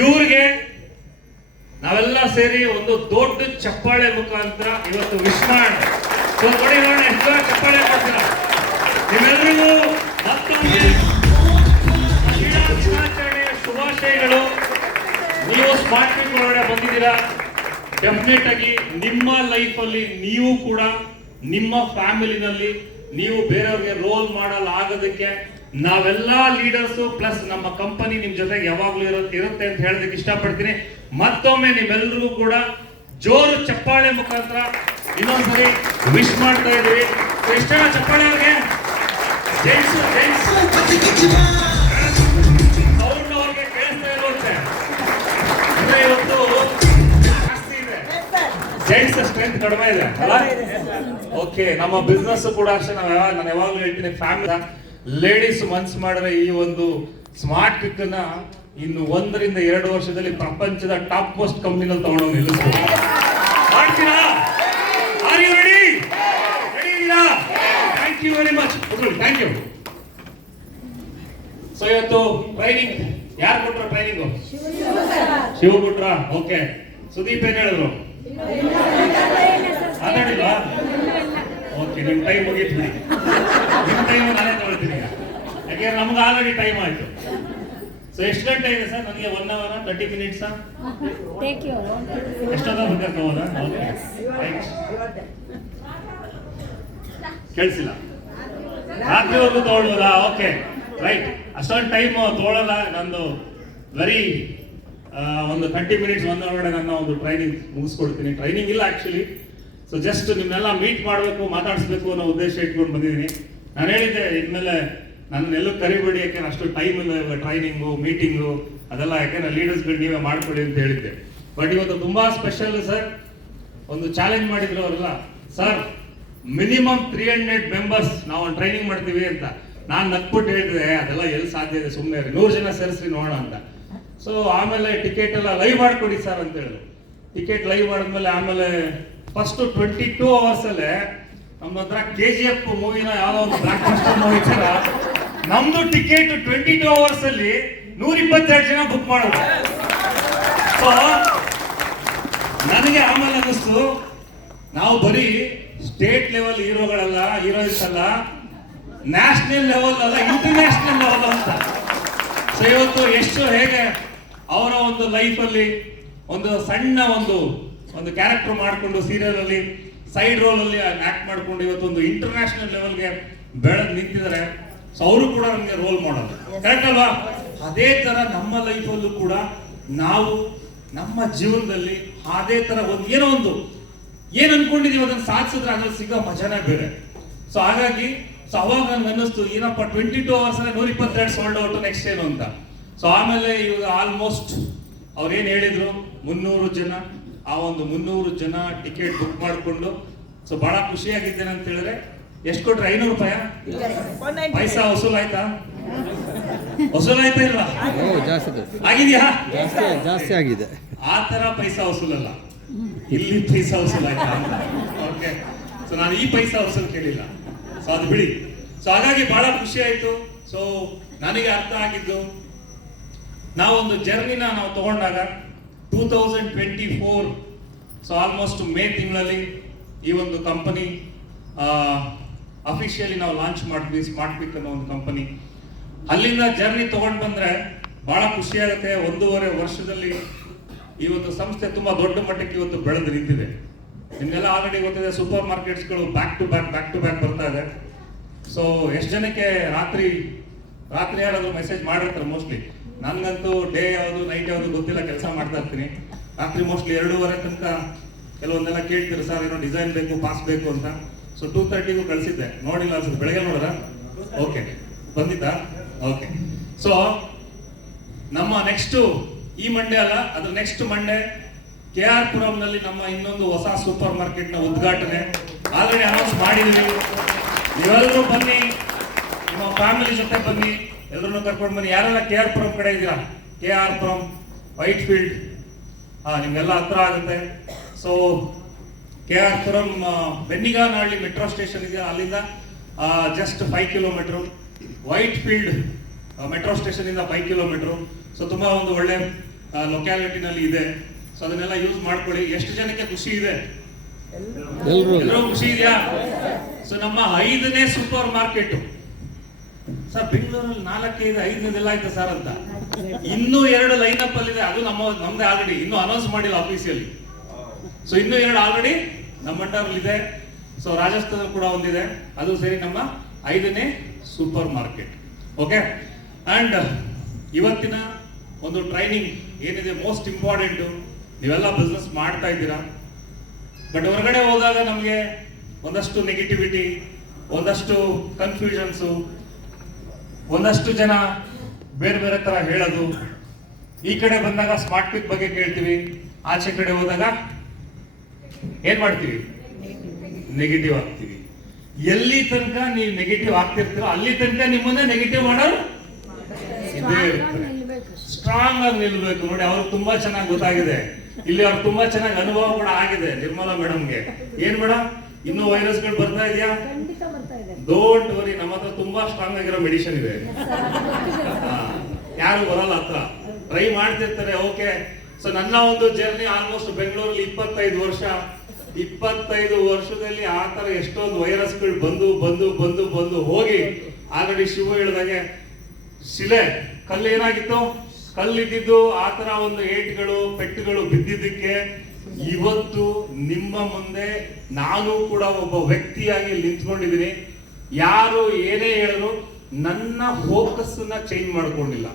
ಇವ್ರಿಗೆ ನಾವೆಲ್ಲ ಸೇರಿ ಒಂದು ದೊಡ್ಡ ಚಪ್ಪಾಳೆ ಮುಖಾಂತರ ಇವತ್ತು ವಿಶ್ ಮಾಡಿ ನೋಡಿ ನೋಡೋಣ ಎಷ್ಟು ಚಪ್ಪಾಳೆ ಮಾಡ್ತೀರಾ. ನಿಮ್ಮೆಲ್ಲರಿಗೂ ಮತ್ತೊಮ್ಮೆ ದಿನಾಚರಣೆಯ ಶುಭಾಶಯಗಳು. ನೀವು ಸ್ಮಾರ್ಟ್ ವೀಕ್ ಒಳಗಡೆ ಬಂದಿದ್ದೀರಾ. ಡೆಫಿನೆಟ್ ಆಗಿ ನಿಮ್ಮ ಲೈಫ್ ಅಲ್ಲಿ ನೀವು ಕೂಡ ನಿಮ್ಮ ಫ್ಯಾಮಿಲಿನಲ್ಲಿ ನೀವು ಬೇರೆಯವ್ರಿಗೆ ರೋಲ್ ಮಾಡಲ್ ಆಗೋದಕ್ಕೆ ನಾವೆಲ್ಲ ಲೀಡರ್ಸ್ ಪ್ಲಸ್ ನಮ್ಮ ಕಂಪನಿ ನಿಮ್ ಜೊತೆಗೆ ಯಾವಾಗ್ಲೂ ಇರುತ್ತೆ ಅಂತ ಹೇಳೋದಕ್ಕೆ ಇಷ್ಟಪಡ್ತೀನಿ. ಮತ್ತೊಮ್ಮೆ ನಿಮ್ಮೆಲ್ಲರಿಗೂ ಕೂಡ ಜೋರು ಚಪ್ಪಾಳೆ ಮುಖಾಂತರ ಇನ್ನೊಂದ್ಸರಿ ವಿಶ್ ಮಾಡ್ತಾ ಇದೀವಿ. ಎಷ್ಟು ಜನ ಚಪ್ಪಾಳೆ ಅವ್ರಿಗೆ ಜೆಂಟ್ಸ್ ಅವ್ರಿಗೆ ಕೇಳಿಸ್ತಾ ಇರುತ್ತೆ ಅಂದ್ರೆ ಇವತ್ತು ಜಾಸ್ತಿ ಇದೆ, ಜೆಂಟ್ಸ್ ಸ್ಟ್ರೆಂತ್ ಕಡಿಮೆ ಇದೆ ಅಲ್ಲ. ಓಕೆ, ನಮ್ಮ ಬಿಸ್ನೆಸ್ ಕೂಡ ಅಷ್ಟೇ. ನಾನು ಯಾವಾಗ್ಲೂ ಹೇಳ್ತೀನಿ, ಫ್ಯಾಮಿಲಿ ಲೇಡೀಸ್ ಮನ್ಸ್ ಮಾಡಿದ್ರೆ ಈ ಒಂದು ಸ್ಮಾರ್ಟ್ ಪಿಕ್ ನ ಇನ್ನು 1 ರಿಂದ 2 ವರ್ಷದಲ್ಲಿ ಪ್ರಪಂಚದ ಟಾಪ್ ಮೋಸ್ಟ್ ಕಂಪನಿನಲ್ಲಿ ತಗೊಂಡೋಗಿ ನಿಲ್ಲಿಸ್ಬೋದು. ಮಾಡ್ತೀರಾ? Are you ready? ರೆಡಿ ಇದೀರಾ? Thank you very much. Thank you. So ಇವತ್ತು ಟ್ರೈನಿಂಗ್ ಯಾರು ಕೊಟ್ರ? ಟ್ರೈನಿಂಗ್ ಶಿವ ಕೊಟ್ರ. ಓಕೆ, ಸುದೀಪ್ ಏನ್ ಹೇಳಿದ್ರು? ಮಾತಾಡಿಲ್ವಾ? ಓಕೆ, ನಿಮ್ ಟೈಮ್ ಮುಗೀತು ಬಿಡಿ. ನಿಮ್ಮ ಟೈಮ್ ನಾನೇ ತಗೊಳ್ತೀನಿ, ಯಾಕೆಂದ್ರೆ ನಮ್ಗೆ ಆಲ್ರೆಡಿ ಟೈಮ್ ಆಯ್ತು. ಸೊ ಎಷ್ಟು ಗಂಟೆ ಇದೆ ಸರ್? ನನಗೆ 1 hour 30 minutes ಎಷ್ಟೊತ್ತ ಬೇಕಾದ್ರೆ ಹೋದ? ಕೇಳಿಸಿಲ್ಲ, ರಾತ್ರಿವರೆಗೂ ತಗೊಳ್ಬೋದಾ? ಓಕೆ ರೈಟ್, ಅಷ್ಟೊಂದು ಟೈಮ್ ತಗೊಳ್ಳಲ್ಲ. ನಂದು ವೆರಿ ಒಂದು 30 minutes 1 hour ಒಳಗಡೆ ನನ್ನ ಒಂದು ಟ್ರೈನಿಂಗ್ ಮುಗಿಸ್ಕೊಡ್ತೀನಿ. ಟ್ರೈನಿಂಗ್ ಇಲ್ಲ ಆಕ್ಚುಲಿ. ಸೊ ಜಸ್ಟ್ ನಿಮ್ನೆಲ್ಲ ಮೀಟ್ ಮಾಡಬೇಕು, ಮಾತಾಡಿಸ್ಬೇಕು ಅನ್ನೋ ಉದ್ದೇಶ ಇಟ್ಕೊಂಡು ಬಂದಿದ್ದೀನಿ. ನಾನು ಹೇಳಿದ್ದೆ ಇನ್ಮೇಲೆ ನನ್ನೆಲ್ಲೂ ಕರಿಬೇಡಿ, ಯಾಕೆಂದ್ರೆ ಅಷ್ಟು ಟೈಮ್ ಇಲ್ಲ ಟ್ರೈನಿಂಗು ಮೀಟಿಂಗು ಅದೆಲ್ಲ, ಯಾಕೆಂದ್ರೆ ಲೀಡರ್ಸ್ಗಳು ನೀವೇ ಮಾಡ್ಕೊಡಿ ಅಂತ ಹೇಳಿದ್ದೆ. ಬಟ್ ಇವತ್ತು ತುಂಬಾ ಸ್ಪೆಷಲ್ ಸರ್. ಒಂದು ಚಾಲೆಂಜ್ ಮಾಡಿದ್ರು ಅವರೆಲ್ಲ, ಸರ್ ಮಿನಿಮಮ್ 300 ಮೆಂಬರ್ಸ್ ನಾವು ಒಂದು ಟ್ರೈನಿಂಗ್ ಮಾಡ್ತೀವಿ ಅಂತ. ನಾನು ನಕ್ಬಿಟ್ಟು ಹೇಳಿದ್ರೆ ಅದೆಲ್ಲ ಎಲ್ಲಿ ಸಾಧ್ಯ ಇದೆ, ಸುಮ್ಮನೆ 100 ಜನ ಸೇರಿಸ್ರಿ ನೋಡೋಣ ಅಂತ. ಸೊ ಆಮೇಲೆ ಟಿಕೆಟ್ ಎಲ್ಲ ಲೈವ್ ಮಾಡ್ಕೊಡಿ ಸರ್ ಅಂತ ಹೇಳಿದ್ರು. ಟಿಕೆಟ್ ಲೈವ್ ಮಾಡಿದ್ಮೇಲೆ ಆಮೇಲೆ ಫಸ್ಟ್ 22 hours ಅಲ್ಲೇ ನಮ್ಮ ಹತ್ರ KGF ಮೂವಿನ ಯಾವ್ದೋ ಒಂದು ಬ್ಲಾಕ್ ಬಸ್ಟರ್ ಮೂವಿ ತರ ನಮ್ದು ಟಿಕೆಟ್ 22 hours ಅಲ್ಲಿ 122 ಜನ ಬುಕ್ ಮಾಡೋದು. ಸೊ ನನಗೆ ಆಮೇಲೆ ಅನ್ನಿಸ್ತು, ನಾವು ಬರೀ ಸ್ಟೇಟ್ ಲೆವೆಲ್ ಹೀರೋಗಳಲ್ಲ, ಹೀರೋಯಿನ್ಸ್ ಅಲ್ಲ, ನ್ಯಾಷನಲ್ ಲೆವೆಲ್ ಅಲ್ಲ, ಇಂಟರ್ನ್ಯಾಷನಲ್ ಲೆವೆಲ್ ಅಂತ. ಸೊ ಇವತ್ತು ಎಷ್ಟು ಹೇಗೆ ಅವರ ಒಂದು ಲೈಫಲ್ಲಿ ಒಂದು ಸಣ್ಣ ಒಂದು ಕ್ಯಾರೆಕ್ಟರ್ ಮಾಡಿಕೊಂಡು ಸೀರಿಯಲ್ ಅಲ್ಲಿ ಸೈಡ್ ರೋಲ್ ಅಲ್ಲಿ ಆಕ್ಟ್ ಮಾಡ್ಕೊಂಡು ಇವತ್ತು ಒಂದು ಇಂಟರ್ನ್ಯಾಷನಲ್ ಲೆವೆಲ್ಗೆ ಬೆಳೆದು ನಿಂತಿದ್ದಾರೆ. ಸೊ ಅವರು ಕೂಡ ನಮಗೆ ರೋಲ್ ಮಾಡೋದು, ಕರೆಕ್ಟ್ ಅಲ್ವಾ? ಅದೇ ತರ ನಮ್ಮ ಲೈಫಲ್ಲೂ ಕೂಡ ನಾವು ನಮ್ಮ ಜೀವನದಲ್ಲಿ ಅದೇ ತರ ಒಂದು ಏನ್ ಅನ್ಕೊಂಡಿದೀವಿ ಅದನ್ನ ಸಾಧಿಸಿದ್ರೆ ಅದ್ರಲ್ಲಿ ಸಿಗೋ ಮಜಾನೇ ಬೇರೆ. ಸೊ ಹಾಗಾಗಿ ಅವಾಗ ನನ್ಗೆ ಅನ್ನಿಸ್ತು, ಏನಪ್ಪ 22 hours 122 ಸೋಲ್ಡ್ ಔಟ್, ನೆಕ್ಸ್ಟ್ ಏನು ಅಂತ. ಸೊ ಆಮೇಲೆ ಇವಾಗ ಆಲ್ಮೋಸ್ಟ್ ಅವ್ರೇನ್ ಹೇಳಿದ್ರು 300 ಜನ, ಆ ಒಂದು 300 ಜನ ಟಿಕೆಟ್ ಬುಕ್ ಮಾಡಿಕೊಂಡು. ಸೊ ಬಹಳ ಖುಷಿಯಾಗಿದ್ದೇನೆ ಅಂತ ಹೇಳಿದ್ರೆ, ಎಷ್ಟು ಕೊಟ್ರೆ? 500 ರೂಪಾಯಿ ಪೈಸಾ ವಸೂಲಾಯ್ತಾ? ವಸೂಲಾಯ್ತಾ ಇಲ್ಲ? ಆಗಿದೆಯಾ? ಜಾಸ್ತಿ ಆಗಿದೆ. ಆ ತರ ಪೈಸಾ ವಸೂಲಲ್ಲ, ಇಲ್ಲಿ ಪೈಸಾ ವಸೂಲಾಯ್ತಾ ಅಂತ. ಓಕೆ, ಸೊ ನಾನು ಈ ಪೈಸಾ ವಸೂಲ್ ಕೇಳಿಲ್ಲ. ಸೊ ಅದು ಬಿಡಿ. ಸೊ ಹಾಗಾಗಿ ಬಹಳ ಖುಷಿ ಆಯ್ತು. ಸೊ ನನಗೆ ಅರ್ಥ ಆಗಿದ್ದು, ನಾವೊಂದು ಜರ್ನಿನ ನಾವು ತಗೊಂಡಾಗ 2024, ಸೊ ಆಲ್ಮೋಸ್ಟ್ ಮೇ ತಿಂಗಳಲ್ಲಿ ಈ ಒಂದು ಕಂಪನಿ ಅಫಿಷಿಯಲಿ ನಾವು ಲಾಂಚ್ ಮಾಡಿದ್ವಿ, ಸ್ಮಾರ್ಟ್ ಪಿಕ್ ಅನ್ನೋ ಒಂದು ಕಂಪನಿ. ಅಲ್ಲಿಂದ ಜರ್ನಿ ತಗೊಂಡು ಬಂದ್ರೆ ಬಹಳ ಖುಷಿ ಆಗುತ್ತೆ. 1.5 ವರ್ಷದಲ್ಲಿ ಈ ಒಂದು ಸಂಸ್ಥೆ ತುಂಬಾ ದೊಡ್ಡ ಮಟ್ಟಕ್ಕೆ ಇವತ್ತು ಬೆಳೆದು ನಿಂತಿದೆ. ನಿಮ್ಗೆಲ್ಲ ಆಲ್ರೆಡಿ ಗೊತ್ತಿದೆ, ಸೂಪರ್ ಮಾರ್ಕೆಟ್ಸ್ಗಳು ಬ್ಯಾಕ್ ಟು ಬ್ಯಾಕ್ ಬರ್ತಾ ಇದೆ. ಸೊ ಎಷ್ಟು ಜನಕ್ಕೆ ರಾತ್ರಿ ಯಾರಾದ್ರೂ ಮೆಸೇಜ್ ಮಾಡಿರ್ತಾರೆ? ಮೋಸ್ಟ್ಲಿ ನನ್ಗಂತೂ ಡೇ ಯಾವುದು ನೈಟ್ ಯಾವುದು ಗೊತ್ತಿಲ್ಲ, ಕೆಲಸ ಮಾಡ್ತಾ ಇರ್ತೀನಿ. ರಾತ್ರಿ ಮೋಸ್ಟ್ಲಿ 2:30 ತನಕ ಕೆಲವೊಂದೆಲ್ಲ ಕೇಳ್ತೀರಿ, ಸರ್ ಏನೋ ಡಿಸೈನ್ ಬೇಕು, ಪಾಸ್ ಬೇಕು ಅಂತ. ಸೊ 2:30ಗೂ ಕಳಿಸಿದ್ದೆ, ನೋಡಿಲ್ಲ ಅನ್ಸುತ್ತೆ. ಬೆಳಗ್ಗೆ ನೋಡಿದ್ರ? ಓಕೆ, ಬಂದಿದ್ದಾ? ಓಕೆ. ಸೊ ನಮ್ಮ ನೆಕ್ಸ್ಟ್ ಈ ಮಂಡೇ ಅಲ್ಲ, ಅದ್ರ ನೆಕ್ಸ್ಟ್ ಮಂಡೇ KR ಪುರಂನಲ್ಲಿ ನಮ್ಮ ಇನ್ನೊಂದು ಹೊಸ ಸೂಪರ್ ಮಾರ್ಕೆಟ್ ನ ಉದ್ಘಾಟನೆ ಆಲ್ರೆಡಿ ಅನೌನ್ಸ್ ಮಾಡಿದ್ವಿ. ನೀವೆಲ್ಲರೂ ಬನ್ನಿ, ನಿಮ್ಮ ಫ್ಯಾಮಿಲಿ ಜೊತೆ ಬನ್ನಿ, ಎಲ್ಲರನ್ನು ಕರ್ಕೊಂಡು ಬನ್ನಿ. ಯಾರೆಲ್ಲ KR ಪುರಂ ಕಡೆ ಇದ್ದೀರಾ? KR ಪುರಂ, ವೈಟ್ ಫೀಲ್ಡ್, ನಿಮ್ಗೆಲ್ಲ ಹತ್ರ ಆಗುತ್ತೆ. So KR Puram Benniganahalli metro station ಇದೆಯಾ, ಅಲ್ಲಿಂದ just 5 kilometre. White field metro station ಇಂದ 5 ಕಿಲೋಮೀಟರ್. ಸೊ ತುಂಬಾ ಒಂದು ಒಳ್ಳೆ ಲೊಕ್ಯಾಲಿಟಿನಲ್ಲಿ ಇದೆ. ಸೊ ಅದನ್ನೆಲ್ಲ ಯೂಸ್ ಮಾಡ್ಕೊಳ್ಳಿ. ಎಷ್ಟು ಜನಕ್ಕೆ ಖುಷಿ ಇದೆ? ಎಲ್ಲರೂ ಖುಷಿ ಇದೆಯಾ? ಸೊ ನಮ್ಮ 5ನೇ ಸೂಪರ್ ಮಾರ್ಕೆಟ್ ಸರ್ ಬೆಂಗಳೂರಲ್ಲಿ 4, 5, 5ನೆದೆಲ್ಲ ಆಯ್ತಾ ಸರ್ ಅಂತ. ಇನ್ನೂ 2 ಲೈನ್ ಅಪ್ ಅಲ್ಲಿ ಇದೆ. ಅದು ನಮ್ದೇ ಆಲ್ರೆಡಿ, ಇನ್ನೂ ಅನೌನ್ಸ್ ಮಾಡಿಲ್ಲ ಆಫೀಸಿಯಲ್ಲಿ. ಸೊ ಇನ್ನೂ 2 ಆಲ್ರೆಡಿ ನಮ್ಮ ಅಂಡರ್ ಇದೆ. ಸೊ ರಾಜಸ್ಥಾನ ಕೂಡ ಒಂದಿದೆ, ಅದು ಸೇರಿ ನಮ್ಮ 5ನೇ ಸೂಪರ್ ಮಾರ್ಕೆಟ್. ಓಕೆ. ಅಂಡ್ ಇವತ್ತಿನ ಒಂದು ಟ್ರೈನಿಂಗ್ ಏನಿದೆ ಮೋಸ್ಟ್ ಇಂಪಾರ್ಟೆಂಟ್. ನೀವೆಲ್ಲ ಬಿಸ್ನೆಸ್ ಮಾಡ್ತಾ ಇದ್ದೀರಾ, ಬಟ್ ಹೊರಗಡೆ ಹೋದಾಗ ನಮಗೆ ಒಂದಷ್ಟು ನೆಗೆಟಿವಿಟಿ, ಒಂದಷ್ಟು ಕನ್ಫ್ಯೂಷನ್ಸು, ಒಂದಷ್ಟು ಜನ ಬೇರೆ ಬೇರೆ ತರ ಹೇಳೋದು. ಈ ಕಡೆ ಬಂದಾಗ ಸ್ಮಾರ್ಟ್ ಪಿಕ್ ಬಗ್ಗೆ ಕೇಳ್ತೀವಿ, ಆಚೆ ಕಡೆ ಹೋದಾಗ ಏನ್ ಮಾಡ್ತೀವಿ? ನೆಗೆಟಿವ್ ಆಗ್ತೀವಿ. ಎಲ್ಲಿ ತನಕ ನೀವು ನೆಗೆಟಿವ್ ಆಗ್ತಿರ್ತೀರೋ ಅಲ್ಲಿ ತನಕ ನಿಮ್ಮನ್ನ ನೆಗೆಟಿವ್ ಮಾಡೋರು ಇದೇ ಇರ್ತಾರೆ. ಸ್ಟ್ರಾಂಗ್ ಆಗಿ ನಿಲ್ಬೇಕು. ನೋಡಿ, ಅವ್ರಿಗೆ ತುಂಬಾ ಚೆನ್ನಾಗಿ ಗೊತ್ತಾಗಿದೆ. ಇಲ್ಲಿ ಅವ್ರು ತುಂಬಾ ಚೆನ್ನಾಗಿ ಅನುಭವ ಕೂಡ ಆಗಿದೆ. ನಿರ್ಮಲಾ ಮೇಡಮ್ಗೆ ಏನ್ ಮೇಡಮ್, ಇನ್ನೂ ವೈರಸ್ಗಳು ಬರ್ತಾ ಇದೆಯಾ? ಡೋಂಟ್ ವರಿ, ನಮ್ಮ ಹತ್ರ ತುಂಬಾ ಸ್ಟ್ರಾಂಗ್ ಆಗಿರೋ ಮೆಡಿಸಿನ್ ಇದೆ. ಯಾರು ಬರಲ್ಲ ಹತ್ರ, ಟ್ರೈ ಮಾಡ್ತಿರ್ತಾರೆ. ಓಕೆ. ಸೊ ನನ್ನ ಒಂದು ಜರ್ನಿ ಆಲ್ಮೋಸ್ಟ್ ಬೆಂಗಳೂರಲ್ಲಿ 25 ವರ್ಷ. 25 ವರ್ಷದಲ್ಲಿ ಆ ತರ ಎಷ್ಟೊಂದು ವೈರಸ್ಗಳು ಬಂದು ಬಂದು ಬಂದು ಬಂದು ಹೋಗಿ ಆಲ್ರೆಡಿ ಶಿವ ಹೇಳಿದಾಗೆ ಶಿಲೆ ಕಲ್ಲು ಏನಾಗಿತ್ತು, ಕಲ್ಲಿದ್ದು ಆ ತರ ಒಂದು ಏಟ್ಗಳು ಪೆಟ್ಟುಗಳು ಬಿದ್ದಿದ್ದಕ್ಕೆ ಇವತ್ತು ನಿಮ್ಮ ಮುಂದೆ ನಾನು ಕೂಡ ಒಬ್ಬ ವ್ಯಕ್ತಿಯಾಗಿ ನಿಂತ್ಕೊಂಡಿದ್ದೀನಿ. ಯಾರು ಏನೇ ಹೇಳಿದ್ರು ನನ್ನ ಫೋಕಸ್ ಅನ್ನ ಚೇಂಜ್ ಮಾಡ್ಕೊಂಡಿಲ್ಲ,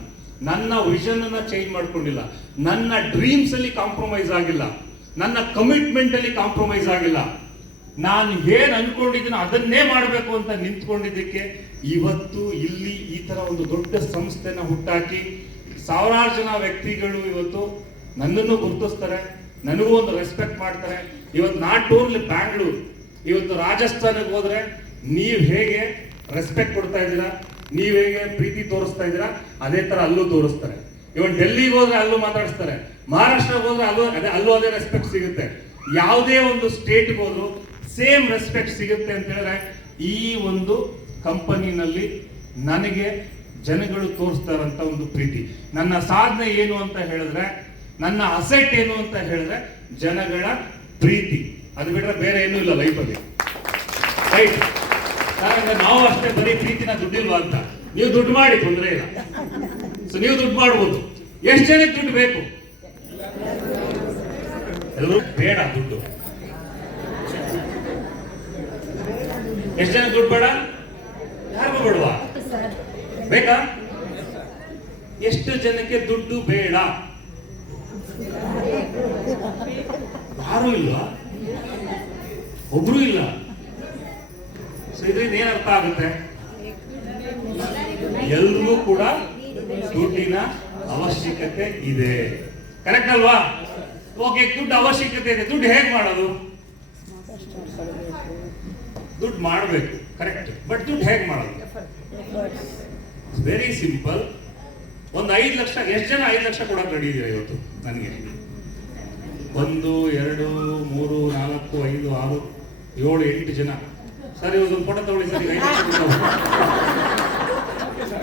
ನನ್ನ ವಿಷನ್ ಅನ್ನ ಚೇಂಜ್ ಮಾಡ್ಕೊಂಡಿಲ್ಲ, ನನ್ನ ಡ್ರೀಮ್ಸ್ ಅಲ್ಲಿ ಕಾಂಪ್ರಮೈಸ್ ಆಗಿಲ್ಲ, ನನ್ನ ಕಮಿಟ್ಮೆಂಟ್ ಅಲ್ಲಿ ಕಾಂಪ್ರಮೈಸ್ ಆಗಿಲ್ಲ. ನಾನು ಏನ್ ಅನ್ಕೊಂಡಿದ್ದೀನೋ ಅದನ್ನೇ ಮಾಡಬೇಕು ಅಂತ ನಿಂತ್ಕೊಂಡಿದ್ದಕ್ಕೆ ಇವತ್ತು ಇಲ್ಲಿ ಈ ತರ ಒಂದು ದೊಡ್ಡ ಸಂಸ್ಥೆನ ಹುಟ್ಟಾಕಿ ಸಾವಿರಾರು ಜನ ವ್ಯಕ್ತಿಗಳು ಇವತ್ತು ನನ್ನನ್ನು ಗುರುತಿಸ್ತಾರೆ, ನನಗೂ ಒಂದು ರೆಸ್ಪೆಕ್ಟ್ ಮಾಡ್ತಾರೆ. ಇವತ್ತು ನಾಟ್ ಓನ್ಲಿ ಬ್ಯಾಂಗ್ಳೂರ್, ಇವತ್ತು ರಾಜಸ್ಥಾನಕ್ಕೆ ಹೋದ್ರೆ ನೀವ್ ಹೇಗೆ ರೆಸ್ಪೆಕ್ಟ್ ಕೊಡ್ತಾ ಇದ್ದೀರಾ, ನೀವ್ ಹೇಗೆ ಪ್ರೀತಿ ತೋರಿಸ್ತಾ ಇದ್ದೀರಾ, ಅದೇ ತರ ಅಲ್ಲೂ ತೋರಿಸ್ತಾರೆ. ಇವನ್ ಡೆಲ್ಲಿಗೆ ಹೋದ್ರೆ ಅಲ್ಲೂ ಮಾತಾಡಿಸ್ತಾರೆ, ಮಹಾರಾಷ್ಟ್ರಕ್ಕೆ ಹೋದ್ರೆ ಅಲ್ಲೂ ಅದೇ ರೆಸ್ಪೆಕ್ಟ್ ಸಿಗುತ್ತೆ. ಯಾವುದೇ ಒಂದು ಸ್ಟೇಟ್ಗೆ ಹೋದ್ರು ಸೇಮ್ ರೆಸ್ಪೆಕ್ಟ್ ಸಿಗುತ್ತೆ ಅಂತ ಹೇಳಿದ್ರೆ ಈ ಒಂದು ಕಂಪನಿನಲ್ಲಿ ನನಗೆ ಜನಗಳು ತೋರಿಸ್ತಾರಂತ ಒಂದು ಪ್ರೀತಿ. ನನ್ನ ಸಾಧನೆ ಏನು ಅಂತ ಹೇಳಿದ್ರೆ, ನನ್ನ ಅಸೆಟ್ ಏನು ಅಂತ ಹೇಳಿದ್ರೆ ಜನಗಳ ಪ್ರೀತಿ. ಅದು ಬಿಟ್ರೆ ಬೇರೆ ಏನೂ ಇಲ್ಲ ಲೈಫಲ್ಲಿ, ರೈಟ್? ನಾವು ಅಷ್ಟೇ ಬರೀ ಪ್ರೀತಿನ ದುಡ್ಡಿಲ್ವಾ ಅಂತ. ನೀವು ದುಡ್ಡು ಮಾಡಿ, ತೊಂದರೆ ಇಲ್ಲ. ಸೊ ನೀವು ದುಡ್ಡು ಮಾಡ್ಬೋದು. ಎಷ್ಟು ಜನಕ್ಕೆ ದುಡ್ಡು ಬೇಕು? ಎಲ್ಲರೂ ಬೇಡ ದುಡ್ಡು. ಎಷ್ಟು ಜನ ದುಡ್ಡು ಬೇಡ? ಯಾರಿಗೂ ಬೇಡವಾ? ಬೇಕಾ? ಎಷ್ಟು ಜನಕ್ಕೆ ದುಡ್ಡು ಬೇಡ? ಯಾರು ಇಲ್ವಾ? ಒಬ್ರು ಇಲ್ಲ. ಸೊ ಇದರಿಂದ ಏನ್ ಅರ್ಥ ಆಗುತ್ತೆ? ಎಲ್ರಿಗೂ ಕೂಡ ದುಡ್ಡಿನ ಅವಶ್ಯಕತೆ ಇದೆ. ಕರೆಕ್ಟ್ ಅಲ್ವಾ? ಓಕೆ, ದುಡ್ಡು ಅವಶ್ಯಕತೆ ಇದೆ. ದುಡ್ಡು ಹೇಗೆ ಮಾಡೋದು? ದುಡ್ಡು ಮಾಡಬೇಕು, ಕರೆಕ್ಟ್. ಬಟ್ ದುಡ್ಡು ಹೇಗೆ ಮಾಡೋದು? Very simple. ಒಂದು 5 ಲಕ್ಷ. ಎಷ್ಟು ಜನ 5 ಲಕ್ಷ ಕೊಡಕ್ಕೆ ರೆಡಿ ಇದೆಯಾ ಇವತ್ತು ನನಗೆ? 1, 2, 3, 4, 5, 6, 7, 8 ಜನ. ಸರ್ ಇವತ್ತು ಫೋಟೋ ತಗೊಳ್ಳಿ ಸರ್. 5 ಲಕ್ಷ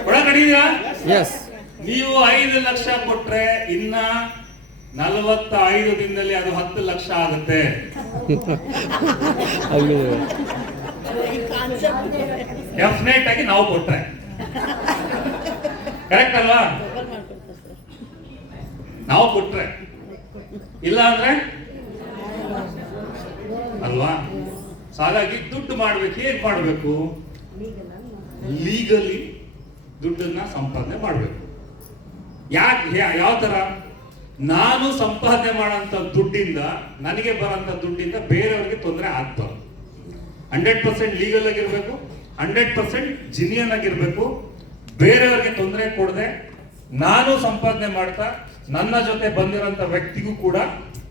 ಕೊಡಕ್ಕೆ ರೆಡಿ ಇದೆಯಾ? ನೀವು 5 ಲಕ್ಷ ಕೊಟ್ರೆ ಇನ್ನ 45 ದಿನದಲ್ಲಿ ಅದು 10 ಲಕ್ಷ ಆಗುತ್ತೆ. ಡೆಫಿನೆಟ್ ಆಗಿ ನಾವು ಕೊಟ್ರೆ, ಕರೆಕ್ಟ್ ಅಲ್ವಾ? ನಾವು ಕೊಟ್ರೆ, ಇಲ್ಲ ಅಂದ್ರೆ ಅಲ್ವಾ? ಹಾಗಾಗಿ ದುಡ್ಡು ಮಾಡ್ಬೇಕು. ಏನ್ ಮಾಡ್ಬೇಕು? ಲೀಗಲಿ ದುಡ್ಡನ್ನ ಸಂಪಾದನೆ ಮಾಡ್ಬೇಕು. ಯಾವ ತರ? ನಾನು ಸಂಪಾದನೆ ಮಾಡೋಂಥ ದುಡ್ಡಿಂದ, ನನಗೆ ಬರೋಂಥ ದುಡ್ಡಿಂದ ಬೇರೆಯವ್ರಿಗೆ ತೊಂದರೆ ಆಗ್ಬಾರ್ದು. 100% ಲೀಗಲ್ ಆಗಿರ್ಬೇಕು, 100% ಜಿನಿಯನ್ ಆಗಿರ್ಬೇಕು. ಬೇರೆಯವ್ರಿಗೆ ತೊಂದರೆ ಕೊಡದೆ ನಾನು ಸಂಪಾದನೆ ಮಾಡ್ತಾ ನನ್ನ ಜೊತೆ ಬಂದಿರೋಂಥ ವ್ಯಕ್ತಿಗೂ ಕೂಡ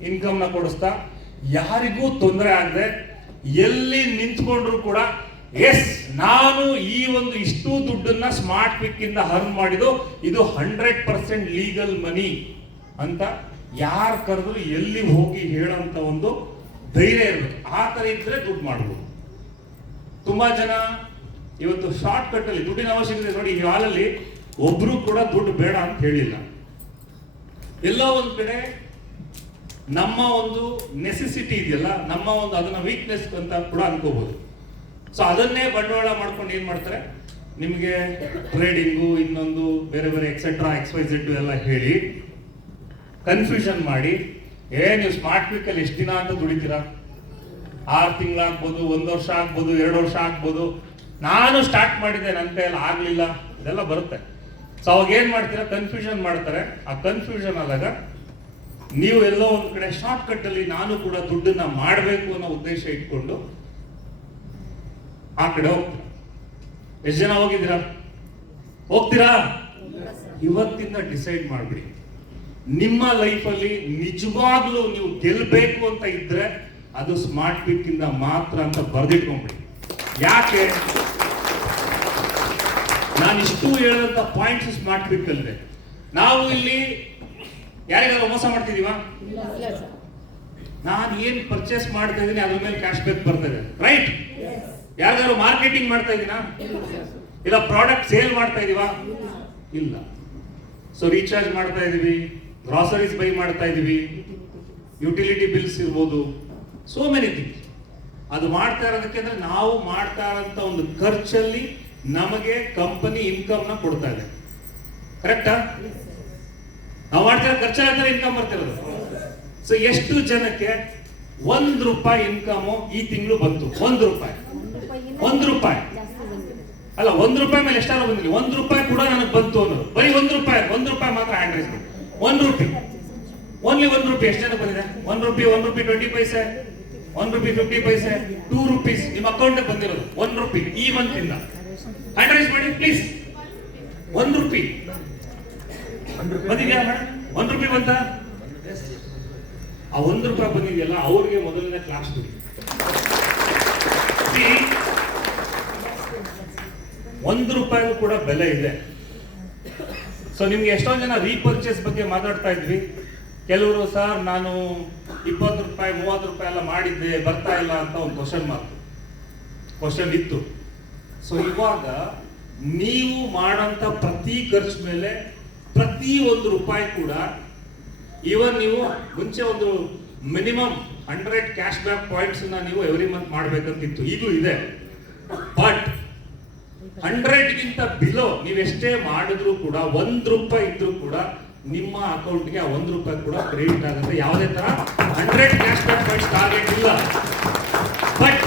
ಇನ್ಕಮ್ ನ ಕೊಡಿಸ್ತಾ, ಯಾರಿಗೂ ತೊಂದರೆ ಆಗದೆ ಎಲ್ಲಿ ನಿಂತ್ಕೊಂಡ್ರು ಕೂಡ ಎಸ್ ನಾನು ಈ ಒಂದು ಇಷ್ಟು ದುಡ್ಡನ್ನ ಸ್ಮಾರ್ಟ್ ಪಿಕ್ ಇಂದ ಅರ್ನ್ ಮಾಡಿದ್ದು, ಇದು 100% ಲೀಗಲ್ ಮನಿ ಅಂತ ಯಾರು ಕರೆದ್ರು ಎಲ್ಲಿ ಹೋಗಿ ಹೇಳೋಂತ ಒಂದು ಧೈರ್ಯ ಇರಬೇಕು. ಆ ತರ ಇದ್ರೆ ದುಡ್ಡು ಮಾಡ್ಬೋದು. ತುಂಬಾ ಜನ ಇವತ್ತು ಶಾರ್ಟ್ ಕಟ್ ಅಲ್ಲಿ ದುಡ್ಡಿನ ಅವಶ್ಯಕತೆ. ನೋಡಿ, ಈ ಹಾಲಲ್ಲಿ ಒಬ್ರು ಕೂಡ ದುಡ್ಡು ಬೇಡ ಅಂತ ಹೇಳಿಲ್ಲ. ಎಲ್ಲೋ ಒಂದ್ ಕಡೆ ನಮ್ಮ ಒಂದು ನೆಸೆಸಿಟಿ ಇದೆಯಲ್ಲ, ನಮ್ಮ ಒಂದು ಅದನ್ನ ವೀಕ್ನೆಸ್ ಅಂತ ಕೂಡ ಅನ್ಕೋಬಹುದು. ಸೊ ಅದನ್ನೇ ಬಂಡವಾಳ ಮಾಡ್ಕೊಂಡು ಏನ್ ಮಾಡ್ತಾರೆ, ನಿಮಗೆ ಟ್ರೇಡಿಂಗು ಇನ್ನೊಂದು ಬೇರೆ ಬೇರೆ ಎಕ್ಸೆಟ್ರಾ XYZ ಎಲ್ಲ ಹೇಳಿ ಕನ್ಫ್ಯೂಷನ್ ಮಾಡಿ, ನೀವು ಸ್ಮಾರ್ಟ್ ಕ್ವಿಕ್ ಅಲ್ಲಿ ಎಷ್ಟು ದಿನ ಅಂತ ದುಡಿತೀರಾ? 6 ತಿಂಗಳಾಗ್ಬೋದು, 1 ವರ್ಷ ಆಗ್ಬೋದು, 2 ವರ್ಷ ಆಗ್ಬೋದು. ನಾನು ಸ್ಟಾರ್ಟ್ ಮಾಡಿದ್ದೆ, ನನ್ನ ಕೈಯಲ್ಲಿ ಆಗ್ಲಿಲ್ಲ, ಇದೆಲ್ಲ ಬರುತ್ತೆ. ಸೊ ಅವಾಗ ಏನ್ ಮಾಡ್ತೀರಾ, ಕನ್ಫ್ಯೂಷನ್ ಮಾಡ್ತಾರೆ. ಆ ಕನ್ಫ್ಯೂಷನ್ ಆದಾಗ ನೀವು ಎಲ್ಲೋ ಒಂದ್ ಕಡೆ ಶಾರ್ಟ್ ಕಟ್ ಅಲ್ಲಿ ನಾನು ಕೂಡ ದುಡ್ಡನ್ನ ಮಾಡಬೇಕು ಅನ್ನೋ ಉದ್ದೇಶ ಇಟ್ಕೊಂಡು ಆ ಕಡೆ ಹೋಗ್ತೀರಾ. ಎಷ್ಟು ಜನ ಹೋಗ್ತೀರಾ? ಇವತ್ತಿಂದ ಡಿಸೈಡ್ ಮಾಡ್ಬಿಡಿ, ನಿಮ್ಮ ಲೈಫಲ್ಲಿ ನಿಜವಾಗ್ಲೂ ನೀವು ಗೆಲ್ಬೇಕು ಅಂತ ಇದ್ರೆ ಅದು ಸ್ಮಾರ್ಟ್ ಕ್ವಿಕ್ ಇಂದ ಮಾತ್ರ ಅಂತ ಬರ್ದಿಟ್ಕೊಂಡ್ಬಿಡಿ. ಯಾಕೆ ನಾನು ಇಷ್ಟು ಹೇಳಂತ ಪಾಯಿಂಟ್ಸ್ ಸ್ಮಾರ್ಟ್ ಕ್ವಿಕ್ ಅಲ್ಲಿದೆ. ನಾವು ಇಲ್ಲಿ ಯಾರಿಗಾದ್ರೂ ಮೋಸ ಮಾಡ್ತಿದೀವ? ನಾನು ಏನ್ ಪರ್ಚೇಸ್ ಮಾಡ್ತಾ ಇದೀನಿ ಅದ್ರ ಮೇಲೆ ಕ್ಯಾಶ್ ಬ್ಯಾಕ್ ಬರ್ತದೆ, ರೈಟ್? ಯಾರಿಗಾದ್ರು ಮಾರ್ಕೆಟಿಂಗ್ ಮಾಡ್ತಾ ಇದೀನಾ? ಇಲ್ಲ ಪ್ರಾಡಕ್ಟ್ ಸೇಲ್ ಮಾಡ್ತಾ ಇದೀವಾ? ಇಲ್ಲ. ಸೊ ರೀಚಾರ್ಜ್ ಮಾಡ್ತಾ ಇದೀವಿ, ಗ್ರಾಸರೀಸ್ ಬೈ ಮಾಡ್ತಾ ಇದೀವಿ, ಯುಟಿಲಿಟಿ ಬಿಲ್ಸ್ ಇರ್ಬೋದು, ಸೋ ಮೆನಿ ಥಿಂಗ್ಸ್. ಅದು ಮಾಡ್ತಾ ಇರೋದಕ್ಕೆ ಅಂದ್ರೆ ನಾವು ಮಾಡ್ತಾ ಇರೋಂಥ ಒಂದು ಖರ್ಚಲ್ಲಿ ನಮಗೆ ಕಂಪನಿ ಇನ್ಕಮ್ ನ ಕೊಡ್ತಾ ಇದೆ, ಕರೆಕ್ಟಾ? ನಾವು ಮಾಡ್ತಾ ಇರೋ ಖರ್ಚಲ್ಲಿ ಇನ್ಕಮ್ ಬರ್ತಿರೋದು. ಸೊ ಎಷ್ಟು ಜನಕ್ಕೆ ₹1 ಇನ್ಕಮ್ ಈ ತಿಂಗಳು ಬಂತು? ₹1 ಅಲ್ಲ, ₹1 ಮೇಲೆ ಎಷ್ಟಾರು ಬಂದಿಲ್ಲ, ₹1 ಕೂಡ ನನಗೆ ಬಂತು ಅನ್ನೋದು. ಬರೀ ₹1 ಮಾತ್ರ ಹ್ಯಾಂಡ್ ರೈಸ್ ಮಾಡಿ. ₹1 ಓನ್ಲಿ ₹1 ಎಷ್ಟು ಜನಕ್ಕೆ ಬಂದಿದೆ? ₹1 20 ಪೈಸೆ, ₹1 50 ಪೈಸೆ, ₹2 ನಿಮ್ಮ ಅಕೌಂಟ್ ಬಂದಿರೋದು. ₹1 ಈ ಮಂತ್ ಇಂದ ಹ್ಯಾಂಡ್ ರೈಸ್ ಮಾಡಿ ಪ್ಲೀಸ್. ₹1 ಬಂದಿದ್ಯಾ ಮೇಡಮ್? ₹1 ಬಂತ? ಆ ₹1 ಬಂದಿದೆಯಲ್ಲ, ಅವ್ರಿಗೆ ಮೊದಲನೇ ಕ್ಲಾಸ್ ಬಿಡಿ. ₹1 ಕೂಡ ಬೆಲೆ ಇದೆ. ಸೊ ನಿಮ್ಗೆ ಎಷ್ಟೊಂದು ಜನ ರೀಪರ್ಚೇಸ್ ಬಗ್ಗೆ ಮಾತಾಡ್ತಾ ಇದ್ವಿ. ಕೆಲವರು ಸರ್ ನಾನು ₹20 ₹30 ಎಲ್ಲ ಮಾಡಿದ್ದೆ, ಬರ್ತಾ ಇಲ್ಲ ಅಂತ ಒಂದು ಕ್ವಶನ್ ಇತ್ತು. ಸೊ ಇವಾಗ ನೀವು ಮಾಡೋಂಥ ಪ್ರತಿ ಖರ್ಚು ಮೇಲೆ ಪ್ರತಿ ₹1 ಕೂಡ, ಇವನ್ ನೀವು ಮುಂಚೆ ಒಂದು ಮಿನಿಮಮ್ 100 ಕ್ಯಾಶ್ ಬ್ಯಾಕ್ ಪಾಯಿಂಟ್ಸ್ ನೀವು ಎವ್ರಿ ಮಂತ್ ಮಾಡ್ಬೇಕಂತಿತ್ತು, ಈಗಲೂ ಇದೆ. ಬಟ್ 100ಗಿಂತ ಬಿಲೋ ನೀವೆಷ್ಟೇ ಮಾಡಿದ್ರು ಕೂಡ ₹1 ಇದ್ರೂ ಕೂಡ ನಿಮ್ಮ ಅಕೌಂಟ್ಗೆ ಆ ₹1 ಕೂಡ ಕ್ರೆಡಿಟ್ ಆಗುತ್ತೆ. ಯಾವುದೇ ತರ 100 ಕ್ಯಾಶ್ ಬ್ಯಾಕ್ ಪಾಯಿಂಟ್ಸ್ ಟಾರ್ಗೆಟ್ ಇಲ್ಲ. ಬಟ್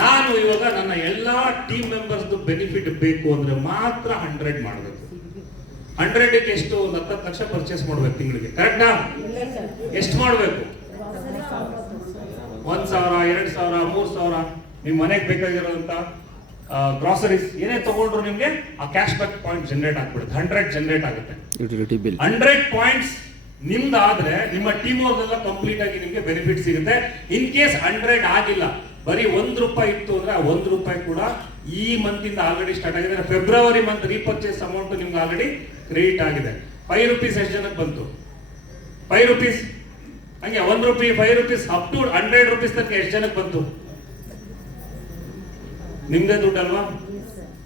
ನಾನು ಇವಾಗ ನನ್ನ ಎಲ್ಲಾ ಟೀಮ್ ಮೆಂಬರ್ಸ್ ಬೆನಿಫಿಟ್ ಬೇಕು ಅಂದ್ರೆ ಮಾತ್ರ 100 ಮಾಡಬೇಕು. 100ಗೆ ಎಷ್ಟು? ಒಂದು 10 ಲಕ್ಷ ಪರ್ಚೇಸ್ ಮಾಡ್ಬೇಕು ತಿಂಗಳಿಗೆ, ಕರೆಕ್ಟಾ? ಎಷ್ಟು ಮಾಡ್ಬೇಕು? 1,000, 2,000, 3,000 ನಿಮ್ ಮನೆಗೆ ಬೇಕಾಗಿರೋಂತ ಗ್ರಾಸರೀಸ್ ಏನೇ ತಗೊಂಡ್ರು ನಿಮ್ಗೆ ಆ ಕ್ಯಾಶ್ ಬ್ಯಾಕ್ ಪಾಯಿಂಟ್ ಜನರೇಟ್ ಆಗ್ಬಿಡುತ್ತೆ. 100 ಜನರೇಟ್ ಆಗುತ್ತೆ. 100 ಪಾಯಿಂಟ್ಸ್ ನಿಮ್ದಾದ್ರೆ ನಿಮ್ಮ ಟೀಮ್ ಅವ್ರದೆಲ್ಲ ಕಂಪ್ಲೀಟ್ ಆಗಿ ನಿಮ್ಗೆ ಬೆನಿಫಿಟ್ ಸಿಗುತ್ತೆ. ಇನ್ ಕೇಸ್ 100 ಆಗಿಲ್ಲ, ಬರೀ ₹1 ಇತ್ತು ಅಂದ್ರೆ ಆ ₹1 ಕೂಡ ಈ ಮಂತ್ ಇಂದ ಆಲ್ರೆಡಿ ಸ್ಟಾರ್ಟ್ ಆಗಿದೆ. ಫೆಬ್ರವರಿ ಮಂತ್ ರೀಪರ್ಚೇಸ್ ಅಮೌಂಟ್ ನಿಮ್ಗೆ ಆಲ್ರೆಡಿ ಕ್ರೆಡಿಟ್ ಆಗಿದೆ. ₹5 ಎಷ್ಟು ಜನಕ್ಕೆ ಬಂತು? ₹5 ಹಂಗೆ ₹1 ₹5 ಅಪ್ ಟು ₹100 ತನಕ ಎಷ್ಟು ಜನಕ್ಕೆ ಬಂತು? ನಿಮ್ದೇ ದುಡ್ಡಲ್ವಾ?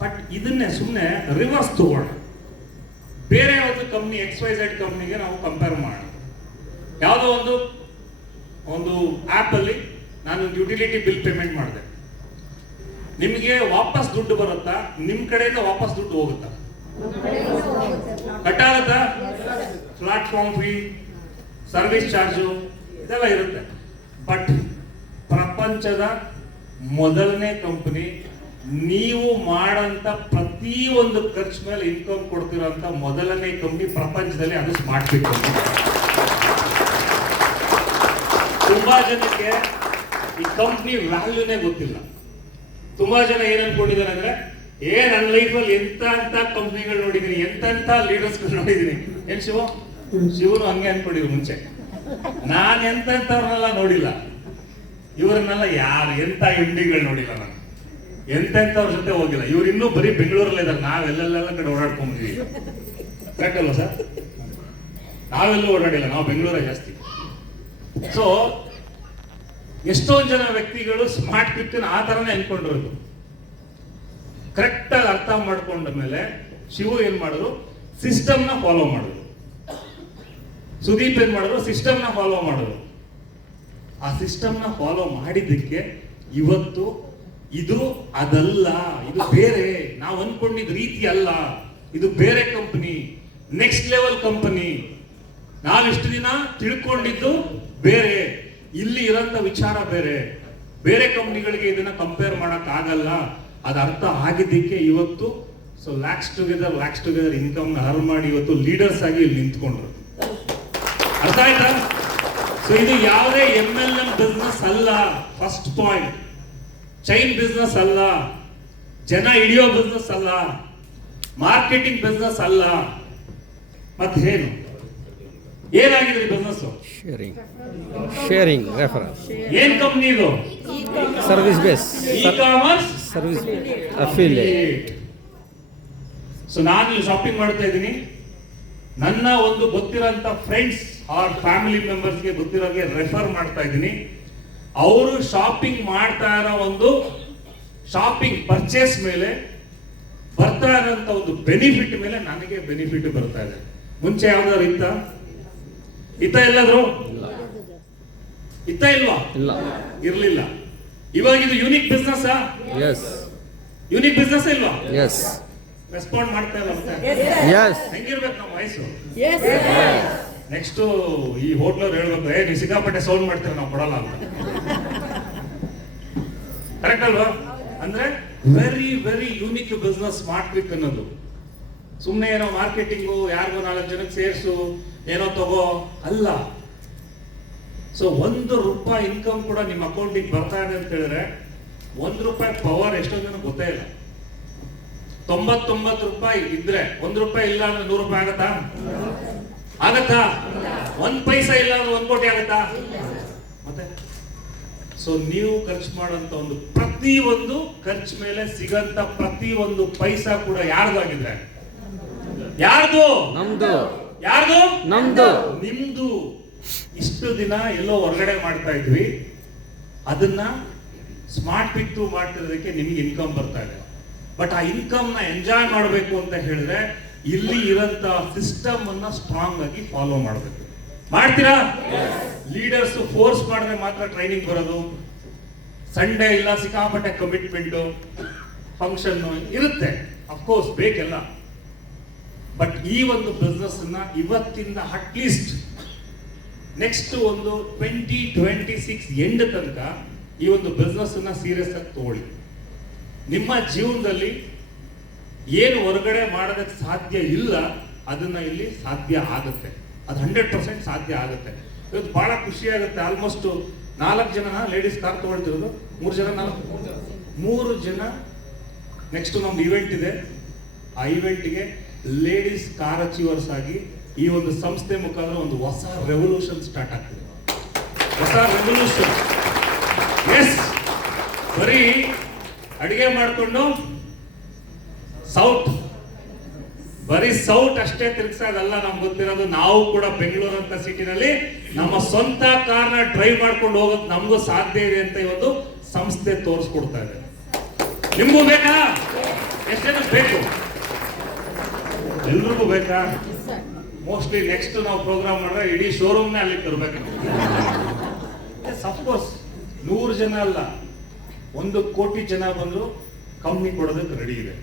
ಬಟ್ ಇದನ್ನೇ ಸುಮ್ಮನೆ ರಿವರ್ಸ್ ತಗೋಣ. ಬೇರೆ ಯಾವ್ದು ಕಂಪ್ನಿ XYZ ಕಂಪ್ನಿಗೆ ನಾವು ಕಂಪೇರ್ ಮಾಡೋಣ. ಯಾವುದೋ ಒಂದು ಆಪ್ ಅಲ್ಲಿ ನಾನು ಯುಟಿಲಿಟಿ ಬಿಲ್ ಪೇಮೆಂಟ್ ಮಾಡಿದೆ, ನಿಮಗೆ ವಾಪಸ್ ದುಡ್ಡು ಬರುತ್ತಾ? ನಿಮ್ ಕಡೆಯಿಂದ ವಾಪಸ್ ದುಡ್ಡು ಹೋಗುತ್ತಾ? ಕಟ್ಟಾಗತ್ತಾ? ಪ್ಲಾಟ್ಫಾರ್ಮ್ ಫೀ, ಸರ್ವಿಸ್ ಚಾರ್ಜು ಇದೆಲ್ಲ ಇರುತ್ತೆ. ಬಟ್ ಪ್ರಪಂಚದ ಮೊದಲನೇ ಕಂಪನಿ, ನೀವು ಮಾಡಂತ ಪ್ರತಿ ಒಂದು ಖರ್ಚು ಮೇಲೆ ಇನ್ಕಮ್ ಕೊಡ್ತಿರೋಂತ ಮೊದಲನೇ ಕಂಪನಿ ಪ್ರಪಂಚದಲ್ಲಿ, ಅದು ಸ್ಮಾರ್ಟ್ ಕ್ವಿಕ್ ಕಂಪನಿ. ತುಂಬಾ ಜನಕ್ಕೆ ಈ ಕಂಪ್ನಿ ವ್ಯಾಲ್ಯೂನೇ ಗೊತ್ತಿಲ್ಲ. ತುಂಬಾ ಜನ ಏನ್ ಅನ್ಕೊಂಡಿದ್ದಾರೆ ಅಂದ್ರೆ, ನನ್ನ ಲೈಫಲ್ಲಿ ಎಂತ ಕಂಪ್ನಿಗಳು ನೋಡಿದೀನಿ, ಎಂತ ಲೀಡರ್ಸ್ ನೋಡಿದೀನಿ. ಏನ್ ಶಿವನು ಹಂಗೆ ಅನ್ಕೊಂಡಿದ್ರು ಮುಂಚೆ. ನಾನ್ ಎಂತೆಂಥವ್ರನ್ನೆಲ್ಲ ನೋಡಿಲ್ಲ, ಇವರನ್ನೆಲ್ಲ ಯಾರು ಎಂತ MDಗಳು ನೋಡಿಲ್ಲ, ನಾನು ಎಂತೆಂಥವ್ರ ಜೊತೆ ಹೋಗಿಲ್ಲ. ಇವ್ರು ಇನ್ನೂ ಬರೀ ಬೆಂಗಳೂರಲ್ಲೇ ಇದ್ದಾರೆ, ನಾವೆಲ್ಲೆಲ್ಲ ಕಡೆ ಓಡಾಡ್ಕೊಂಡಿದೀವಿ. ಕರೆಕ್ಟ್ ಅಲ್ವಾ ಸರ್? ನಾವೆಲ್ಲೂ ಓಡಾಡಿಲ್ಲ, ನಾವು ಬೆಂಗಳೂರೇ ಜಾಸ್ತಿ. ಸೊ ಎಷ್ಟೊಂದು ಜನ ವ್ಯಕ್ತಿಗಳು ಸ್ಮಾರ್ಟ್ ಕ್ವಿಕ್ ಆ ತರನೇ ಅನ್ಕೊಂಡಿರೋದು. ಕರೆಕ್ಟ್ ಆಗಿ ಅರ್ಥ ಮಾಡ್ಕೊಂಡ ಮೇಲೆ ಶಿವು ಏನ್ ಮಾಡಿದ್ರು, ಸಿಸ್ಟಮ್ ನ ಫಾಲೋ ಮಾಡಿದ್ರು. ಸುದೀಪ್ ಏನ್ ಮಾಡಿದ್ರು, ಸಿಸ್ಟಮ್ನ ಫಾಲೋ ಮಾಡಿದ್ರು. ಆ ಸಿಸ್ಟಮ್ನ ಫಾಲೋ ಮಾಡಿದ್ದಕ್ಕೆ ಇವತ್ತು ಇದು ಅದಲ್ಲ, ಇದು ಬೇರೆ, ನಾವು ಅನ್ಕೊಂಡಿದ್ ರೀತಿ ಅಲ್ಲ, ಇದು ಬೇರೆ ಕಂಪನಿ, ನೆಕ್ಸ್ಟ್ ಲೆವೆಲ್ ಕಂಪನಿ. ನಾವಿಷ್ಟು ದಿನ ತಿಳ್ಕೊಂಡಿದ್ದು ಬೇರೆ, ಇಲ್ಲಿ ಇರೋಂಥ ವಿಚಾರ ಬೇರೆ, ಬೇರೆ ಕಂಪ್ನಿಗಳಿಗೆ ಇದನ್ನ ಕಂಪೇರ್ ಮಾಡಕ್ ಆಗಲ್ಲ. ಅದ ಅರ್ಥ ಆಗಿದ್ದಕ್ಕೆ ಇವತ್ತು so lakhs together income earn ಮಾಡಿ ಇವತ್ತು ಲೀಡರ್ಸ್ ಆಗಿ ಇಲ್ಲಿ ನಿಂತ್ಕೊಂಡ್ರು. ಅರ್ಥ ಆಯ್ತಾ? ಸೊ ಇದು ಯಾವುದೇ MLM ಬಿಸ್ನೆಸ್ ಅಲ್ಲ. ಫಸ್ಟ್ ಪಾಯಿಂಟ್, ಚೈನ್ ಬಿಸ್ನೆಸ್ ಅಲ್ಲ, ಜನ ಹಿಡಿಯೋ ಬಿಸ್ನೆಸ್ ಅಲ್ಲ, ಮಾರ್ಕೆಟಿಂಗ್ ಬಿಸ್ನೆಸ್ ಅಲ್ಲ. ಮತ್ತೇನು ಏನಾಗಿದ್ರಿ ಬಿಸ್ನೆಸ್? Sharing reference. ಏನ್ ಕಂಪ್ನಿ ಇದು? Service base, e-commerce service affiliate. So ನಾನು ಇಲ್ಲಿ ಶಾಪಿಂಗ್ ಮಾಡ್ತಾ ಇದ್ದೀನಿ. ನನ್ನ ಒಂದು ಗೊತ್ತಿರೋಂಥ ಫ್ರೆಂಡ್ಸ್ ಆರ್ ಫ್ಯಾಮಿಲಿ ಮೆಂಬರ್ಸ್ಗೆ ಗೊತ್ತಿರೋಗೆ ರೆಫರ್ ಮಾಡ್ತಾ ಇದ್ದೀನಿ. ಅವರು ಶಾಪಿಂಗ್ ಮಾಡ್ತಾ ಇರೋ ಒಂದು ಶಾಪಿಂಗ್ ಪರ್ಚೇಸ್ ಮೇಲೆ ಬರ್ತಾ ಇರೋಂಥ ಒಂದು ಬೆನಿಫಿಟ್ ಮೇಲೆ ನನಗೆ ಬೆನಿಫಿಟ್ ಬರ್ತಾ ಇದೆ. ಮುಂಚೆ ಯಾವ್ದಾದ್ರು ಇತ್ತ ಎಲ್ಲಾದ್ರು ಇಲ್ವಾ? ಇಲ್ಲ, ಇರ್ಲಿಲ್ಲ. ಇವಾಗ ಇದು unique business. Yes, unique business ಇಲ್ವಾ? ಎಸ್, ರೆಸ್ಪಾಂಡ್ ಮಾಡ್ತಾ ಇಲ್ಲ ಅಂತ ಎಸ್. ಹೆಂಗಿರ್ಬೇಕು ನಮ್ಮ ವಯಸ್ಸು? ನೆಕ್ಸ್ಟ್ ಈ ಹೋಟ್ಲವ್ರು ಹೇಳ್ಬೇಕು, ನೀವು ಸಿಕ್ಕಾಪಟ್ಟೆ ಸೌಂಡ್ ಮಾಡ್ತೀರ, ನಾವು ಕೊಡಲ್ಲ ಅಂತ. ಕರೆಕ್ಟ್ ಅಲ್ವಾ? ಅಂದ್ರೆ ವೆರಿ ವೆರಿ ಯೂನಿಕ್ ಬಿಸ್ನೆಸ್ ಮಾಡ್ಬೇಕು ಅನ್ನೋದು. ಸುಮ್ಮನೆ ಏನೋ ಮಾರ್ಕೆಟಿಂಗು, ಯಾರಿಗೋ 4 ಜನಕ್ಕೆ ಸೇರಿಸು, ಏನೋ ತಗೋ ಅಲ್ಲ. ಸೊ ₹1 ಇನ್ಕಮ್ ಕೂಡ ನಿಮ್ಮ ಅಕೌಂಟಿಗೆ ಬರ್ತಾ ಇದೆ ಅಂತ ಹೇಳಿದ್ರೆ ₹1 ಪವರ್ ಎಷ್ಟೊಂದು ಜನ ಗೊತ್ತೇ ಇಲ್ಲ. ₹99 ಇದ್ರೆ ₹1 ಇಲ್ಲ ಅಂದ್ರೆ ₹100 ಆಗತ್ತಾ? ಆಗತ್ತಾ? 1 ಪೈಸಾ ಇಲ್ಲ ಅಂದ್ರೆ 1 ಕೋಟಿ ಆಗತ್ತಾ? ಮತ್ತೆ ಸೊ ನೀವು ಖರ್ಚು ಮಾಡೋಂಥ ಒಂದು ಪ್ರತಿಯೊಂದು ಖರ್ಚು ಮೇಲೆ ಸಿಗಂತ ಪ್ರತಿಯೊಂದು ಪೈಸಾ ಕೂಡ ಯಾರ್ದಾಗಿದ್ರೆ? ಯಾರ್ದು? ನಮ್ದು. ಯಾರ್ದು? ನಮ್ದು. ನಿಮ್ದು. ಇಷ್ಟು ದಿನ ಎಲ್ಲೋ ಹೊರಗಡೆ ಮಾಡ್ತಾ ಇದ್ವಿ, ಅದನ್ನ ಸ್ಮಾರ್ಟ್ ಪಿಕ್ ಮಾಡ್ತಿರೋದಕ್ಕೆ ನಿಮ್ಗೆ ಇನ್ಕಮ್ ಬರ್ತಾ ಇದೆ. ಬಟ್ ಆ ಇನ್ಕಮ್ ನ ಎಂಜಾಯ್ ಮಾಡಬೇಕು ಅಂತ ಹೇಳಿದ್ರೆ ಇಲ್ಲಿ ಇರೋಂತ ಸಿಸ್ಟಮ್ ಅನ್ನ ಸ್ಟ್ರಾಂಗ್ ಆಗಿ ಫಾಲೋ ಮಾಡಬೇಕು. ಮಾಡ್ತೀರಾ? ಲೀಡರ್ಸ್ ಫೋರ್ಸ್ ಮಾಡಿದ್ರೆ ಮಾತ್ರ ಟ್ರೈನಿಂಗ್ ಬರೋದು. ಸಂಡೇ ಇಲ್ಲ, ಸಿಕ್ಕಾಪಟ್ಟೆ ಕಮಿಟ್ಮೆಂಟ್, ಫಂಕ್ಷನ್ ಇರುತ್ತೆ, ಅಫ್ಕೋರ್ಸ್ ಬೇಕೆಲ್ಲ. ಬಟ್ ಈ ಒಂದು ಬಿಸ್ನೆಸ್ ಅನ್ನ ಇವತ್ತಿಂದ ಅಟ್ಲೀಸ್ಟ್ ನೆಕ್ಸ್ಟ್ ಒಂದು 2026 ಎಂಡ್ ತನಕ ಈ ಒಂದು ಬಿಸ್ನೆಸ್ ಅನ್ನ ಸೀರಿಯಸ್ ಆಗಿ ತಗೊಳ್ಳಿ. ನಿಮ್ಮ ಜೀವನದಲ್ಲಿ ಏನು ಹೊರಗಡೆ ಮಾಡೋದಕ್ಕೆ ಸಾಧ್ಯ ಇಲ್ಲ ಅದನ್ನ ಇಲ್ಲಿ ಸಾಧ್ಯ ಆಗುತ್ತೆ. ಅದು 100% ಸಾಧ್ಯ ಆಗುತ್ತೆ. ಇವತ್ತು ಬಹಳ ಖುಷಿ ಆಗುತ್ತೆ. ಆಲ್ಮೋಸ್ಟ್ 4 ಜನ ಲೇಡೀಸ್ ಕಾರ್ ತಗೊಳ್ತಿರೋದು, 3 ಜನ ನೆಕ್ಸ್ಟ್ ನಮ್ದು ಇವೆಂಟ್ ಇದೆ. ಆ ಇವೆಂಟ್ಗೆ ಲೇಡೀಸ್ ಕಾರ್ ಅಚೀವರ್ಸ್ ಆಗಿ ಈ ಒಂದು ಸಂಸ್ಥೆ ಮುಖಾಂತರ ಒಂದು ಹೊಸ ರೆವಲ್ಯೂಷನ್ ಸ್ಟಾರ್ಟ್ ಆಗ್ತಿದೆ. ಹೊಸ ರೆವಲ್ಯೂಷನ್. ಎಸ್, ಬರೀ ಅಡಿಗೆ ಮಾಡಿಕೊಂಡು ಬರೀ ಸೌಟ್ ಅಷ್ಟೇ ತಿರ್ಗಿಸೋದಲ್ಲ ನಮ್ಗೆ ಗೊತ್ತಿರೋದು. ನಾವು ಕೂಡ ಬೆಂಗಳೂರು ಅಂತ ಸಿಟಿನಲ್ಲಿ ನಮ್ಮ ಸ್ವಂತ ಕಾರ್ನ ಡ್ರೈವ್ ಮಾಡ್ಕೊಂಡು ಹೋಗೋದು ನಮಗೂ ಸಾಧ್ಯ ಇದೆ ಅಂತ ಇವತ್ತು ಸಂಸ್ಥೆ ತೋರಿಸ್ಕೊಡ್ತಾ ಇದೆ. ನಿಮ್ಗೂ ಬೇಕಾ? ಎಷ್ಟು ಜನ ಬೇಕು? ಎಲ್ರಿಗೂ ಬೇಕಾ? ಮೋಸ್ಟ್ಲಿ ನೆಕ್ಸ್ಟ್ ನಾವು ಪ್ರೋಗ್ರಾಮ್ ಮಾಡಿದ್ರೆ ಇಡೀ ಶೋರೂಮ್ನೇ ಅಲ್ಲಿ ತರಬೇಕು. ಅಫ್ಕೋರ್ಸ್ 100 ಜನ ಅಲ್ಲ, 1 ಕೋಟಿ ಜನ ಬಂದು ಕಂಪ್ನಿ ಕೊಡೋದಕ್ಕೆ ರೆಡಿ ಇದೆ.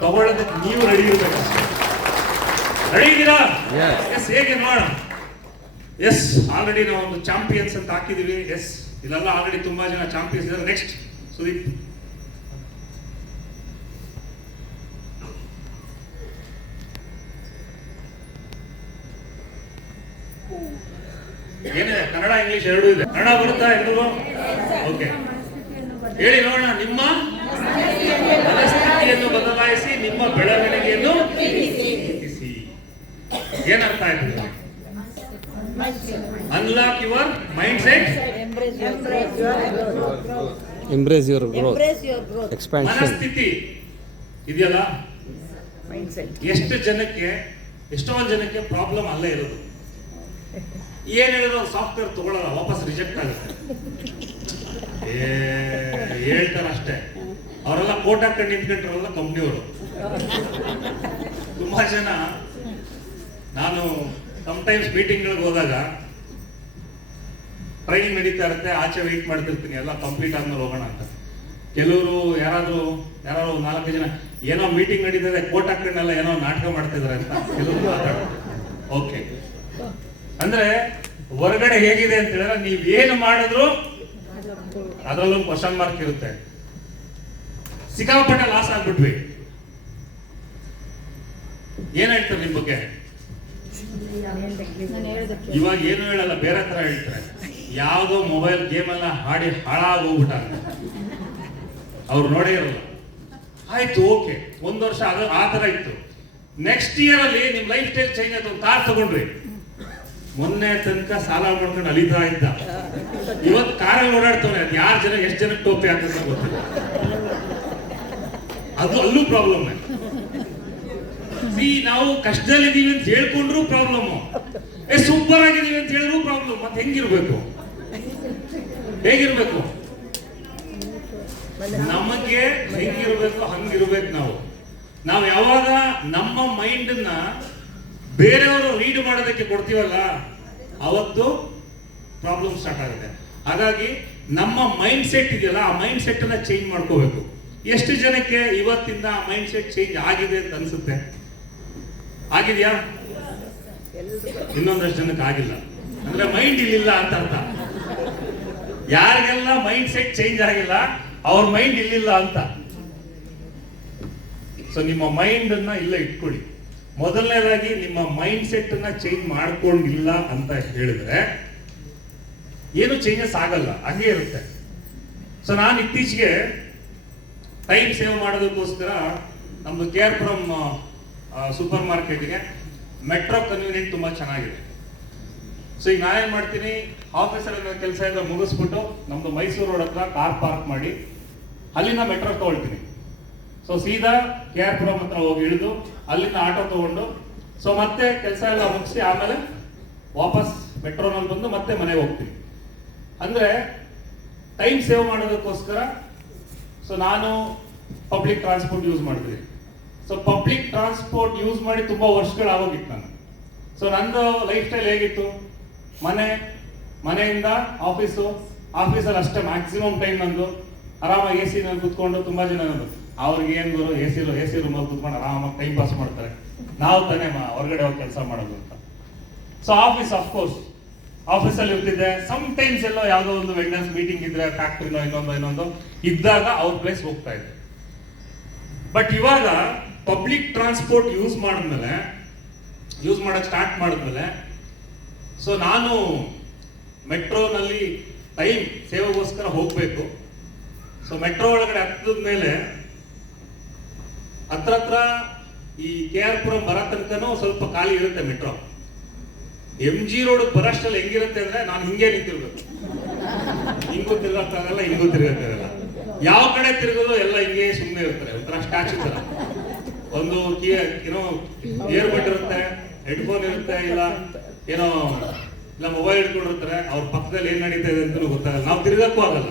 ತಗೊಳ್ಳೋದಕ್ಕೆ ನೀವು ರೆಡಿ ಇರ್ಬೇಕು. ರೆಡಿ ಇದ್ದೀರಾ? ಎಸ್, ಹೇಗೆ ನೋಡೋಣ. ಎಸ್, ಆಲ್ರೆಡಿ ನಾವು ಒಂದು ಚಾಂಪಿಯನ್ಸ್ ಅಂತ ಹಾಕಿದೀವಿ. ಎಸ್, ಇಲ್ಲೆಲ್ಲ ಆಲ್ರೆಡಿ ತುಂಬಾ ಜನ ಚಾಂಪಿಯನ್ಸ್ ಇದ್ದಾರೆ. ನೆಕ್ಸ್ಟ್ ಸುದೀಪ್. ಏನಿದೆ? ಕನ್ನಡ ಇಂಗ್ಲಿಷ್ ಎರಡೂ ಇದೆ. ಕನ್ನಡ ಬರುತ್ತಾ ಎಲ್ರಿಗೂ? ಓಕೆ, ಹೇಳಿ ನೋಡೋಣ. ನಿಮ್ಮ ಮನಸ್ಥಿತಿಯನ್ನು ಬದಲಾಯಿಸಿ ನಿಮ್ಮ ಬೆಳವಣಿಗೆಯನ್ನು ಹೆಚ್ಚಿಸಿ. ಏನರ್ಥ ಆಯ್ತು? Unlock your mind set, embrace your growth, expansion. ಮನಸ್ಥಿತಿ ಇದೆಯಲ್ಲ, ಎಷ್ಟೊಂದು ಜನಕ್ಕೆ ಪ್ರಾಬ್ಲಮ್ ಅಲ್ಲೇ ಇರೋದು. ಏನ್ ಹೇಳಿದ್ರು ಸಾಫ್ಟ್ವೇರ್ ತಗೊಳ್ಳಲ್ಲ, ವಾಪಸ್ ರಿಜೆಕ್ಟ್ ಆಗುತ್ತೆ. ಹೇಳ್ತಾರೆ ಅಷ್ಟೇ. ಅವರೆಲ್ಲ ಕೋಟ್ ಹಾಕೊಂಡು ನಿಂತ್ಕೊಂಡ್ರಲ್ಲ ಕಂಪ್ನಿಯವರು. ತುಂಬಾ ಜನ ನಾನು ಸಮಟೈಮ್ಸ್ ಮೀಟಿಂಗ್ಗಳಿಗೆ ಹೋದಾಗ ಟ್ರೈನಿಂಗ್ ನಡೀತಾ ಇರುತ್ತೆ, ಆಚೆ ವೆಯ್ಟ್ ಮಾಡ್ತಿರ್ತೀನಿ ಎಲ್ಲ ಕಂಪ್ಲೀಟ್ ಆದ್ಮೇಲೆ ಹೋಗೋಣ ಅಂತ. ಕೆಲವರು ಯಾರಾದ್ರೂ 4 ಜನ ಏನೋ ಮೀಟಿಂಗ್ ನಡೀತದೆ ಕೋಟ್ ಹಾಕೊಂಡೆಲ್ಲ ಏನೋ ನಾಟಕ ಮಾಡ್ತಿದಾರೆ ಅಂತ ಕೆಲವರು ಮಾತಾಡ್ತಾರೆ. ಓಕೆ, ಅಂದ್ರೆ ಹೊರಗಡೆ ಹೇಗಿದೆ ಅಂತ ಹೇಳಿದ್ರೆ ನೀವ್ ಏನು ಮಾಡಿದ್ರು ಅದ್ರಲ್ಲೊಂದು ಕ್ವಶನ್ ಮಾರ್ಕ್ ಇರುತ್ತೆ. ಸಿಕ್ಕಾಪಟ್ಟೆ ಲಾಸ್ ಆಗ್ಬಿಟ್ವಿ. ಏನ್ ಹೇಳ್ತಾರೆ ನಿಮ್ ಬಗ್ಗೆ? ಇವಾಗ ಏನು ಹೇಳಲ್ಲ, ಬೇರೆ ತರ ಹೇಳ್ತಾರೆ. ಯಾವ್ದೋ ಮೊಬೈಲ್ ಗೇಮ್ ಎಲ್ಲ ಹಾಡಿ ಹಾಳಾಗೋಗ್ಬಿಟ್ಟ ಅವ್ರು ನೋಡೇ ಇರಲ್ಲ. ಆಯ್ತು, ಓಕೆ, 1 ವರ್ಷ ಅದು ಆ ತರ ಇತ್ತು. ನೆಕ್ಸ್ಟ್ ಇಯರ್ ಅಲ್ಲಿ ನಿಮ್ ಲೈಫ್ ಸ್ಟೈಲ್ ಚೇಂಜ್ ಆಯ್ತು. ಒಂದು ಕಾರ್ ತಗೊಂಡ್ರಿ, ಮೊನ್ನೆ ತನಕ ಸಾಲ ಮಾಡ್ಕೊಂಡು ಅಲಿತಾ ಇದ್ದ, ಇವತ್ತು ಕಾರಲ್ಲಿ ಓಡಾಡ್ತವ್ರೆ. ಅದು ಯಾರು ಜನ ಎಷ್ಟು ಜನಕ್ಕೆ ಟೋಪಿ ಹಾಕಿದ್ರೆ ಗೊತ್ತಿಲ್ಲ. ಅದು ಅಲ್ಲೂ ಪ್ರಾಬ್ಲಮ್. ನಾವು ಕಷ್ಟದಲ್ಲಿದ್ದೀವಿ ಅಂತ ಹೇಳ್ಕೊಂಡ್ರು ಪ್ರಾಬ್ಲಮ್, ಸೂಪರ್ ಆಗಿದೀವಿ ಅಂತ ಹೇಳಿದ್ರು ಪ್ರಾಬ್ಲಮ್. ಮತ್ತೆ ಹೆಂಗಿರ್ಬೇಕು? ಹೇಗಿರ್ಬೇಕು? ನಮಗೆ ಹೆಂಗಿರ್ಬೇಕು ಹಂಗಿರ್ಬೇಕು. ನಾವು ಯಾವಾಗ ನಮ್ಮ ಮೈಂಡ್ ನ ಬೇರೆಯವರು ರೀಡ್ ಮಾಡೋದಕ್ಕೆ ಕೊಡ್ತೀವಲ್ಲ, ಅವತ್ತು ಪ್ರಾಬ್ಲಮ್ ಸ್ಟಾರ್ಟ್ ಆಗುತ್ತೆ. ಹಾಗಾಗಿ ನಮ್ಮ ಮೈಂಡ್ ಸೆಟ್ ಇದೆಯಲ್ಲ, ಆ ಮೈಂಡ್ ಸೆಟ್ ಅನ್ನ ಚೇಂಜ್ ಮಾಡ್ಕೋಬೇಕು. ಎಷ್ಟು ಜನಕ್ಕೆ ಇವತ್ತಿಂದ ಆ ಮೈಂಡ್ ಸೆಟ್ ಚೇಂಜ್ ಆಗಿದೆ ಅಂತ ಅನ್ಸುತ್ತೆ? ಆಗಿದ್ಯಾ? ಇನ್ನೊಂದಷ್ಟು ಜನಕ್ಕೆ ಆಗಿಲ್ಲ. ಅಂದ್ರೆ ಮೈಂಡ್ ಇಲ್ಲಿಲ್ಲ ಅಂತ ಅರ್ಥ. ಯಾರಿಗೆಲ್ಲ ಮೈಂಡ್ ಸೆಟ್ ಚೇಂಜ್ ಆಗಿಲ್ಲ ಅವ್ರ ಮೈಂಡ್ ಇಲ್ಲಿಲ್ಲ ಅಂತ. ಸೊ ನಿಮ್ಮ ಮೈಂಡ್ ಅನ್ನ ಇಲ್ಲ ಇಟ್ಕೊಳ್ಳಿ. ಮೊದಲನೇದಾಗಿ ನಿಮ್ಮ ಮೈಂಡ್ ಸೆಟ್ ಅನ್ನ ಚೇಂಜ್ ಮಾಡ್ಕೊಂಡಿಲ್ಲ ಅಂತ ಹೇಳಿದ್ರೆ ಏನು ಚೇಂಜಸ್ ಆಗಲ್ಲ, ಹಂಗೆ ಇರುತ್ತೆ. ಸೊ ನಾನು ಇತ್ತೀಚೆಗೆ ಟೈಮ್ ಸೇವ್ ಮಾಡೋದಕ್ಕೋಸ್ಕರ ನಮ್ದು KR-ಪುರಂ ಸೂಪರ್ ಮಾರ್ಕೆಟ್ಗೆ ಮೆಟ್ರೋ ಕನ್ವೀನಿಯಂಟ್ ತುಂಬಾ ಚೆನ್ನಾಗಿದೆ. ಸೊ ಈಗ ನಾನೇನ್ ಮಾಡ್ತೀನಿ, ಆಫೀಸಲ್ಲಿ ಕೆಲಸ ಎಲ್ಲ ಮುಗಿಸ್ಬಿಟ್ಟು ನಮ್ದು ಮೈಸೂರು ರೋಡ್ ಹತ್ರ ಕಾರ್ ಪಾರ್ಕ್ ಮಾಡಿ ಅಲ್ಲಿಂದ ಮೆಟ್ರೋ ತಗೊಳ್ತೀನಿ. ಸೊ ಸೀದಾ KR-ಪುರಂ ಹತ್ರ ಹೋಗಿ ಇಳಿದು ಅಲ್ಲಿಂದ ಆಟೋ ತಗೊಂಡು ಸೊ ಮತ್ತೆ ಕೆಲಸ ಎಲ್ಲ ಮುಗಿಸಿ ಆಮೇಲೆ ವಾಪಸ್ ಮೆಟ್ರೋನಲ್ಲಿ ಬಂದು ಮತ್ತೆ ಮನೆಗೆ ಹೋಗ್ತೀನಿ. ಅಂದ್ರೆ ಟೈಮ್ ಸೇವ್ ಮಾಡೋದಕ್ಕೋಸ್ಕರ ಸೊ ನಾನು ಪಬ್ಲಿಕ್ ಟ್ರಾನ್ಸ್ಪೋರ್ಟ್ ಯೂಸ್ ಮಾಡ್ತೀನಿ. ಸೊ ಪಬ್ಲಿಕ್ ಟ್ರಾನ್ಸ್ಪೋರ್ಟ್ ಯೂಸ್ ಮಾಡಿ ತುಂಬಾ ವರ್ಷಗಳು ಆಗೋಗಿತ್ತು ನಾನು. ಸೊ ನಂದು ಲೈಫ್ ಸ್ಟೈಲ್ ಹೇಗಿತ್ತು, ಮನೆಯಿಂದ ಆಫೀಸು, ಆಫೀಸಲ್ಲಿ ಅಷ್ಟೇ ಮ್ಯಾಕ್ಸಿಮಮ್ ಟೈಮ್ ನಂದು ಆರಾಮಾಗಿ AC ನಲ್ಲಿ ಕುತ್ಕೊಂಡು. ತುಂಬಾ ಜನ ಅವ್ರಿಗೆ ಏನ್ ಬರೋ AC ರೂಮಲ್ಲಿ ಕುತ್ಕೊಂಡು ಆರಾಮಾಗಿ ಟೈಮ್ ಪಾಸ್ ಮಾಡ್ತಾರೆ. ನಾವು ತಾನೇ ಹೊರಗಡೆ ಹೋಗಿ ಕೆಲಸ ಮಾಡೋದು ಅಂತ. ಸೊ ಆಫೀಸ್ ಅಫ್ಕೋರ್ಸ್ ಆಫೀಸಲ್ಲಿ ಇರ್ತಿದ್ದೆ. ಸಮ್ ಟೈಮ್ಸ್ ಎಲ್ಲೋ ಯಾವುದೋ ಒಂದು ವೆಂಡರ್ಸ್ ಮೀಟಿಂಗ್ ಇದ್ರೆ ಫ್ಯಾಕ್ಟ್ರಿನೋ ಇನ್ನೊಂದು ಇದ್ದಾಗ ಅವ್ರ ಪ್ಲೇಸ್ ಹೋಗ್ತಾ ಇದ್ದೆ. ಬಟ್ ಇವಾಗ ಪಬ್ಲಿಕ್ ಟ್ರಾನ್ಸ್ಪೋರ್ಟ್ ಯೂಸ್ ಮಾಡಕ್ ಸ್ಟಾರ್ಟ್ ಮಾಡಿದ್ಮೇಲೆ ಸೊ ನಾನು ಮೆಟ್ರೋನಲ್ಲಿ ಟೈಮ್ ಸೇವೆಗೋಸ್ಕರ ಹೋಗ್ಬೇಕು. ಸೊ ಮೆಟ್ರೋ ಒಳಗಡೆ ಹತ್ತದ ಮೇಲೆ ಹತ್ರ ಈ KR-ಪುರಂ ಬರೋ ತನಕನೂ ಸ್ವಲ್ಪ ಖಾಲಿ ಇರುತ್ತೆ ಮೆಟ್ರೋ. MG ರೋಡ್ ಬರೋಷ್ಟಲ್ಲಿ ಹೆಂಗಿರುತ್ತೆ ಅಂದ್ರೆ ನಾನು ಹಿಂಗೆ ನಿಂತಿರ್ಬೇಕು. ಹಿಂಗೂ ತಿರ್ಗಕ್ಕಾಗಲ್ಲ, ಹಿಂಗೂ ತಿರ್ಗಕ್ಕಾಗಲ್ಲ. ಯಾವ ಕಡೆ ತಿರುಗೋದು ಎಲ್ಲ ಹಿಂಗೆ ಸುಮ್ಮನೆ ಇರ್ತಾರೆ, ಒಂಥರ ಸ್ಟ್ಯಾಚು ತರ. ಒಂದು ಏನೋ ಇಯರ್ಬಡ್ ಇರುತ್ತೆ, ಹೆಡ್ಫೋನ್ ಇರುತ್ತೆ, ಇಲ್ಲ ಮೊಬೈಲ್ ಹಿಡ್ಕೊಂಡಿರ್ತಾರೆ. ಅವ್ರ ಪಕ್ಕದಲ್ಲಿ ಏನ್ ನಡೀತಾ ಇದೆ ಅಂತ ಗೊತ್ತಾಗಲ್ಲ, ನಾವು ತಿರ್ಗಕ್ಕೂ ಆಗಲ್ಲ.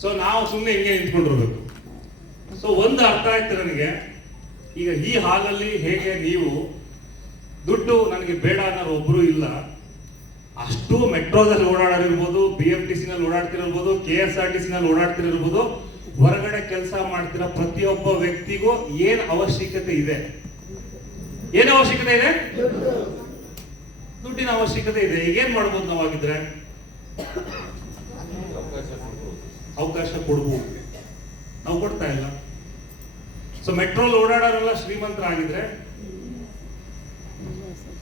ಸೊ ನಾವು ಸುಮ್ಮನೆ ಹಿಂಗೆ ನಿಂತ್ಕೊಂಡಿರ್ಬೇಕು. ಸೊ ಒಂದು ಅರ್ಥ ಆಯ್ತು ನನಗೆ, ಈಗ ಈ ಹಾಲಲ್ಲಿ ಹೇಗೆ ನೀವು ದುಡ್ಡು ನನಗೆ ಬೇಡ ಅನ್ನೋರು ಒಬ್ರು ಇಲ್ಲ. ಅಷ್ಟು ಮೆಟ್ರೋದಲ್ಲಿ ಓಡಾಡಿರ್ಬೋದು, BMTC ನಲ್ಲಿ ಓಡಾಡ್ತಿರ್ಬೋದು, KSRTC ನಲ್ಲಿ ಓಡಾಡ್ತಿರ್ಬೋದು, ಹೊರಗಡೆ ಕೆಲಸ ಮಾಡ್ತಿರೋ ಪ್ರತಿಯೊಬ್ಬ ವ್ಯಕ್ತಿಗೂ ಏನ್ ಅವಶ್ಯಕತೆ ಇದೆ? ಏನ್ ಅವಶ್ಯಕತೆ ಇದೆ? ದುಡ್ಡಿನ ಅವಶ್ಯಕತೆ ಇದೆ. ಈಗೇನ್ ಮಾಡ್ಬೋದು ನಾವಾಗಿದ್ರೆ? ಅವಕಾಶ ಕೊಡ್ಬೋದು. ನಾವು ಕೊಡ್ತಾ ಇಲ್ಲ. ಸೊ ಮೆಟ್ರೋಲ್ ಓಡಾಡೋರೆಲ್ಲ ಶ್ರೀಮಂತರಾಗಿದ್ರೆ,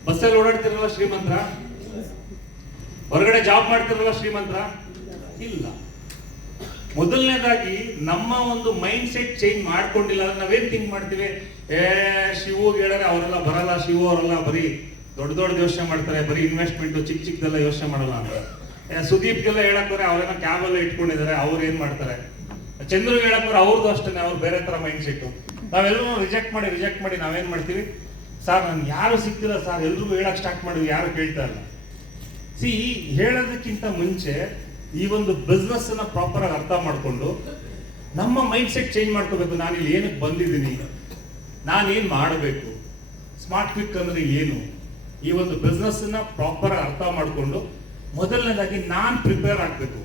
ಬಸ್ಸಲ್ಲಿ ಓಡಾಡ್ತಿರಲ್ಲ ಶ್ರೀಮಂತರ, ಹೊರಗಡೆ ಜಾಬ್ ಮಾಡ್ತಿರಲ್ಲ ಶ್ರೀಮಂತರ ಇಲ್ಲ. ಮೊದಲನೇದಾಗಿ ನಮ್ಮ ಒಂದು ಮೈಂಡ್ ಸೆಟ್ ಚೇಂಜ್ ಮಾಡ್ಕೊಂಡಿಲ್ಲ. ನಾವೇನ್ ಥಿಂಕ್ ಮಾಡ್ತೀವಿ, ಶಿವು ಹೇಳಿದ್ರೆ ಅವರೆಲ್ಲ ಬರಲ್ಲ, ಶಿವು ಅವರೆಲ್ಲ ಬರೀ ದೊಡ್ಡ ಯೋಚನೆ ಮಾಡ್ತಾರೆ, ಬರೀ ಇನ್ವೆಸ್ಟ್ಮೆಂಟ್ ಚಿಕ್ಕದೆಲ್ಲ ಯೋಚನೆ ಮಾಡಲ್ಲ ಅಂತ. ಸುದೀಪ್ಗೆಲ್ಲ ಹೇಳಕ್ಕೋರೆ ಅವರೇನೋ ಕ್ಯಾಬ್ ಎಲ್ಲ ಇಟ್ಕೊಂಡಿದ್ದಾರೆ, ಅವ್ರು ಏನ್ ಮಾಡ್ತಾರೆ. ಚಂದ್ರಿಗೆ ಹೇಳಕ್ಕೋರೆ ಅವ್ರದ್ದು ಅಷ್ಟೇ, ಅವ್ರು ಬೇರೆ ತರ ಮೈಂಡ್ ಸೆಟ್. ನಾವೆಲ್ಲರೂ ರಿಜೆಕ್ಟ್ ಮಾಡಿ ನಾವೇನ್ ಮಾಡ್ತೀವಿ, ಸರ್ ನನ್ಗೆ ಯಾರು ಸಿಗ್ತಿಲ್ಲ ಸರ್, ಎಲ್ರಿಗೂ ಹೇಳಕ್ ಸ್ಟಾರ್ಟ್ ಮಾಡಿದ್ವಿ, ಯಾರು ಕೇಳ್ತಾ ಇಲ್ಲ. ಹೇಳೋದಕ್ಕಿಂತ ಮುಂಚೆ ಈ ಒಂದು ಬಿಸ್ನೆಸ್ ಅನ್ನ ಪ್ರಾಪರ್ ಆಗಿ ಅರ್ಥ ಮಾಡ್ಕೊಂಡು ನಮ್ಮ ಮೈಂಡ್ ಸೆಟ್ ಚೇಂಜ್ ಮಾಡ್ಕೋಬೇಕು. ನಾನು ಇಲ್ಲಿ ಏನಕ್ಕೆ ಬಂದಿದ್ದೀನಿ, ನಾನು ಏನ್ ಮಾಡಬೇಕು, ಸ್ಮಾರ್ಟ್ ಕ್ವಿಕ್ ಅಂದ್ರೆ ಏನು, ಈ ಒಂದು ಬಿಸ್ನೆಸ್ ನ ಪ್ರಾಪರ್ ಅರ್ಥ ಮಾಡಿಕೊಂಡು ಮೊದಲನೇದಾಗಿ ನಾನ್ ಪ್ರಿಪೇರ್ ಆಗ್ಬೇಕು.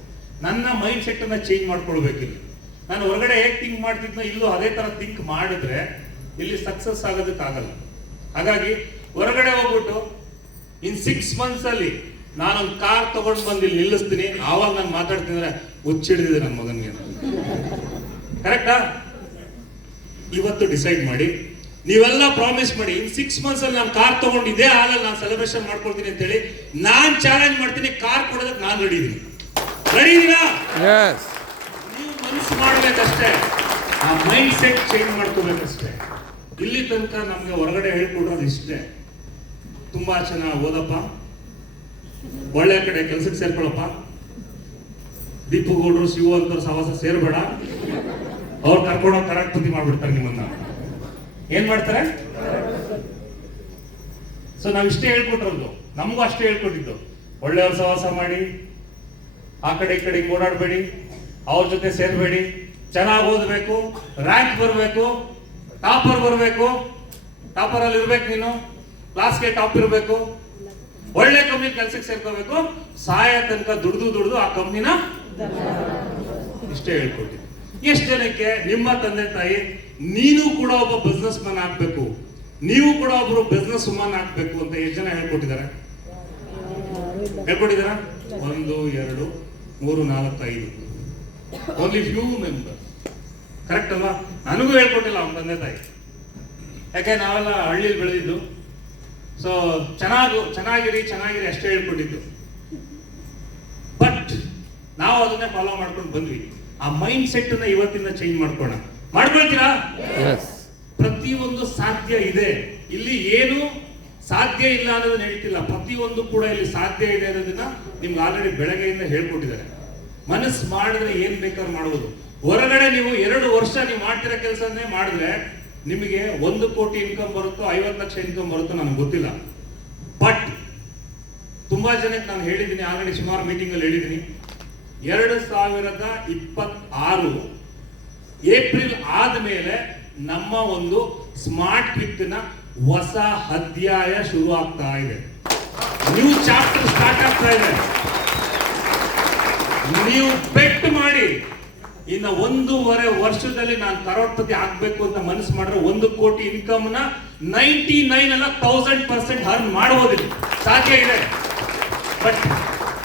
ನನ್ನ ಮೈಂಡ್ ಸೆಟ್ ಅನ್ನ ಚೇಂಜ್ ಮಾಡ್ಕೊಳ್ಬೇಕಿಲ್ಲ. ನಾನು ಹೊರಗಡೆ ಹೇಗೆ ಥಿಂಕ್ ಮಾಡ್ತಿದ್ನೋ ಇಲ್ಲೂ ಅದೇ ತರ ಥಿಂಕ್ ಮಾಡಿದ್ರೆ ಇಲ್ಲಿ ಸಕ್ಸಸ್ ಆಗೋದಕ್ಕಾಗಲ್ಲ. ಹಾಗಾಗಿ ಹೊರಗಡೆ ಹೋಗ್ಬಿಟ್ಟು ಇನ್ 6 months ಅಲ್ಲಿ ನಾನೊಂದು ಕಾರ್ ತಗೊಂಡು ಬಂದು ಇಲ್ಲಿ ನಿಲ್ಲಿಸ್ತೀನಿ, ಆವಾಗ ನಾನು ಮಾತಾಡ್ತಿದ್ರೆ ಹುಚ್ಚಿಡಿದಿದೆ ನನ್ನ ಮಗನಿಗೆ. ಕರೆಕ್ಟಾ? ಇವತ್ತು ಡಿಸೈಡ್ ಮಾಡಿ, ನೀವೆಲ್ಲ ಪ್ರಾಮಿಸ್ ಮಾಡಿ, ಇನ್ 6 months ಅಲ್ಲಿ ನಾನು ಕಾರ್ ತಗೊಂಡು ಇದೇ ಹಾಲಲ್ಲಿ ನಾನು ಸೆಲೆಬ್ರೇಷನ್ ಮಾಡ್ಕೊಳ್ತೀನಿ ಅಂತ ಹೇಳಿ ನಾನ್ ಚಾಲೆಂಜ್ ಮಾಡ್ತೀನಿ. ಕಾರ್ ಕೊಡೋದಕ್ಕೆ ನಾನು ರೆಡಿ ಇದೀನಿ. ರೆಡಿ ಇದೀನಾ? ನೀವು ಮನಸ್ಸು ಮಾಡ್ಬೇಕಷ್ಟೇ, ಆ ಮೈಂಡ್ ಸೆಟ್ ಚೇಂಜ್ ಮಾಡ್ಕೋಬೇಕಷ್ಟೇ. ಇಲ್ಲಿ ತನಕ ನಮ್ಗೆ ಹೊರಗಡೆ ಹೇಳ್ಕೊಡೋದು ಇಷ್ಟೇ. ತುಂಬಾ ಚೆನ್ನಾಗಿ ಓದಪ್ಪ, ಒಳ್ಳೆ ಕಡೆ ಕೆಲ್ಸಕ್ಕೆ ಸೇರ್ಕೊಳಪ್ಪ, ದೀಪು ಗೌಡ್ರು ಶಿವು ಅಂತ ಸಹವಾಸ ಸೇರ್ಬೇಡ, ಅವ್ರು ಕರ್ಕೊಂಡೋಗಿ ಕರೆಕ್ಟ್ ಬುದ್ಧಿ ಮಾಡ್ಬಿಡ್ತಾರೆ ನಿಮ್ಮನ್ನ. ಏನ್ ಮಾಡ್ತಾರೆ? ಸೊ ನಾವ್ ಇಷ್ಟೇ ಹೇಳ್ಕೊಟ್ರದ್ದು, ನಮಗೂ ಅಷ್ಟೇ ಹೇಳ್ಕೊಟ್ಟಿದ್ದು. ಒಳ್ಳೆಯವ್ರ ಸಹವಾಸ ಮಾಡಿ, ಆ ಕಡೆ ಈ ಕಡೆ ಓಡಾಡಬೇಡಿ, ಅವ್ರ ಜೊತೆ ಸೇರ್ಬೇಡಿ, ಚೆನ್ನಾಗಿ ಓದಬೇಕು, ರ್ಯಾಂಕ್ ಬರಬೇಕು, ಟಾಪರ್ ಬರಬೇಕು, ಟಾಪರ್ ಅಲ್ಲಿ ಇರ್ಬೇಕು, ನೀನು ಕ್ಲಾಸ್ಗೆ ಟಾಪ್ ಇರಬೇಕು, ಒಳ್ಳೆ ಕಂಪ್ನಿ ಕೆಲ್ಸಕ್ಕೆ ಸೇರ್ಕೋಬೇಕು, ಸಾಯ ತನಕ ದುಡ್ದು ಆ ಕಂಪ್ನಿನ ಇಷ್ಟೇ ಹೇಳ್ಕೊಟ್ಟಿದ್ದು. ಎಷ್ಟು ಜನಕ್ಕೆ ನಿಮ್ಮ ತಂದೆ ತಾಯಿ ನೀನು ಕೂಡ ಒಬ್ಬ ಬಿಸ್ನೆಸ್ ಮ್ಯಾನ್ ಆಗ್ಬೇಕು, ನೀವು ಕೂಡ ಒಬ್ರು ಬಿಸ್ನೆಸ್ ವುಮನ್ ಆಗ್ಬೇಕು ಅಂತ ಎಷ್ಟು ಜನ ಹೇಳ್ಕೊಟ್ಟಿದ್ದಾರೆ? 1 2 3 4 5 ಓನ್ಲಿ ಫ್ಯೂ ಮೆಂಬರ್. ಕರೆಕ್ಟ್ ಅಲ್ವಾ? ನನಗೂ ಹೇಳ್ಕೊಟ್ಟಿಲ್ಲ ಅವನ ತಂದೆ ತಾಯಿ. ಯಾಕೆ ನಾವೆಲ್ಲ ಹಳ್ಳಿಲಿ ಬೆಳೆದಿದ್ದು. ಸೊ ಚೆನ್ನಾಗಿರಿ ಅಷ್ಟೇ ಹೇಳ್ಕೊಟ್ಟಿದ್ದು. ಬಟ್ ನಾವು ಅದನ್ನೇ ಫಾಲೋ ಮಾಡ್ಕೊಂಡು ಬಂದ್ವಿ. ಆ ಮೈಂಡ್ ಸೆಟ್ ಅನ್ನ ಇವತ್ತಿಂದ ಚೇಂಜ್ ಮಾಡ್ಕೊಳ್ತೀರಾ? ಪ್ರತಿಯೊಂದು ಸಾಧ್ಯ ಇದೆ. ಇಲ್ಲಿ ಏನು ಸಾಧ್ಯ ಇಲ್ಲ ಅನ್ನೋದನ್ನ ಹೇಳ್ತಿಲ್ಲ, ಪ್ರತಿಯೊಂದು ಕೂಡ ಇಲ್ಲಿ ಸಾಧ್ಯ ಇದೆ ಅನ್ನೋದನ್ನ ನಿಮ್ಗೆ ಆಲ್ರೆಡಿ ಬೆಳಗ್ಗೆಯಿಂದ ಹೇಳ್ಕೊಟ್ಟಿದ್ದಾರೆ. ಮನಸ್ಸು ಮಾಡಿದ್ರೆ ಏನ್ ಬೇಕಾದ್ರೂ ಮಾಡಬಹುದು. ಹೊರಗಡೆ ನೀವು 2 ವರ್ಷ ನೀವು ಮಾಡ್ತಿರೋ ಕೆಲಸನೇ ಮಾಡಿದ್ರೆ ನಿಮಗೆ 1 ಕೋಟಿ ಇನ್ಕಮ್ ಬರುತ್ತೋ 50 ಲಕ್ಷ ಇನ್ಕಮ್ ಬರುತ್ತೋ ನನಗೆ ಗೊತ್ತಿಲ್ಲ. ಬಟ್ ತುಂಬಾ ಜನಕ್ಕೆ ನಾನು ಹೇಳಿದ್ದೀನಿ, ಆಲ್ರೆಡಿ ಸುಮಾರು ಮೀಟಿಂಗ್ ಅಲ್ಲಿ ಹೇಳಿದ್ದೀನಿ, 2026 ಏಪ್ರಿಲ್ ಆದ್ಮೇಲೆ ನಮ್ಮ ಒಂದು ಸ್ಮಾರ್ಟ್ ಕ್ವಿಕ್ ನ ಹೊಸ ಅಧ್ಯಾಯ ಶುರು ಆಗ್ತಾ ಇದೆ. ನ್ಯೂ ಚಾಪ್ಟರ್ ಸ್ಟಾರ್ಟ್ ಆಗ್ತಾ ಇದೆ. ನೀವು ಬೆಟ್ ಮಾಡಿ ಇನ್ನು 1.5 ವರ್ಷದಲ್ಲಿ ನಾನು ಕರೋಡ್ಪತಿ ಆಗ್ಬೇಕು ಅಂತ ಮನಸ್ಸು ಮಾಡಿದ್ರೆ 1 ಕೋಟಿ ಇನ್ಕಮ್ ನ 99 ಅಲ್ಲ 1000% ಅರ್ನ್ ಮಾಡಬಹುದಿಲ್ಲ, ಸಾಧ್ಯ ಇದೆ. ಬಟ್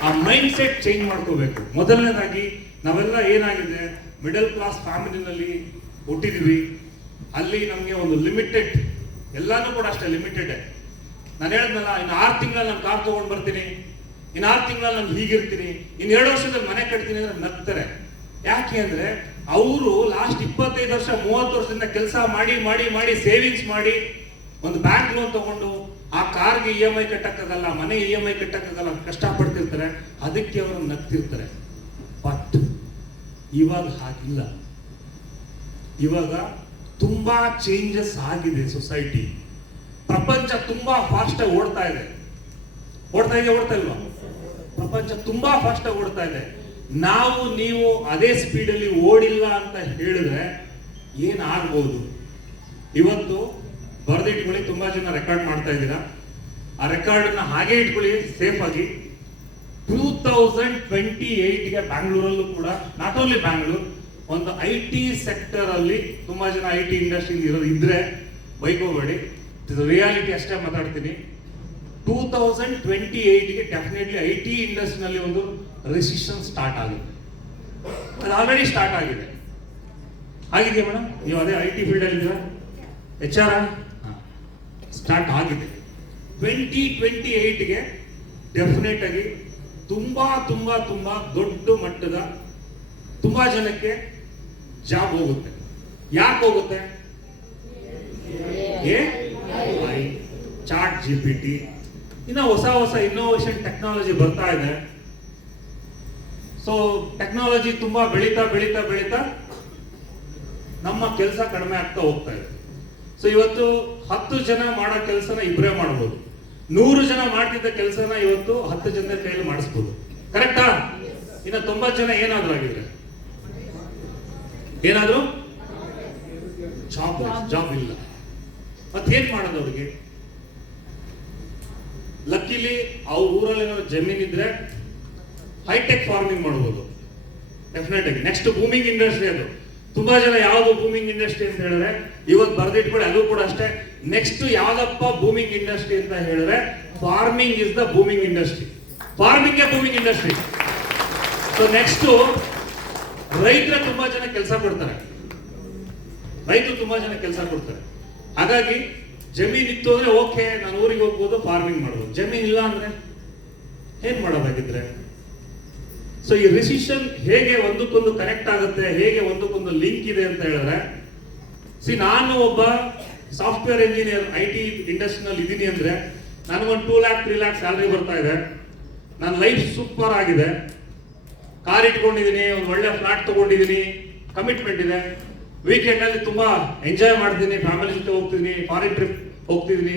ಆ ಮೈಂಡ್ ಸೆಟ್ ಚೇಂಜ್ ಮಾಡ್ಕೋಬೇಕು. ಮೊದಲನೇದಾಗಿ ನಾವೆಲ್ಲ ಏನಾಗಿದೆ, ಮಿಡಲ್ ಕ್ಲಾಸ್ ಫ್ಯಾಮಿಲಿನಲ್ಲಿ ಹುಟ್ಟಿದ್ವಿ. ಅಲ್ಲಿ ನಮಗೆ ಒಂದು ಲಿಮಿಟೆಡ್, ಎಲ್ಲಾನು ಕೂಡ ಅಷ್ಟೇ ಲಿಮಿಟೆಡ್. ನಾನು ಹೇಳಿದ್ನಲ್ಲ, ಇನ್ನು 6 ತಿಂಗಳಲ್ಲಿ ನಾನು ಕಾರ್ ತಗೊಂಡ್ ಬರ್ತೀನಿ, ಇನ್ನು 6 ತಿಂಗಳಲ್ಲಿ ನಾನು ಹೀಗಿರ್ತೀನಿ, ಇನ್ನು 2 ವರ್ಷದಲ್ಲಿ ಮನೆ ಕಟ್ತೀನಿ ಅಂದ್ರೆ ನಗ್ತಾರೆ. ಯಾಕೆ ಅಂದ್ರೆ ಅವರು ಲಾಸ್ಟ್ 25 ವರ್ಷ 30 ವರ್ಷದಿಂದ ಕೆಲಸ ಮಾಡಿ ಸೇವಿಂಗ್ಸ್ ಮಾಡಿ ಒಂದು ಬ್ಯಾಂಕ್ ಲೋನ್ ತಗೊಂಡು ಆ ಕಾರ್ಗೆ EMI ಕಟ್ಟಕ್ಕಾಗಲ್ಲ, ಮನೆ EMI ಕಟ್ಟಕ್ಕಾಗಲ್ಲ, ಕಷ್ಟಪಡ್ತಿರ್ತಾರೆ. ಅದಕ್ಕೆ ಅವರು ನಗ್ತಿರ್ತಾರೆ. ಬಟ್ ಇವಾಗ ಹಾಗಿಲ್ಲ. ಇವಾಗ ತುಂಬಾ ಚೇಂಜಸ್ ಆಗಿದೆ ಸೊಸೈಟಿ. ಪ್ರಪಂಚ ತುಂಬಾ ಫಾಸ್ಟ್ ಆಗಿ ಓಡ್ತಾ ಇಲ್ವಾ? ಪ್ರಪಂಚ ತುಂಬಾ ಫಾಸ್ಟ್ ಆಗಿ ಓಡ್ತಾ ಇದೆ. ನೀವು ಅದೇ ಸ್ಪೀಡಲ್ಲಿ ಓಡಿಲ್ಲ ಅಂತ ಹೇಳಿದ್ರೆ ಏನಾಗ್ಬೋದು? ಇವತ್ತು ಬರೆದಿಟ್ಕೊಳ್ಳಿ, ತುಂಬಾ ಜನ ರೆಕಾರ್ಡ್ ಮಾಡ್ತಾ ಇದ್ದೀರಾ. ಆ ರೆಕಾರ್ಡ್ ಅನ್ನ ಹಾಗೆ ಇಟ್ಕೊಳ್ಳಿ ಸೇಫ್ ಆಗಿ. 2028ಗೆ ಬ್ಯಾಂಗ್ಳೂರಲ್ಲೂ ಕೂಡ, ನಾಟ್ ಓನ್ಲಿ ಬ್ಯಾಂಗ್ಳೂರ್, ಒಂದು IT ಸೆಕ್ಟರ್ ಅಲ್ಲಿ ತುಂಬಾ ಜನ IT ಇಂಡಸ್ಟ್ರಿ ಇದ್ರೆ ಬೈಕೋಬೇಡಿ, ರಿಯಾಲಿಟಿ ಅಷ್ಟೇ ಮಾತಾಡ್ತೀನಿ. 2028ಗೆ ಡೆಫಿನೆಟ್ಲಿ IT ಇಂಡಸ್ಟ್ರಿನಲ್ಲಿ ಒಂದು ರೆಸಿಷನ್ ಸ್ಟಾರ್ಟ್ ಆಗುತ್ತೆ. ಅದು ಆಲ್ರೆಡಿ ಸ್ಟಾರ್ಟ್ ಆಗಿದೆ. ಆಗಿದೆಯಾ ಮೇಡಮ್? ನೀವು ಅದೇ IT ಫೀಲ್ಡ್ ಅಲ್ಲಿ ಇದ್ದೀರಾ, HR ಸ್ಟಾರ್ಟ್ ಆಗಿದೆ. 2028ಗೆ ಡೆಫಿನೆಟ್ ಆಗಿ ತುಂಬಾ ದೊಡ್ಡ ಮಟ್ಟದ ತುಂಬಾ ಜನಕ್ಕೆ ಜಾಬ್ ಹೋಗುತ್ತೆ. ಯಾಕೆ ಹೋಗುತ್ತೆ? ಚಾಟ್ GPT, ಇನ್ನ ಹೊಸ ಇನ್ನೋವೇಷನ್ ಟೆಕ್ನಾಲಜಿ ಬರ್ತಾ ಇದೆ. ಸೊ ಟೆಕ್ನಾಲಜಿ ತುಂಬಾ ಬೆಳೀತಾ ನಮ್ಮ ಕೆಲಸ ಕಡಿಮೆ ಆಗ್ತಾ ಹೋಗ್ತಾ ಇದೆ. ಸೊ ಇವತ್ತು 10 ಜನ ಮಾಡೋ ಕೆಲಸನ 2 ಮಾಡಬಹುದು. 100 ಜನ ಮಾಡ್ತಿದ್ದ ಕೆಲಸನ ಇವತ್ತು 10 ಜನರ ಕೈಯಲ್ಲಿ ಮಾಡಿಸ್ಬೋದು. ಕರೆಕ್ಟಾ? ಇನ್ನು 90 ಜನ ಏನಾದ್ರು ಆಗಿದ್ರೆ, ಏನಾದ್ರು ಜಾಬ್ ಇಲ್ಲ. ಮತ್ತೇನ್ ಮಾಡೋದು ಅವ್ರಿಗೆ? ಲಕ್ಕಿಲಿ ಅವ್ರ ಊರಲ್ಲಿ ಏನಾದ್ರು ಜಮೀನಿದ್ರೆ ಹೈಟೆಕ್ ಫಾರ್ಮಿಂಗ್ ಮಾಡ್ಬೋದು ಡೆಫಿನೆಟ್ ಆಗಿ. ನೆಕ್ಸ್ಟ್ ಬೂಮಿಂಗ್ ಇಂಡಸ್ಟ್ರಿ ಅದು. ತುಂಬಾ ಜನ ಯಾವ್ದು ಬೂಮಿಂಗ್ ಇಂಡಸ್ಟ್ರಿ ಅಂತ ಹೇಳಿದ್ರೆ ಇವತ್ತು ಬರ್ದಿಟ್ಕೊಳ್ಳಿ, ಅದು ಕೂಡ ಅಷ್ಟೇ. ನೆಕ್ಸ್ಟ್ ಯಾವ್ದಪ್ಪ ಬೂಮಿಂಗ್ ಇಂಡಸ್ಟ್ರಿ ಅಂತ ಹೇಳಿದ್ರೆ farming is the booming industry. Farming booming industry. So next ರೈತರ ತುಂಬಾ ಜನ ಕೆಲಸ ಕೊಡ್ತಾರೆ, ರೈತರು ತುಂಬಾ ಜನ ಕೆಲಸ ಕೊಡ್ತಾರೆ. ಹಾಗಾಗಿ ಜಮೀನ್ ಇತ್ತು ಅಂದ್ರೆ ಓಕೆ, ನಾನು ಊರಿಗೆ ಹೋಗ್ಬೋದು, ಫಾರ್ಮಿಂಗ್ ಮಾಡ್ಬೋದು. ಜಮೀನ್ ಇಲ್ಲ ಅಂದ್ರೆ ಏನ್ ಮಾಡೋದಾಗಿದ್ರೆ? ಸೊ ಈ ರಿಸಿಷನ್ ಹೇಗೆ ಒಂದಕ್ಕೊಂದು ಕನೆಕ್ಟ್ ಆಗುತ್ತೆ, ಹೇಗೆ ಒಂದಕ್ಕೊಂದು ಲಿಂಕ್ ಇದೆ ಅಂತ ಹೇಳಿದ್ರೆ, ನಾನು ಒಬ್ಬ ಸಾಫ್ಟ್ವೇರ್ ಇಂಜಿನಿಯರ್ IT ಇಂಡಸ್ಟ್ರಿನಲ್ಲಿ ಇದ್ದೀನಿ ಅಂದ್ರೆ ನನಗೊಂದು 2 lakh 3 lakh ಸ್ಯಾಲರಿ ಬರ್ತಾ ಇದೆ, ನನ್ನ ಲೈಫ್ ಸೂಪರ್ ಆಗಿದೆ, ಕಾರ್ ಇಟ್ಕೊಂಡಿದ್ದೀನಿ, ಒಂದು ಒಳ್ಳೆ ಫ್ಲಾಟ್ ತಗೊಂಡಿದ್ದೀನಿ, ಕಮಿಟ್ಮೆಂಟ್ ಇದೆ, ವೀಕೆಂಡ್ ಅಲ್ಲಿ ತುಂಬಾ ಎಂಜಾಯ್ ಮಾಡ್ತೀನಿ, ಫ್ಯಾಮಿಲಿ ಜೊತೆ ಹೋಗ್ತಿದ್ದೀನಿ, ಫಾರಿನ್ ಟ್ರಿಪ್ ಹೋಗ್ತಿದ್ದೀನಿ.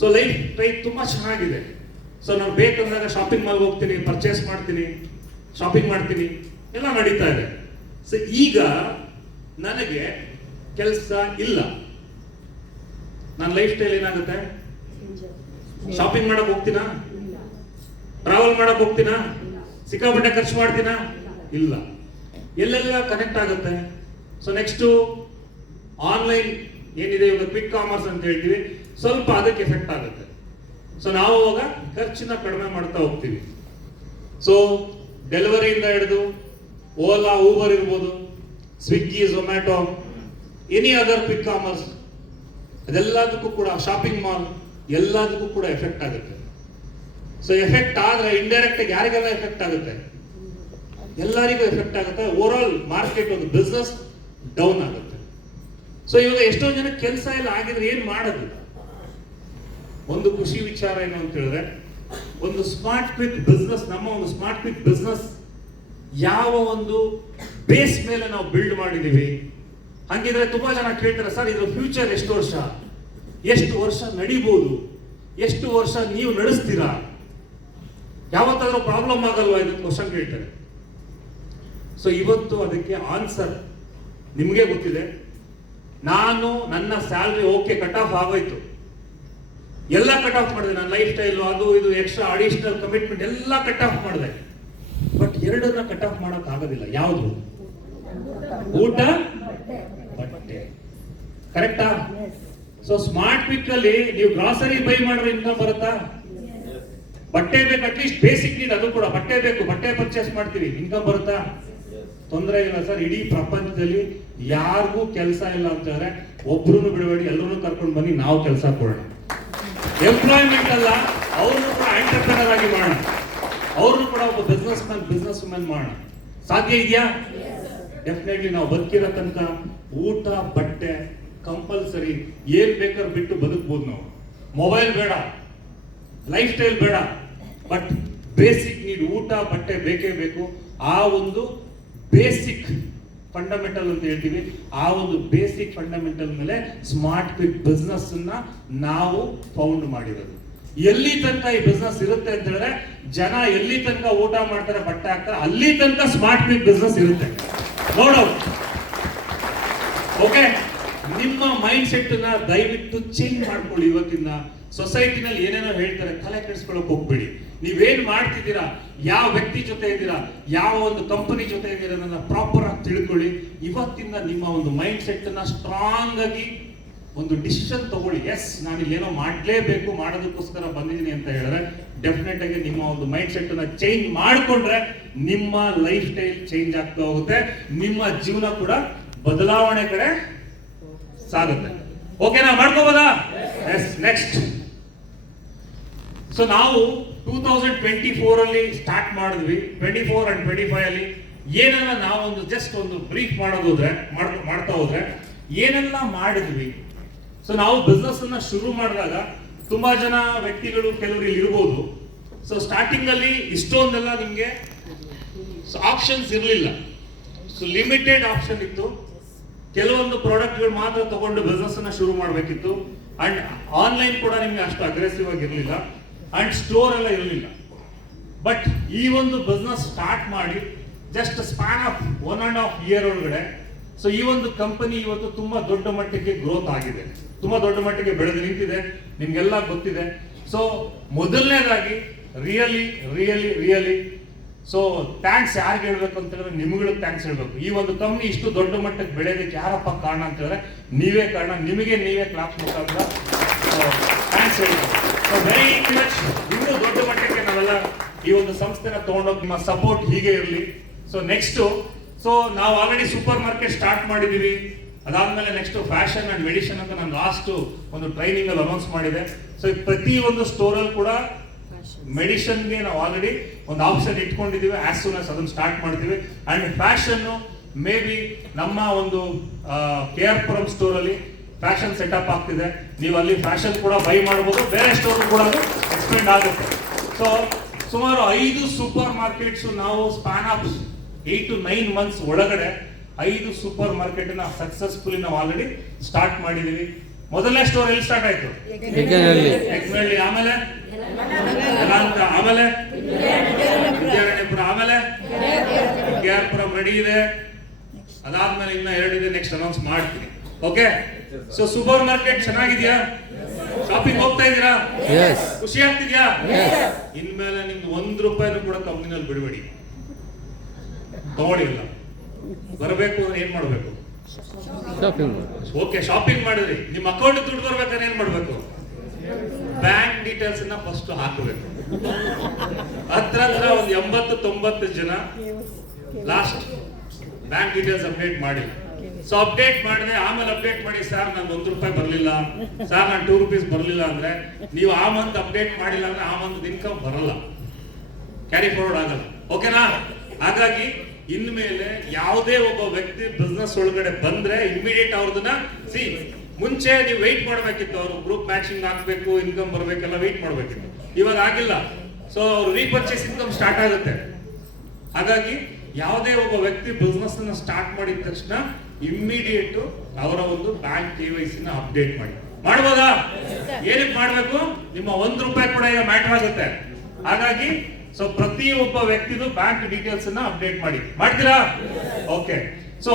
ಸೊ ಲೈಫ್ ತುಂಬಾ ಚೆನ್ನಾಗಿದೆ. ಸೊ ನಾನು ಬೇಕಂದಾಗ ಶಾಪಿಂಗ್ ಮಾಲ್ ಹೋಗ್ತೀನಿ, ಪರ್ಚೇಸ್ ಮಾಡ್ತೀನಿ, ಶಾಪಿಂಗ್ ಮಾಡ್ತೀನಿ, ಎಲ್ಲ ನಡೀತಾ ಇದೆ. ಸೊ ಈಗ ನನಗೆ ಕೆಲಸ ಇಲ್ಲ, ನನ್ನ ಲೈಫ್ ಸ್ಟೈಲ್ ಏನಾಗುತ್ತೆ? ಶಾಪಿಂಗ್ ಮಾಡಕ್ ಹೋಗ್ತೀನಾ? ಟ್ರಾವೆಲ್ ಮಾಡಕ್ ಹೋಗ್ತೀನಾ? ಸಿಕ್ಕಾಪಟ್ಟೆ ಖರ್ಚು ಮಾಡ್ತೀನಾ? ಇಲ್ಲ. ಎಲ್ಲೆಲ್ಲ ಕನೆಕ್ಟ್ ಆಗುತ್ತೆ? ಸೊ ನೆಕ್ಸ್ಟ್ ಆನ್ಲೈನ್ ಏನಿದೆ ಇವಾಗ ಕ್ವಿಕ್ ಕಾಮರ್ಸ್ ಅಂತ ಹೇಳ್ತೀವಿ, ಸ್ವಲ್ಪ ಅದಕ್ಕೆ ಎಫೆಕ್ಟ್ ಆಗುತ್ತೆ. ಸೊ ನಾವು ಅವಾಗ ಖರ್ಚನ್ನ ಕಡಿಮೆ ಮಾಡ್ತಾ ಹೋಗ್ತೀವಿ. ಸೊ ಡೆಲಿವರಿಯಿಂದ ಹಿಡಿದು ಓಲಾ, ಊಬರ್ ಇರ್ಬೋದು, Swiggy, Zomato, any other quick commerce, ಅದೆಲ್ಲದಕ್ಕೂ ಕೂಡ, ಶಾಪಿಂಗ್ ಮಾಲ್, ಎಲ್ಲದಕ್ಕೂ ಕೂಡ ಎಫೆಕ್ಟ್ ಆಗುತ್ತೆ. ಸೊ ಎಫೆಕ್ಟ್ ಆದ್ರೆ ಇಂಡೈರೆಕ್ಟ್ ಆಗಿ ಯಾರಿಗೆಲ್ಲ ಎಫೆಕ್ಟ್ ಆಗುತ್ತೆ? ಎಲ್ಲರಿಗೂ ಎಫೆಕ್ಟ್ ಆಗುತ್ತೆ. ಓವರ್ ಆಲ್ ಮಾರ್ಕೆಟ್, ಒಂದು ಬಿಸ್ನೆಸ್ ಡೌನ್ ಆಗುತ್ತೆ. ಸೊ ಇವಾಗ ಎಷ್ಟೋ ಜನ ಕೆಲಸ ಎಲ್ಲ ಆಗಿದ್ರೆ ಏನ್ ಮಾಡೋದು? ಒಂದು ಖುಷಿ ವಿಚಾರ ಏನು ಅಂತ ಹೇಳಿದ್ರೆ, ಒಂದು ಸ್ಮಾರ್ಟ್ ಕ್ವಿಕ್ ಬಿಸ್ನೆಸ್, ನಮ್ಮ ಒಂದು ಸ್ಮಾರ್ಟ್ ಕ್ವಿಕ್ ಬಿಸ್ನೆಸ್ ಯಾವ ಒಂದು ಬೇಸ್ ಮೇಲೆ ನಾವು ಬಿಲ್ಡ್ ಮಾಡಿದೀವಿ. ಹಂಗಿದ್ರೆ ತುಂಬಾ ಜನ ಕೇಳ್ತಾರೆ, ಸರ್ ಇದ್ರ ಫ್ಯೂಚರ್ ಎಷ್ಟು ವರ್ಷ ನಡಿಬಹುದು, ಎಷ್ಟು ವರ್ಷ ನೀವು ನಡೆಸ್ತೀರಾ, ಯಾವತ್ತಾದ್ರೂ ಪ್ರಾಬ್ಲಮ್ ಆಗಲ್ವಾ, ಇದು ಕ್ವಶನ್ ಕೇಳ್ತಾರೆ. ಸೊ ಇವತ್ತು ಅದಕ್ಕೆ ಆನ್ಸರ್ ನಿಮ್ಗೆ ಗೊತ್ತಿದೆ. ನಾನು ನನ್ನ ಸ್ಯಾಲ್ರಿ ಓಕೆ ಕಟ್ ಆಫ್ ಆಗೋಯ್ತು, ಎಲ್ಲ ಕಟ್ ಆಫ್ ಮಾಡಿದೆ, ನನ್ನ ಲೈಫ್ ಸ್ಟೈಲು, ಅದು ಇದು ಎಕ್ಸ್ಟ್ರಾ ಅಡಿಷನಲ್ ಕಮಿಟ್ಮೆಂಟ್ ಎಲ್ಲ ಕಟ್ ಆಫ್ ಮಾಡಿದೆ. ಬಟ್ ಎರಡನ್ನ ಕಟ್ ಆಫ್ ಮಾಡಕ್ ಆಗೋದಿಲ್ಲ. ಯಾವುದು? ಊಟ, ಬಟ್ಟೆ. ಕರೆಕ್ಟಾ? ಸೊ ಸ್ಮಾರ್ಟ್ ಕ್ವಿಕ್ ಅಲ್ಲಿ ನೀವು ಗ್ರಾಸರಿ ಬೈ ಮಾಡಿದ್ರೆ ಇನ್ಕಮ್ ಬರುತ್ತಾ? ಬಟ್ಟೆ ಬೇಕು, ಅಟ್ಲೀಸ್ಟ್ ಬೇಸಿಕ್ ನೀಡ್, ಅದು ಕೂಡ ಬಟ್ಟೆ ಬೇಕು, ಬಟ್ಟೆ ಪರ್ಚೇಸ್ ಮಾಡ್ತೀವಿ, ಇನ್ಕಮ್ ಬರುತ್ತಾ? ತೊಂದರೆ ಇಲ್ಲ ಸರ್. ಇಡೀ ಪ್ರಪಂಚದಲ್ಲಿ ಯಾರಿಗೂ ಕೆಲಸ ಇಲ್ಲ ಅಂತ ಹೇಳಿದ್ರೆ ಒಬ್ರು ಬಿಡಬೇಡಿ, ಎಲ್ಲರೂ ಕರ್ಕೊಂಡು ಬನ್ನಿ, ನಾವು ಕೆಲಸ ಕೊಡೋಣ. ಎಂಪ್ಲಾಯ್ಮೆಂಟ್ ಅಲ್ಲ, ಅವ್ರನ್ನು ಕೂಡ ಎಂಟರ್ಪ್ರಿನರ್ ಆಗಿ ಮಾಡೋಣ, ಅವ್ರನ್ನು ಕೂಡ ಒಬ್ಬ ಬಿಸ್ನೆಸ್ ವುಮೆನ್ ಮಾಡೋಣ. ಸಾಧ್ಯ ಇದೆಯಾ? ಡೆಫಿನೆಟ್ಲಿ. ನಾವು ಬದುಕಿರೋ ತನಕ ಊಟ, ಬಟ್ಟೆ ಕಂಪಲ್ಸರಿ. ಏನ್ ಬೇಕಾದ್ರೂ ಬಿಟ್ಟು ಬದುಕಬಹುದು ನಾವು. ಮೊಬೈಲ್ ಬೇಡ, ಲೈಫ್ ಸ್ಟೈಲ್ ಬೇಡ, ಬಟ್ ಬೇಸಿಕ್ ನೀಡ್ ಊಟ, ಬಟ್ಟೆ ಬೇಕೇ ಬೇಕು. ಆ ಒಂದು ಬೇಸಿಕ್ ಫಂಡಮೆಂಟಲ್ ಅಂತ ಹೇಳ್ತೀವಿ. ಆ ಒಂದು ಬೇಸಿಕ್ ಫಂಡಮೆಂಟಲ್ ಮೇಲೆ ಸ್ಮಾರ್ಟ್ ಕ್ವಿಕ್ ಬಿಸ್ನೆಸ್ ಅನ್ನ ನಾವು ಫೌಂಡ್ ಮಾಡಿರೋದು. ಎಲ್ಲಿ ತನಕ ಈ ಬಿಸ್ನೆಸ್ ಇರುತ್ತೆ ಅಂತ ಹೇಳಿದ್ರೆ, ಜನ ಎಲ್ಲಿ ತನಕ ಊಟ ಮಾಡ್ತಾರೆ, ಬಟ್ಟೆ ಹಾಕ್ತಾರೆ, ಅಲ್ಲಿ ತನಕ ಸ್ಮಾರ್ಟ್ ಕ್ವಿಕ್ ಬಿಸ್ನೆಸ್ ಇರುತ್ತೆ. ನೋಡೋ, ಓಕೆ? ನಿಮ್ಮ ಮೈಂಡ್ ಸೆಟ್ ನ ದಯವಿಟ್ಟು ಚೇಂಜ್ ಮಾಡ್ಕೊಳ್ಳಿ. ಇವತ್ತಿನ ಸೊಸೈಟಿನಲ್ಲಿ ಏನೇನೋ ಹೇಳ್ತಾರೆ, ತಲೆ ಕೆಡಿಸ್ಕೊಳ್ಳೋಕೆ ಹೋಗ್ಬೇಡಿ. ನೀವೇನ್ ಮಾಡ್ತಿದ್ದೀರಾ, ಯಾವ ವ್ಯಕ್ತಿ ಜೊತೆ ಇದ್ದೀರಾ, ಯಾವ ಒಂದು ಕಂಪನಿ ಜೊತೆ ಇದ್ದೀರಾ ಅನ್ನೋದನ್ನ ಪ್ರಾಪರ್ ಆಗಿ ತಿಳ್ಕೊಳ್ಳಿ. ಇವತ್ತಿಂದ ನಿಮ್ಮ ಒಂದು ಮೈಂಡ್ ಸೆಟ್ ನ ಸ್ಟ್ರಾಂಗ್ ಆಗಿ ಒಂದು ಡಿಸಿಷನ್ ತಗೊಳ್ಳಿ. ಎಸ್, ನಾನು ಇಲ್ಲೇನೋ ಮಾಡಲೇಬೇಕು, ಮಾಡೋದಕ್ಕೋಸ್ಕರ ಬಂದಿದ್ದೀನಿ ಅಂತ ಹೇಳಿದ್ರೆ ಡೆಫಿನೆಟ್ ಆಗಿ ನಿಮ್ಮ ಒಂದು ಮೈಂಡ್ ಸೆಟ್ ನ ಚೇಂಜ್ ಮಾಡ್ಕೊಂಡ್ರೆ ನಿಮ್ಮ ಲೈಫ್ ಸ್ಟೈಲ್ ಚೇಂಜ್ ಆಗ್ತಾ ಹೋಗುತ್ತೆ, ನಿಮ್ಮ ಜೀವನ ಕೂಡ ಬದಲಾವಣೆ ಕಡೆ ಸಾಗುತ್ತೆ. ಓಕೆನಾ? ಮಾಡ್ಕೋಬೋದಾ? ಎಸ್. ನೆಕ್ಸ್ಟ್, ಸೊ ನಾವು 2024 ಅಲ್ಲಿ ಸ್ಟಾರ್ಟ್ ಮಾಡಿದ್ವಿ. 24 and 25 ಅಲ್ಲಿ ಏನೆಲ್ಲ ನಾವು ಒಂದು ಜಸ್ಟ್ ಒಂದು ಬ್ರೀಫ್ ಮಾಡ್ತಾ ಹೋದ್ರೆ ಏನೆಲ್ಲ ಮಾಡಿದ್ವಿ. ಸೊ ನಾವು ಬಿಸ್ನೆಸ್ ಅನ್ನ ಶುರು ಮಾಡಿದಾಗ ತುಂಬಾ ಜನ ವ್ಯಕ್ತಿಗಳು ಕೆಲವರು ಇಲ್ಲಿ ಇರ್ಬೋದು. ಸೊ ಸ್ಟಾರ್ಟಿಂಗ್ ಅಲ್ಲಿ ಇಷ್ಟೊಂದೆಲ್ಲ ನಿಮ್ಗೆ ಆಪ್ಷನ್ಸ್ ಇರಲಿಲ್ಲ. ಸೊ ಲಿಮಿಟೆಡ್ ಆಪ್ಷನ್ ಇತ್ತು. ಕೆಲವೊಂದು ಪ್ರಾಡಕ್ಟ್ಗಳು ಮಾತ್ರ ತಗೊಂಡು ಬಿಸ್ನೆಸ್ ಅನ್ನ ಶುರು ಮಾಡಬೇಕಿತ್ತು. ಅಂಡ್ ಆನ್ಲೈನ್ ಕೂಡ ನಿಮ್ಗೆ ಅಷ್ಟು ಅಗ್ರೆಸಿವ್ ಆಗಿ ಇರಲಿಲ್ಲ, ಅಂಡ್ ಸ್ಟೋರ್ ಎಲ್ಲ ಇರಲಿಲ್ಲ. ಬಟ್ ಈ ಒಂದು ಬಿಸ್ನೆಸ್ ಸ್ಟಾರ್ಟ್ ಮಾಡಿ ಜಸ್ಟ್ ಸ್ಪ್ಯಾನ್ ಆಫ್ 1.5 year ಒಳಗಡೆ, ಸೊ ಈ ಒಂದು ಕಂಪನಿ ಇವತ್ತು ತುಂಬಾ ದೊಡ್ಡ ಮಟ್ಟಿಗೆ ಗ್ರೋತ್ ಆಗಿದೆ, ತುಂಬಾ ದೊಡ್ಡ ಮಟ್ಟಿಗೆ ಬೆಳೆದು ನಿಂತಿದೆ, ನಿಮ್ಗೆಲ್ಲ ಗೊತ್ತಿದೆ. ಸೊ ಮೊದಲನೇದಾಗಿ really really really so thanks ಯಾರಿಗೆ ಹೇಳ್ಬೇಕು ಅಂತ ಹೇಳಿದ್ರೆ ನಿಮ್ಗಳಿಗೆ ಥ್ಯಾಂಕ್ಸ್ ಹೇಳ್ಬೇಕು. ಈ ಒಂದು ಕಂಪ್ನಿ ಇಷ್ಟು ದೊಡ್ಡ ಮಟ್ಟಕ್ಕೆ ಬೆಳೆಯೋದಕ್ಕೆ ಯಾರಪ್ಪ ಕಾರಣ ಅಂತ ಹೇಳಿದ್ರೆ ನೀವೇ ಕಾರಣ. ನಿಮಗೆ ನೀವೇ ಕ್ಲಾಪ್ಸ್ ಮುಖಾಂತರ ಥ್ಯಾಂಕ್ಸ್ ಹೇಳ್ಬೇಕು. ಸೊ ವೆರಿ ಮಚ್ ಇನ್ನೂ ದೊಡ್ಡ ಮಟ್ಟಕ್ಕೆ ನಾವೆಲ್ಲ ಈ ಒಂದು ಸಂಸ್ಥೆನ ತಗೊಂಡೋಗಿ ನಿಮ್ಮ ಸಪೋರ್ಟ್ ಹೀಗೆ ಇರಲಿ. ಸೊ ನೆಕ್ಸ್ಟ್ ಸೊ ನಾವು ಆಲ್ರೆಡಿ ಸೂಪರ್ ಮಾರ್ಕೆಟ್ ಸ್ಟಾರ್ಟ್ ಮಾಡಿದೀವಿ. ಅದಾದ್ಮೇಲೆ ನೆಕ್ಸ್ಟ್ ಫ್ಯಾಷನ್ ಅಂಡ್ ಮೆಡಿಷನ್ ಅಂತ ನಾನು ಲಾಸ್ಟ್ ಒಂದು ಟ್ರೈನಿಂಗ್ ಅಲ್ಲಿ ಅನೌನ್ಸ್ ಮಾಡಿದೆ. ಸೊ ಪ್ರತಿ ಒಂದು ಸ್ಟೋರ್ ಅಲ್ಲಿ ಕೂಡ ಮೆಡಿಷನ್ಗೆ ನಾವು ಆಲ್ರೆಡಿ ಒಂದು ಆಪ್ಷನ್ ಇಟ್ಕೊಂಡಿದೀವಿ. ಆಸ್ ಸೂನ್ ಆಸ್ ಅದನ್ನು ಸ್ಟಾರ್ಟ್ ಮಾಡ್ತೀವಿ. ಅಂಡ್ ಫ್ಯಾಷನ್ ಮೇ ಬಿ ನಮ್ಮ ಒಂದು KR Puram ಸ್ಟೋರ್ ಅಲ್ಲಿ ಫ್ಯಾಷನ್ ಸೆಟಪ್ ಆಗ್ತಿದೆ. ನೀವು ಅಲ್ಲಿ ಫ್ಯಾಷನ್ ಕೂಡ ಬೈ ಮಾಡಬಹುದು, ಬೇರೆ ಸ್ಟೋರ್ ಕೂಡ ಅದು ಎಕ್ಸ್ಪೆಂಡ್ ಆಗುತ್ತೆ. ಸೊ ಸುಮಾರು 5 ಸೂಪರ್ ಮಾರ್ಕೆಟ್ಸ್ ನಾವು ಸ್ಪಾನ್ ಆಫ್ 8 to 9 months ಒಳಗಡೆ 5 ಸೂಪರ್ ಮಾರ್ಕೆಟ್ ನ ಸಕ್ಸಸ್ಫುಲಿ ನಾವು ಆಲ್ರೆಡಿ ಸ್ಟಾರ್ಟ್ ಮಾಡಿದೀವಿ. ಮೊದಲನೇ ಸ್ಟೋರ್ ಎಲ್ಲಿ ಸ್ಟಾರ್ಟ್ ಆಯ್ತು? ಹೆಗ್ನಳ್ಳಿ, ಆಮೇಲೆ ಯಲಹಂಕ, ಆಮೇಲೆ ವಿದ್ಯಾರಣ್ಯಪುರ, ಆಮೇಲೆ KR Puram ರೆಡಿ ಇದೆ. ಅದಾದ್ಮೇಲೆ ಇನ್ನ 2 ಇದೆ, ನೆಕ್ಸ್ಟ್ ಅನೌನ್ಸ್ ಮಾಡ್ತೀನಿ. ಓಕೆ, ಸೊ ಸೂಪರ್ ಮಾರ್ಕೆಟ್ ಚೆನ್ನಾಗಿದ್ಯಾ? ಶಾಪಿಂಗ್ ಹೋಗ್ತಾ ಇದೀರಾ? ಖುಷಿ ಆಗ್ತಿದ್ಯಾ? ಇನ್ಮೇಲೆ ನಿಮ್ದು 1 ರೂಪಾಯಿನೂ ಕೂಡ ಕಂಪ್ನಿನಲ್ಲಿ ಬಿಡಬೇಡಿ, ತಗೊಳ್ಳಿಲ್ಲ. ಬರಬೇಕು ಅಂದ್ರೆ ಏನ್ ಮಾಡ್ಬೇಕು? ಓಕೆ, ಶಾಪಿಂಗ್ ಮಾಡಿದ್ರಿ, ನಿಮ್ಮ ಅಕೌಂಟ್ ದುಡ್ಡು ಬರ್ಬೇಕಾದ್ರೆ ಏನ್ ಮಾಡ್ಬೇಕು? ಬ್ಯಾಂಕ್ ಡೀಟೇಲ್ಸ್ ನ ಫಸ್ಟ್ ಹಾಕಬೇಕು. ಹತ್ರ ಒಂದು 80-90 ಜನ ಲಾಸ್ಟ್ ಬ್ಯಾಂಕ್ ಡೀಟೇಲ್ಸ್ ಅಪ್ಡೇಟ್ ಮಾಡಿ. ಸೊ ಅಪ್ಡೇಟ್ ಮಾಡಿದೆ, ಆಮೇಲೆ ಅಪ್ಡೇಟ್ ಮಾಡಿ, ಸರ್ ನನ್ಗೆ 1 ರೂಪಾಯಿ ಬರಲಿಲ್ಲ, ಸರ್ ನಾನು 2 rupees ಬರಲಿಲ್ಲ ಅಂದ್ರೆ ನೀವು ಆ ಮಂತ್ ಅಪ್ಡೇಟ್ ಮಾಡಿಲ್ಲ ಅಂದ್ರೆ ಆ ಮಂತ್ ಇನ್ಕಮ್ ಬರಲ್ಲ, ಕ್ಯಾರಿ ಫಾರ್ವರ್ಡ್ ಆಗಲ್ಲ. ಓಕೆನಾ? ಹಾಗಾಗಿ ಇನ್ಮೇಲೆ ಯಾವುದೇ ಒಬ್ಬ ವ್ಯಕ್ತಿ ಬಿಸ್ನೆಸ್ ಒಳಗಡೆ ಬಂದ್ರೆ ಇಮಿಡಿಯೇಟ್ ಅವ್ರದನ್ನ ಮುಂಚೆ ನೀವು ವೆಯ್ಟ್ ಮಾಡ್ಬೇಕಿತ್ತು. ಅವರು ಗ್ರೂಪ್ ಮ್ಯಾಚಿಂಗ್ ಹಾಕ್ಬೇಕು, ಇನ್ಕಮ್ ಬರ್ಬೇಕೆಲ್ಲ ವೆಯ್ಟ್ ಮಾಡ್ಬೇಕಿತ್ತು. ಇವಾಗ ಆಗಿಲ್ಲ. ಸೊ ಅವ್ರು ರೀಪರ್ಚೇಸ್ ಇನ್ಕಮ್ ಸ್ಟಾರ್ಟ್ ಆಗುತ್ತೆ. ಹಾಗಾಗಿ ಯಾವುದೇ ಒಬ್ಬ ವ್ಯಕ್ತಿ ಬಿಸ್ನೆಸ್ ಅನ್ನ ಸ್ಟಾರ್ಟ್ ಮಾಡಿದ ತಕ್ಷಣ ಇಮ್ಮಿಡಿಯೇಟ್ ಅವರ ಒಂದು ಬ್ಯಾಂಕ್ KYC ನ ಅಪ್ಡೇಟ್ ಮಾಡ್ಬೋದಾ? ಏನಕ್ಕೆ ಮಾಡ್ಬೇಕು? ನಿಮ್ಮ 1 ರೂಪಾಯಿ ಕೂಡ ಈಗ ಮ್ಯಾಟರ್ ಆಗುತ್ತೆ. ಹಾಗಾಗಿ ಸೊ ಪ್ರತಿಯೊಬ್ಬ ವ್ಯಕ್ತಿದು ಬ್ಯಾಂಕ್ ಡೀಟೇಲ್ಸ್ ಅನ್ನ ಅಪ್ಡೇಟ್ ಮಾಡ್ತೀರಾ? ಓಕೆ, ಸೊ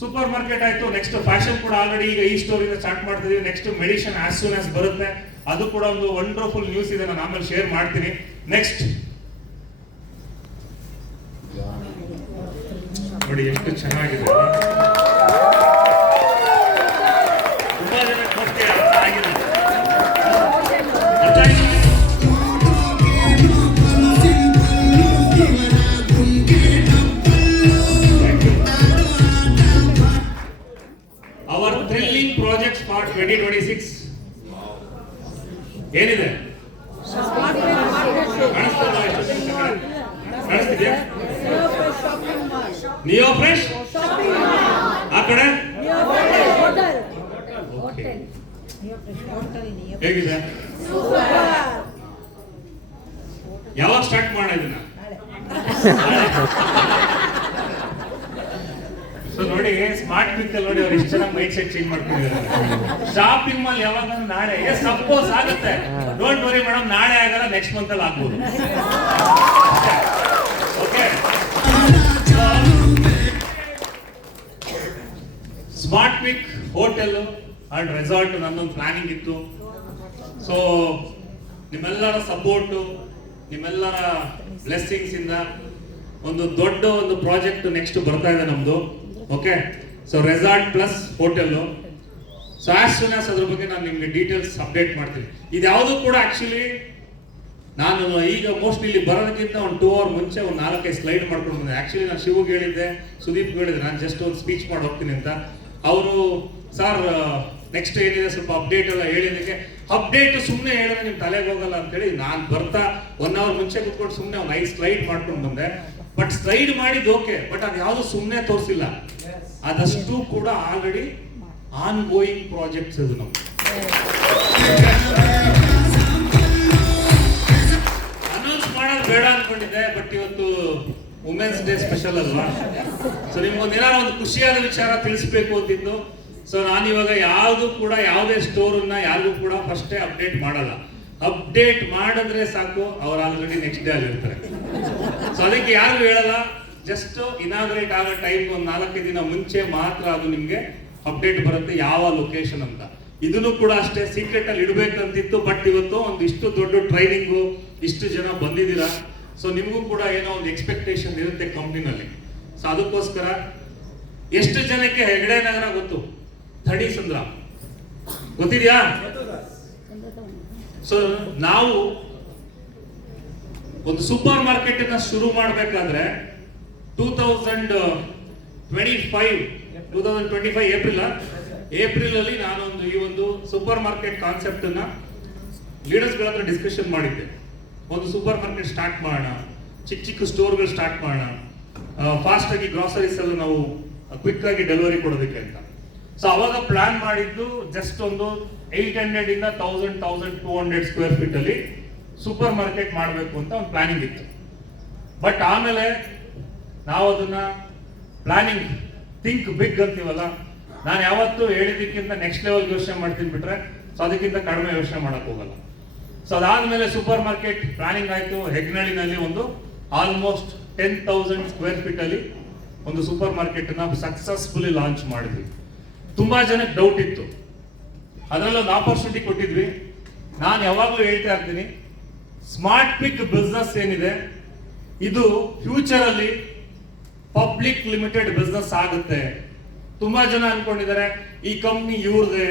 ಸೂಪರ್ ಮಾರ್ಕೆಟ್ ಆಯ್ತು. ನೆಕ್ಸ್ಟ್ ಫ್ಯಾಷನ್ ಕೂಡ ಆಲ್ರೆಡಿ ಈಗ ಈ ಸ್ಟೋರ್ ಇಂದ ಸ್ಟಾರ್ಟ್ ಮಾಡ್ತಿದೀವಿ. Next medicine as soon as ಬರುತ್ತೆ. ಅದು ಕೂಡ ಒಂದು ವಂಡರ್ಫುಲ್ ನ್ಯೂಸ್ ಇದೆ, ನಾನು ಆಮೇಲೆ ಶೇರ್ ಮಾಡ್ತೀನಿ. ನೆಕ್ಸ್ಟ್ ನೋಡಿ ಎಷ್ಟು ಚೆನ್ನಾಗಿದೆ. ತುಂಬಾ ಜನಕ್ಕೆ ಮತ್ತೆ ಅರ್ಥ ಆಗಿಲ್ಲ. ಅರ್ಥ ಆಗಿದೆ? Our thrilling projects for 2026 ಏನಿದೆ? ಕಾಣಿಸ್ತಿದ್ಯಾ? ನಿಯೋ ಫ್ರೆಶ್ ಆ ಕಡೆ ಹೇಗಿದೆ? ಯಾವಾಗ ಸ್ಟಾರ್ಟ್ ಮಾಡೋಣ ಇದನ್ನ? ಸೊ ನೋಡಿ, ಸ್ಮಾರ್ಟ್ ಕ್ವಿಕ್ ಅಲ್ಲಿ ನೋಡಿ ಅವ್ರು ಎಷ್ಟು ಚೆನ್ನಾಗಿ ಮೈಂಡ್ ಸೆಟ್ ಚೇಂಜ್ ಮಾಡ್ಕೊಂಡಿದ್ದಾರೆ. ಶಾಪಿಂಗ್ ಮಾಲ್ ಯಾವಾಗ? ನಾಳೆ. ಸಪೋಸ್ ಆಗುತ್ತೆ, ಡೋಂಟ್ ವರಿ ಮೇಡಮ್, ನಾಳೆ ಆಗಲ್ಲ, ನೆಕ್ಸ್ಟ್ ಮಂತ್ ಅಲ್ಲಿ ಆಗ್ಬೋದು. Okay, smart quick hotel and resort ನನ್ನೊಂದು ಪ್ಲಾನಿಂಗ್ ಇತ್ತು. ಸೊ ನಿಮ್ಮೆಲ್ಲರ ಸಪೋರ್ಟು, ನಿಮ್ಮೆಲ್ಲರ ಬ್ಲೆಸ್ಸಿಂಗ್ಸ್ ಇಂದ ಒಂದು ದೊಡ್ಡ ಒಂದು ಪ್ರಾಜೆಕ್ಟ್ ನೆಕ್ಸ್ಟ್ ಬರ್ತಾ ಇದೆ ನಮ್ದು. Okay, so resort plus hotel. So as soon as ಅದ್ರ ಬಗ್ಗೆ ನಾನು ನಿಮ್ಗೆ ಡೀಟೇಲ್ಸ್ ಅಪ್ಡೇಟ್ ಮಾಡ್ತೀನಿ. ಇದ್ಯಾವುದು ಕೂಡ ಆಕ್ಚುಲಿ ನಾನು ಈಗ ಮೋಸ್ಟ್ಲಿ ಇಲ್ಲಿ ಬರೋದಕ್ಕಿಂತ ಒಂದು 2 hours ಮುಂಚೆ ಒಂದು 4-5 ಸ್ಲೈಡ್ ಮಾಡ್ಕೊಂಡು ಬಂದೆ. ಆಕ್ಚುಲಿ ನಾನು ಶಿವಗೆ ಹೇಳಿದ್ದೆ, ಸುದೀಪ್ ಹೇಳಿದ್ದೆ, ನಾನು ಜಸ್ಟ್ ಒಂದು ಸ್ಪೀಚ್ ಮಾಡಿ ಹೋಗ್ತೀನಿ ಅಂತ. ಅವರು ಸರ್ ನೆಕ್ಸ್ಟ್ ಏನಿದೆ ಸ್ವಲ್ಪ ಅಪ್ಡೇಟ್ ಎಲ್ಲ ಹೇಳಿದಕ್ಕೆ, ಅಪ್ಡೇಟ್ ಸುಮ್ಮನೆ ಹೇಳಿದ್ರೆ ನಿಮ್ ತಲೆಗೆ ಹೋಗಲ್ಲ ಅಂತೇಳಿ ನಾನು ಬರ್ತಾ 1 hour ಮುಂಚೆ ಕುತ್ಕೊಂಡು ಸುಮ್ಮನೆ ಒಂದು 5 ಸ್ಲೈಡ್ ಮಾಡ್ಕೊಂಡು ಬಂದೆ. ಬಟ್ ಸ್ಲೈಡ್ ಮಾಡಿದ್ದು ಓಕೆ, ಬಟ್ ಅದು ಯಾವುದು ಸುಮ್ಮನೆ ತೋರಿಸಿಲ್ಲ. ಅದಷ್ಟು ಕೂಡ ಆಲ್ರೆಡಿ ಆನ್ ಗೋಯಿಂಗ್ ಪ್ರಾಜೆಕ್ಟ್ಸ್ ಇದು ನಾವು ಅನೌನ್ಸ್ ಮಾಡೋದು ಬೇಡ ಅನ್ಕೊಂಡಿದ್ದೆ. ಬಟ್ ಇವತ್ತು ವುಮೆನ್ಸ್ ಡೇ ಸ್ಪೆಷಲ್ ಅಲ್ವಾ? ಸೊ ನಿಮ್ಗೊಂದು ಏನಾದ್ರು ಒಂದು ಖುಷಿಯಾದ ವಿಚಾರ ತಿಳಿಸ್ಬೇಕು ಅಂತಿದ್ದು. ಸೊ ನಾನಿವಾಗ ಯಾವುದು ಕೂಡ ಯಾವುದೇ ಸ್ಟೋರನ್ನ ಯಾರಿಗೂ ಕೂಡ ಫಸ್ಟೇ ಅಪ್ಡೇಟ್ ಮಾಡಲ್ಲ. ಅಪ್ಡೇಟ್ ಮಾಡಿದ್ರೆ ಸಾಕು, ಅವ್ರು ಆಲ್ರೆಡಿ ನೆಕ್ಸ್ಟ್ ಡೇ ಆಗಿರ್ತಾರೆ. ಸೊ ಅದಕ್ಕೆ ಯಾರಿಗೂ ಹೇಳಲ್ಲ. ಜಸ್ಟ್ ಇನಾಗ್ರೇಟ್ ಆಗೋ ಟೈಮ್ ಒಂದು 4 ದಿನ ಮುಂಚೆ ಮಾತ್ರ ಅದು ನಿಮ್ಗೆ ಅಪ್ಡೇಟ್ ಬರುತ್ತೆ ಯಾವ ಲೊಕೇಶನ್ ಅಂತ. ಇದನ್ನು ಕೂಡ ಅಷ್ಟೇ ಸೀಕ್ರೆಟ್ ಅಲ್ಲಿ ಇಡಬೇಕಂತಿತ್ತು. ಬಟ್ ಇವತ್ತು ಒಂದು ಇಷ್ಟು ದೊಡ್ಡ ಟ್ರೈನಿಂಗು, ಇಷ್ಟು ಜನ ಬಂದಿದ್ದೀರಾ. ಸೊ ನಿಮಗೂ ಕೂಡ ಏನೋ ಒಂದು ಎಕ್ಸ್ಪೆಕ್ಟೇಷನ್ ಇರುತ್ತೆ ಕಂಪ್ನಿನಲ್ಲಿ. ಸೊ ಅದಕ್ಕೋಸ್ಕರ ಎಷ್ಟು ಜನಕ್ಕೆ ಹೆಗಡೆ ನಗರ ಗೊತ್ತು? ಥಡಿ ಸಂದ್ರ ಗೊತ್ತಿದ್ಯಾ? ಸೊ ನಾವು ಒಂದು ಸೂಪರ್ ಮಾರ್ಕೆಟ್ ಅನ್ನ ಶುರು ಮಾಡಬೇಕಾದ್ರೆ 2025 ಏಪ್ರಿಲ್ ಅಲ್ಲಿ ನಾನೊಂದು ಈ ಒಂದು ಸೂಪರ್ ಮಾರ್ಕೆಟ್ ಕಾನ್ಸೆಪ್ಟ್ ಅನ್ನ ಲೀಡರ್ಸ್ ಗಳ ಹತ್ರ ಡಿಸ್ಕಷನ್ ಮಾಡಿದ್ದೆ. ಒಂದು ಸೂಪರ್ ಮಾರ್ಕೆಟ್ ಸ್ಟಾರ್ಟ್ ಮಾಡೋಣ, ಚಿಕ್ಕ ಚಿಕ್ಕ ಸ್ಟೋರ್ಗಳು ಸ್ಟಾರ್ಟ್ ಮಾಡೋಣ, ಫಾಸ್ಟ್ ಆಗಿ ಗ್ರಾಸರೀಸ್ ಎಲ್ಲ ನಾವು ಕ್ವಿಕ್ ಆಗಿ ಡೆಲಿವರಿ ಕೊಡೋದಕ್ಕೆ ಅಂತ. ಸೊ ಅವಾಗ ಪ್ಲಾನ್ ಮಾಡಿದ್ದು ಜಸ್ಟ್ ಒಂದು 800 ಇಂದ 1200 ಸ್ಕ್ವೇರ್ ಫೀಟ್ ಅಲ್ಲಿ ಸೂಪರ್ ಮಾರ್ಕೆಟ್ ಮಾಡಬೇಕು ಅಂತ ಒಂದು ಪ್ಲಾನಿಂಗ್ ಇತ್ತು. ಬಟ್ ಆಮೇಲೆ ನಾವು ಅದನ್ನ ಪ್ಲಾನಿಂಗ್ ಥಿಂಕ್ ಬಿಗ್ ಅಂತೀವಲ್ಲ, ನಾನು ಯಾವತ್ತೂ ಹೇಳಿದ್ದಕ್ಕಿಂತ ನೆಕ್ಸ್ಟ್ ಲೆವೆಲ್ ಯೋಚನೆ ಮಾಡ್ತೀನಿ ಬಿಟ್ರೆ ಸೊ ಅದಕ್ಕಿಂತ ಕಡಿಮೆ ಯೋಚನೆ ಮಾಡಕ್ ಹೋಗಲ್ಲ. ಸೊ ಅದಾದ್ಮೇಲೆ ಸೂಪರ್ ಮಾರ್ಕೆಟ್ ಪ್ಲಾನಿಂಗ್ ಆಯ್ತು. ಹೆಗ್ನಳ್ಳಿನಲ್ಲಿ ಒಂದು ಆಲ್ಮೋಸ್ಟ್ 10,000 ಸ್ಕ್ವೇರ್ ಫೀಟ್ ಅಲ್ಲಿ ಒಂದು ಸೂಪರ್ ಮಾರ್ಕೆಟ್ ಅನ್ನ ಸಕ್ಸಸ್ಫುಲಿ ಲಾಂಚ್ ಮಾಡಿದ್ವಿ. ತುಂಬಾ ಜನಕ್ಕೆ ಡೌಟ್ ಇತ್ತು, ಅದರಲ್ಲಿ ಒಂದು ಆಪರ್ಚುನಿಟಿ ಕೊಟ್ಟಿದ್ವಿ. ನಾನು ಯಾವಾಗಲೂ ಹೇಳ್ತಾ ಇರ್ತೀನಿ, ಸ್ಮಾರ್ಟ್ ಪಿಕ್ ಬಿಸ್ನೆಸ್ ಏನಿದೆ ಇದು ಫ್ಯೂಚರ್ ಅಲ್ಲಿ ಪಬ್ಲಿಕ್ ಲಿಮಿಟೆಡ್ ಬಿಸ್ನೆಸ್ ಆಗುತ್ತೆ. ತುಂಬಾ ಜನ ಅನ್ಕೊಂಡಿದ್ದಾರೆ ಈ ಕಂಪ್ನಿ ಇವ್ರದೇ,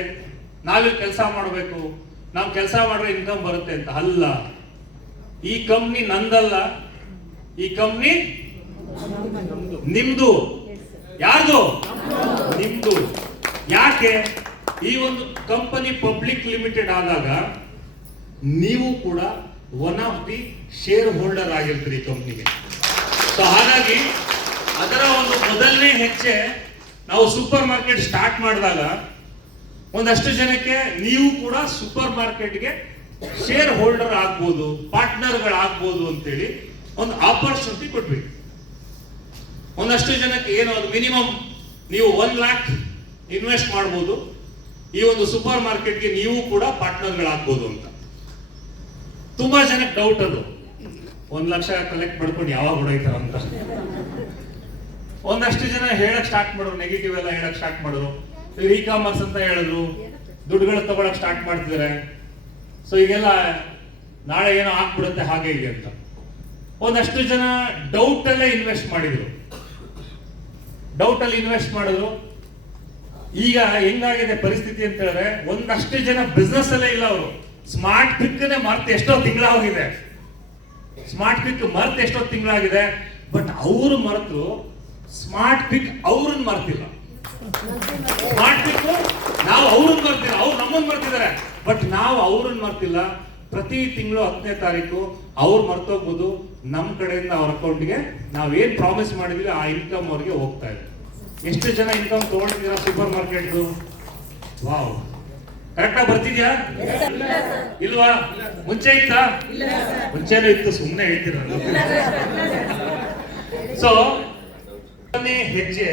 ನಾವಿಲ್ಲಿ ಕೆಲಸ ಮಾಡಬೇಕು, ನಾವು ಕೆಲಸ ಮಾಡಿದ್ರೆ ಇನ್ಕಮ್ ಬರುತ್ತೆ ಅಂತ. ಅಲ್ಲ, ಈ ಕಂಪ್ನಿ ನಂದಲ್ಲ, ಈ ಕಂಪ್ನಿ ನಿಮ್ದು. ಯಾರ್ದು? ನಿಮ್ದು. ಯಾಕೆ? ಈ ಒಂದು ಕಂಪನಿ ಪಬ್ಲಿಕ್ ಲಿಮಿಟೆಡ್ ಆದಾಗ ನೀವು ಕೂಡ one of the shareholder ಆಗಿರ್ತೀರಿ ಕಂಪ್ನಿಗೆ. ಸೊ ಹಾಗಾಗಿ ಅದರ ಒಂದು ಮೊದಲನೇ ಹೆಜ್ಜೆ ನಾವು ಸೂಪರ್ ಮಾರ್ಕೆಟ್ ಸ್ಟಾರ್ಟ್ ಮಾಡಿದಾಗ ಒಂದಷ್ಟು ಜನಕ್ಕೆ ನೀವು ಕೂಡ ಸೂಪರ್ ಮಾರ್ಕೆಟ್ಗೆ ಶೇರ್ ಹೋಲ್ಡರ್ ಆಗ್ಬೋದು, ಪಾರ್ಟ್ನರ್ಗಳಾಗ್ಬೋದು ಅಂತೇಳಿ ಒಂದು ಆಪರ್ಚುನಿಟಿ ಕೊಟ್ವಿ. ಒಂದಷ್ಟು ಜನಕ್ಕೆ ಏನು ಅದು ಮಿನಿಮಮ್ ನೀವು 1 lakh ಇನ್ವೆಸ್ಟ್ ಮಾಡ್ಬೋದು, ಈ ಒಂದು ಸೂಪರ್ ಮಾರ್ಕೆಟ್ಗೆ ನೀವು ಕೂಡ ಪಾರ್ಟ್ನರ್ಗಳಾಗ್ಬೋದು ಅಂತ. ತುಂಬಾ ಜನಕ್ಕೆ ಡೌಟ್ ಅದು, 1 ಲಕ್ಷ ಕಲೆಕ್ಟ್ ಮಾಡ್ಕೊಂಡು ಯಾವಾಗ ಹೊಡೋಯ್ತಾರ ಅಂತ. ಒಂದಷ್ಟು ಜನ ಹೇಳಕ್ ಸ್ಟಾರ್ಟ್ ಮಾಡಿದ್ರು, ನೆಗೆಟಿವ್ ಎಲ್ಲ ಹೇಳಕ್ ಸ್ಟಾರ್ಟ್ ಮಾಡಿದ್ರು. ಇ ಕಾಮರ್ಸ್ ಅಂತ ಹೇಳಿದ್ರು, ದುಡ್ಡುಗಳು ತಗೊಳಕ್ ಸ್ಟಾರ್ಟ್ ಮಾಡ್ತಿದ್ದಾರೆ. ಸೊ ಈಗೆಲ್ಲ ನಾಳೆ ಏನೋ ಆಗ್ಬಿಡುತ್ತೆ ಹಾಗೆ ಹೀಗೆ ಅಂತ. ಒಂದಷ್ಟು ಜನ ಡೌಟ್ ಅಲ್ಲೇ ಇನ್ವೆಸ್ಟ್ ಮಾಡಿದ್ರು. ಈಗ ಹೆಂಗಾಗಿದೆ ಪರಿಸ್ಥಿತಿ ಅಂತ ಹೇಳಿದ್ರೆ, ಒಂದಷ್ಟು ಜನ ಬಿಸ್ನೆಸ್ ಅಲ್ಲೇ ಇಲ್ಲ. ಅವರು ಸ್ಮಾರ್ಟ್ ಪಿಕ್ ಮರ್ತು ಎಷ್ಟೋ ತಿಂಗಳಾಗಿದೆ. ಬಟ್ ಅವರು ಮರೆತು ಸ್ಮಾರ್ಟ್ ಪಿಕ್ ಅವ್ರನ್ನ ಮರ್ತಿಲ್ಲ. ಸ್ಮಾರ್ಟ್ ಪಿಕ್ ನಾವು ಅವ್ರನ್ನ ಮರ್ತಿಲ್ಲ, ಅವ್ರು ನಮ್ಮನ್ನ ಮರ್ತಿದ್ದಾರೆ. ಬಟ್ ನಾವು ಅವ್ರನ್ನ ಮರ್ತಿಲ್ಲ. ಪ್ರತಿ ತಿಂಗಳು 10ನೇ ತಾರೀಕು ಅವ್ರು ಮರ್ತೋಗ್ಬೋದು, ನಮ್ಮ ಕಡೆಯಿಂದ ಅವ್ರ ಅಕೌಂಟ್ಗೆ ನಾವೇನ್ ಪ್ರಾಮಿಸ್ ಮಾಡಿದ್ವಿ ಆ ಇನ್ಕಮ್ ಅವ್ರಿಗೆ ಹೋಗ್ತಾ ಇದೆ. ಎಷ್ಟು ಜನ ಇನ್ಕಮ್ ತಗೊಂಡಿದ್ದೀರಾ ಸೂಪರ್ ಮಾರ್ಕೆಟ್? ವಾವ್, ಕರೆಕ್ಟಾಗಿ ಬರ್ತಿದ್ಯಾ? ಇಲ್ವಾ? ಮುಂಚೆ ಇತ್ತಾ? ಮುಂಚೆನೂ ಇತ್ತು, ಸುಮ್ಮನೆ ಹೇಳ್ತೀರ. ಸೊ ಹೆಜ್ಜೆ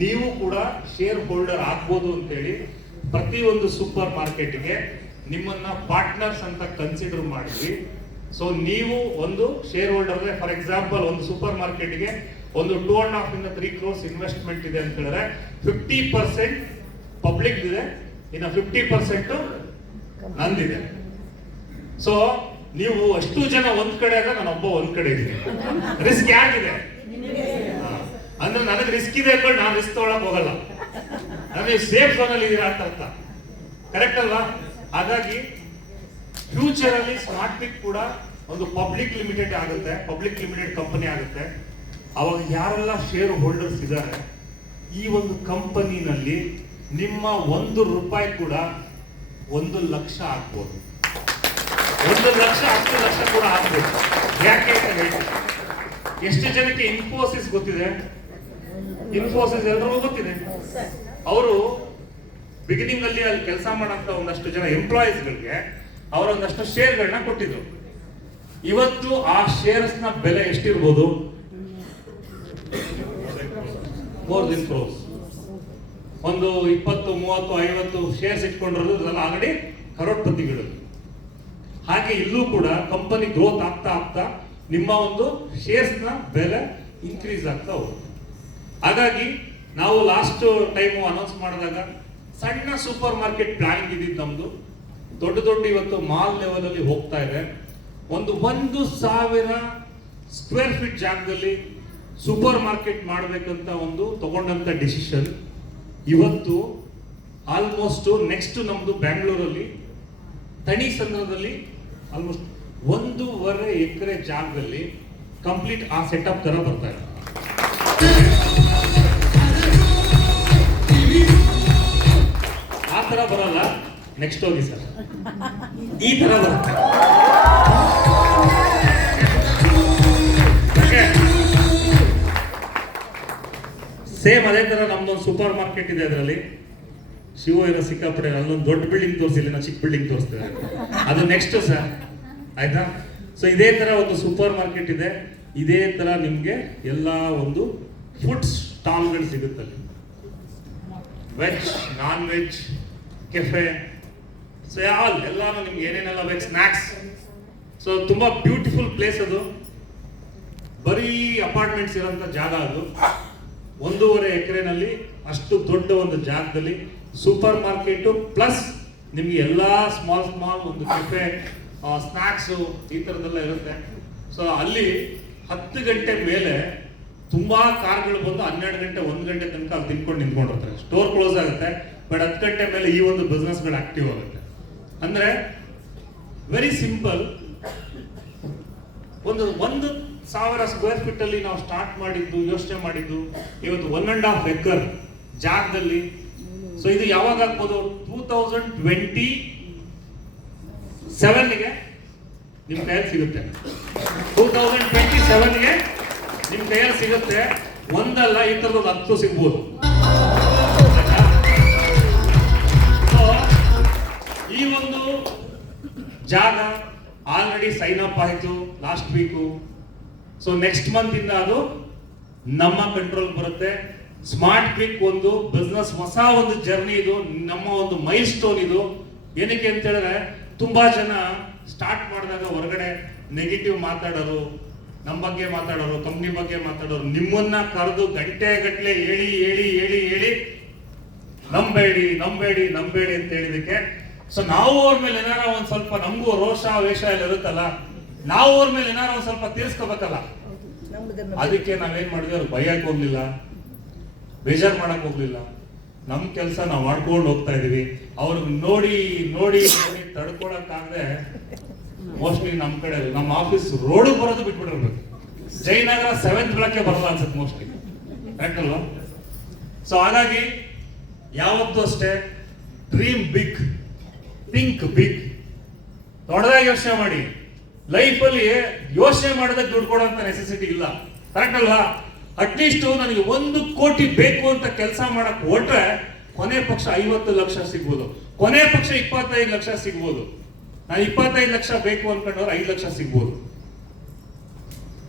ನೀವು ಕೂಡ ಶೇರ್ ಹೋಲ್ಡರ್ ಆಗ್ಬೋದು ಅಂತೇಳಿ ಪ್ರತಿಯೊಂದು ಸೂಪರ್ ಮಾರ್ಕೆಟ್ಗೆ ನಿಮ್ಮನ್ನ ಪಾರ್ಟ್ನರ್ಸ್ ಅಂತ ಕನ್ಸಿಡರ್ ಮಾಡಿದ್ವಿ. ಸೊ ನೀವು ಒಂದು ಶೇರ್ ಹೋಲ್ಡರ್, ಫಾರ್ ಎಕ್ಸಾಂಪಲ್ ಒಂದು ಸೂಪರ್ ಮಾರ್ಕೆಟ್ಗೆ ಒಂದು 2.5 ಇಂದ 3 crores ಇನ್ವೆಸ್ಟ್ಮೆಂಟ್ ಇದೆ ಅಂತ ಹೇಳಿದ್ರೆ 50% ಪಬ್ಲಿಕ್ ಇದೆ, ಇನ್ನು 50% ನಂದಿದೆ. ಸೊ ನೀವು ಅಷ್ಟು ಜನ ಒಂದ್ ಕಡೆ ಆದ್ರೆ ನಾನೊಬ್ಬ ಒಂದ್ ಕಡೆ ಇದ್ದೀನಿ. ರಿಸ್ಕ್ ಯಾಕಿದೆ ಅಂದ್ರೆ ನನಗೆ ರಿಸ್ಕ್ ಇದೆ ಅಂದ್ಕೊಂಡು ನಾನು ರಿಸ್ಕ್ ತಗೊಳಕ್ ಹೋಗಲ್ಲ. ನನಗೆ ಸೇಫ್ ಝೋನ್ ಅಲ್ಲಿ ಇದೀರಾ ಅಂತ ಅರ್ಥ. ಕರೆಕ್ಟ್ ಅಲ್ವಾ? ಹಾಗಾಗಿ ಫ್ಯೂಚರ್ ಅಲ್ಲಿ ಸ್ಮಾರ್ಟ್ ಪಿಕ್ ಕೂಡ ಒಂದು ಪಬ್ಲಿಕ್ ಲಿಮಿಟೆಡ್ ಆಗುತ್ತೆ, ಪಬ್ಲಿಕ್ ಲಿಮಿಟೆಡ್ ಕಂಪನಿ ಆಗುತ್ತೆ. ಅವಾಗ ಯಾರೆಲ್ಲ ಶೇರ್ ಹೋಲ್ಡರ್ಸ್ ಇದ್ದಾರೆ, ಈ ಒಂದು ಕಂಪನಿನಲ್ಲಿ ನಿಮ್ಮ 1 ರೂಪಾಯಿ ಕೂಡ 1 ಲಕ್ಷ ಆಗ್ಬೋದು, 1 ಲಕ್ಷ 10 ಲಕ್ಷ ಕೂಡ ಆಗ್ಬೋದು. ಯಾಕೆ ಅಂತ ಹೇಳ್ತೀನಿ. ಎಷ್ಟು ಜನಕ್ಕೆ ಇನ್ಫೋಸಿಸ್ ಗೊತ್ತಿದೆ? ಇನ್ಫೋಸಿಸ್ ಎಲ್ರಿಗೂ ಗೊತ್ತಿದೆ. ಅವರು ಬಿಗಿನಿಂಗ್ ಅಲ್ಲಿ ಕೆಲಸ ಮಾಡಂತ ಒಂದಷ್ಟು ಜನ ಎಂಪ್ಲಾಯೀಸ್ಗಳಿಗೆ ಅವರ ಒಂದಷ್ಟು ಶೇರ್ಗಳನ್ನ ಕೊಟ್ಟಿದ್ರು. ಇವತ್ತು ಆ ಶೇರ್ಸ್ ನ ಬೆಲೆ ಎಷ್ಟಿರ್ಬೋದು? more than crores. ಒಂದು 20, 30, 50 ಶೇರ್ಸ್ ಇಟ್ಕೊಂಡಿರೋದು ಅದೆಲ್ಲ ಆಲ್ರೆಡಿ ಕರೋಡ್ಪತಿಗಳು. ಹಾಗೆ ಇಲ್ಲೂ ಕೂಡ ಕಂಪನಿ ಗ್ರೋತ್ ಆಗ್ತಾ ನಿಮ್ಮ ಒಂದು ಶೇರ್ಸ್ ನ ಬೆಲೆ ಇನ್ಕ್ರೀಸ್ ಆಗ್ತಾ ಹೋಗುತ್ತೆ. ಹಾಗಾಗಿ ನಾವು ಲಾಸ್ಟ್ ಟೈಮ್ ಅನೌನ್ಸ್ ಮಾಡಿದಾಗ ಸಣ್ಣ ಸೂಪರ್ ಮಾರ್ಕೆಟ್ ಪ್ಲಾನಿಂಗ್ ಇದ್ದಿದ್ದು ನಮ್ದು. ದೊಡ್ಡ ದೊಡ್ಡ ಇವತ್ತು ಮಾಲ್ ಲೆವೆಲ್ ಅಲ್ಲಿ ಹೋಗ್ತಾ ಇದೆ. ಒಂದು 1,000 ಸ್ಕ್ವೇರ್ ಫೀಟ್ ಜಾಗದಲ್ಲಿ ಸೂಪರ್ ಮಾರ್ಕೆಟ್ ಮಾಡಬೇಕಂತ ಒಂದು ತಗೊಂಡಂತ ಡಿಸಿಷನ್ ಇವತ್ತು ಆಲ್ಮೋಸ್ಟ್ ನೆಕ್ಸ್ಟ್ ನಮ್ದು ಬ್ಯಾಂಗ್ಳೂರಲ್ಲಿ ತಣಿಸಂದ್ರದಲ್ಲಿ ಆಲ್ಮೋಸ್ಟ್ 1.5 ಎಕರೆ ಜಾಗದಲ್ಲಿ ಕಂಪ್ಲೀಟ್ ಆ ಸೆಟಪ್ ತರ ಬರ್ತಾ ಇದೆ. ಆ ತರ ಬರಲ್ಲ, ನೆಕ್ಸ್ಟ್ ಹೋಗಿ ಸರ್, ಈ ತರ ಬರುತ್ತೆ. ಸೇಮ್ ಅದೇ ತರ ನಮ್ದೊಂದು ಸೂಪರ್ ಮಾರ್ಕೆಟ್ ಇದೆ. ಅದರಲ್ಲಿ ಶಿವ ಇರೋ ಸಿಕ್ಕಾಪಟ್ಟೆ ಅಲ್ಲೊಂದು ದೊಡ್ಡ ಬಿಲ್ಡಿಂಗ್ ತೋರಿಸಿಲ್ಲ, ನಾವು ಚಿಕ್ಕ ಬಿಲ್ಡಿಂಗ್ ತೋರಿಸ್ತೇವೆ. ಅದು ನೆಕ್ಸ್ಟ್ ಸರ್, ಆಯ್ತಾ? ಸೊ ಇದೇ ತರ ಒಂದು ಸೂಪರ್ ಮಾರ್ಕೆಟ್ ಇದೆ. ಇದೇ ತರ ನಿಮ್ಗೆ ಎಲ್ಲ ಒಂದು ಫುಡ್ ಸ್ಟಾಲ್ಗಳು ಸಿಗುತ್ತಲ್ಲಿ, veg, non veg, cafe, so ಎಲ್ಲಾನು ನಿಮ್ಗೆ ಏನೇನೆಲ್ಲ ಬೇಕು, ಸ್ನಾಕ್ಸ್. ಸೊ ತುಂಬಾ ಬ್ಯೂಟಿಫುಲ್ ಪ್ಲೇಸ್ ಅದು. ಬರೀ ಅಪಾರ್ಟ್ಮೆಂಟ್ಸ್ ಇರೋಂಥ ಜಾಗ ಅದು. 1.5 ಎಕರೆನಲ್ಲಿ ಅಷ್ಟು ದೊಡ್ಡ ಒಂದು ಜಾಗದಲ್ಲಿ ಸೂಪರ್ ಮಾರ್ಕೆಟ್ ಪ್ಲಸ್ ನಿಮ್ಗೆ ಎಲ್ಲಾ ಸ್ಮಾಲ್ ಒಂದು ಕೆಫೆ, ಸ್ನಾಕ್ಸು, ಈ ತರದೆಲ್ಲ ಇರುತ್ತೆ. ಸೊ ಅಲ್ಲಿ 10 ಗಂಟೆ ಮೇಲೆ ತುಂಬಾ ಕಾರ್ಗಳು ಬಂದು 12 ಗಂಟೆ 1 ಗಂಟೆ ತನಕ ಅಲ್ಲಿ ತಿನ್ಕೊಂಡು ನಿಂತ್ಕೊಂಡಿರ್ತಾರೆ. ಸ್ಟೋರ್ ಕ್ಲೋಸ್ ಆಗುತ್ತೆ, ಬಟ್ 10 ಗಂಟೆ ಮೇಲೆ ಈ ಒಂದು ಬಿಸ್ನೆಸ್ಗಳು ಆಕ್ಟಿವ್ ಆಗುತ್ತೆ. ಅಂದ್ರೆ ವೆರಿ ಸಿಂಪಲ್, ಒಂದು 1,000 ಸ್ಕ್ವೇರ್ ಫೀಟ್ ಅಲ್ಲಿ ನಾವು ಸ್ಟಾರ್ಟ್ ಮಾಡಿದ್ದು, ಯೋಚನೆ ಮಾಡಿದ್ದು ಇವತ್ತು 1.5 ಎಕರ್ ಜಾಗದಲ್ಲಿ. ಸೊ ಇದು ಯಾವಾಗ ಆಗ್ಬೋದು? 2027ಗೆ ನಿಮ್ ಕೈಯಲ್ಲಿ ಸಿಗುತ್ತೆ. 2027ಗೆ ನಿಮ್ ಕೈಯಲ್ಲಿ ಸಿಗುತ್ತೆ. ಒಂದಲ್ಲ, ಈ ತರದ 10 ಸಿಗ್ಬೋದು. ಈ ಒಂದು ಜಾಗ ಆಲ್ರೆಡಿ ಸೈನ್ ಅಪ್ ಆಯ್ತು last week. So next month ಇಂದ ಅದು ನಮ್ಮ ಕಂಟ್ರೋಲ್ ಬರುತ್ತೆ. ಸ್ಮಾರ್ಟ್ ಕ್ವಿಕ್ ಒಂದು ಬಿಸ್ನೆಸ್, ಹೊಸ ಒಂದು ಜರ್ನಿ ಇದು, ನಮ್ಮ ಒಂದು ಮೈಲ್ ಸ್ಟೋನ್ ಇದು. ಏನಕ್ಕೆ ಅಂತ ಹೇಳಿದ್ರೆ ತುಂಬಾ ಜನ ಸ್ಟಾರ್ಟ್ ಮಾಡಿದಾಗ ಹೊರಗಡೆ ನೆಗೆಟಿವ್ ಮಾತಾಡೋರು, ನಮ್ಮ ಬಗ್ಗೆ ಮಾತಾಡೋರು, ಕಂಪ್ನಿ ಬಗ್ಗೆ ಮಾತಾಡೋರು, ನಿಮ್ಮನ್ನ ಕರೆದು ಗಂಟೆ ಗಟ್ಟಲೆ ಹೇಳಿ ನಂಬೇಡಿ ಅಂತ ಹೇಳಿದಕ್ಕೆ. ಸೊ ನಾವು ಅವ್ರ ಮೇಲೆ ಏನಾರ ಒಂದ್ ಸ್ವಲ್ಪ, ನಮಗೂ ರೋಷ ವೇಷ ಎಲ್ಲ ಇರುತ್ತಲ್ಲ, ನಾವು ಅವ್ರ ಮೇಲೆ ಏನಾರ ಒಂದ್ ಸ್ವಲ್ಪ ತೀರ್ಸ್ಕೋಬೇಕಲ್ಲ. ಅದಕ್ಕೆ ನಾವೇನ್ ಮಾಡಿದ್ವಿ, ಅವ್ರು ಭಯಕ್ಕೆ ಹೋಗ್ಲಿಲ್ಲ, ಬೇಜಾರ್ ಮಾಡಕ್ ಹೋಗ್ಲಿಲ್ಲ. ನಮ್ ಕೆಲಸ ನಾವು ಮಾಡ್ಕೊಂಡು ಹೋಗ್ತಾ ಇದೀವಿ. ಅವ್ರಿಗೆ ನೋಡಿ ತಡ್ಕೊಳಕ್ಕಾಗದೆ ಮೋಸ್ಟ್ಲಿ ನಮ್ ಕಡೆ ನಮ್ಮ ಆಫೀಸ್ ರೋಡ್ ಬರೋದು ಬಿಟ್ಬಿಟ್ಟಿರ್ಬೇಕು. ಜಯನಗರ 7th ಬ್ಲಾಕ್ಗೆ ಬರಲ್ಲ ಅನ್ಸುತ್ತೆ ಮೋಸ್ಟ್ಲಿ, ಕರೆಕ್ಟ್ ಅಲ್ವಾ? ಸೊ ಹಾಗಾಗಿ ಯಾವತ್ತೂ ಅಷ್ಟೇ ಡ್ರೀಮ್ ಬಿಗ್, ಥಿಂಕ್ ಬಿಗ್, ದೊಡ್ಡದಾಗಿ ಯೋಚನೆ ಮಾಡಿ. ಲೈಫಲ್ಲಿ ಯೋಚನೆ ಮಾಡೋದಕ್ಕೆ ದುಡ್ಡು ಕೊಡೋಂತ ನೆಸೆಸಿಟಿ ಇಲ್ಲ, ಕರೆಕ್ಟ್ ಅಲ್ವಾ? ಅಟ್ಲೀಸ್ಟ್ ನನಗೆ 1 ಕೋಟಿ ಬೇಕು ಅಂತ ಕೆಲಸ ಮಾಡಕ್ ಹೊರಟ್ರೆ ಕೊನೆ ಪಕ್ಷ 50 ಲಕ್ಷ ಸಿಗ್ಬೋದು, ಕೊನೆ ಪಕ್ಷ 25 ಲಕ್ಷ ಸಿಗ್ಬೋದು. ನಾನು 25 ಲಕ್ಷ ಬೇಕು ಅನ್ಕೊಂಡವ್ರು 5 ಲಕ್ಷ ಸಿಗ್ಬೋದು,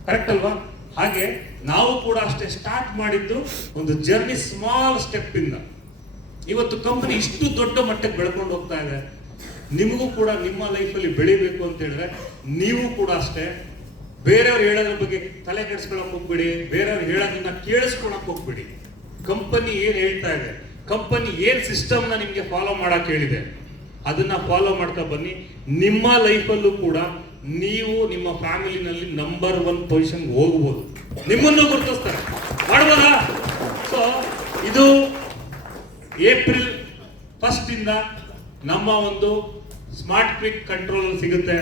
ಕರೆಕ್ಟ್ ಅಲ್ವಾ? ಹಾಗೆ ನಾವು ಕೂಡ ಅಷ್ಟೇ ಸ್ಟಾರ್ಟ್ ಮಾಡಿದ್ದು ಒಂದು ಜರ್ನಿ, ಸ್ಮಾಲ್ ಸ್ಟೆಪ್ ಇಂದ ಇವತ್ತು ಕಂಪನಿ ಇಷ್ಟು ದೊಡ್ಡ ಮಟ್ಟಕ್ಕೆ ಬೆಳ್ಕೊಂಡು ಹೋಗ್ತಾ ಇದೆ. ನಿಮಗೂ ಕೂಡ ನಿಮ್ಮ ಲೈಫಲ್ಲಿ ಬೆಳಿಬೇಕು ಅಂತ ಹೇಳಿದ್ರೆ ನೀವು ಕೂಡ ಅಷ್ಟೇ ಬೇರೆಯವ್ರು ಹೇಳೋದ್ರ ಬಗ್ಗೆ ತಲೆ ಕೆಡಿಸ್ಕೊಳಕ್ ಹೋಗ್ಬೇಡಿ, ಬೇರೆಯವ್ರು ಹೇಳೋದನ್ನ ಕೇಳಿಸ್ಕೊಳಕ್ ಹೋಗ್ಬೇಡಿ. ಕಂಪನಿ ಏನ್ ಹೇಳ್ತಾ ಇದೆ, ಕಂಪನಿ ಏನ್ ಸಿಸ್ಟಮ್ ನ ನಿಮ್ಗೆ ಫಾಲೋ ಮಾಡಕ್ ಹೇಳಿದೆ, ಅದನ್ನ ಫಾಲೋ ಮಾಡ್ತಾ ಬನ್ನಿ. ನಿಮ್ಮ ಲೈಫಲ್ಲೂ ಕೂಡ ನೀವು ನಿಮ್ಮ ಫ್ಯಾಮಿಲಿನಲ್ಲಿ ನಂಬರ್ 1 ಪೊಸಿಷನ್ ಹೋಗ್ಬೋದು, ನಿಮ್ಮನ್ನು ಗುರುತಿಸ್ತಾರೆ, ಮಾಡ್ಬೋದಾ? ಸೊ ಇದು ಏಪ್ರಿಲ್ 1 ಇಂದ ನಮ್ಮ ಒಂದು ಸ್ಮಾರ್ಟ್ ಕ್ವಿಕ್ ಕಂಟ್ರೋಲ್ ಸಿಗುತ್ತೆ.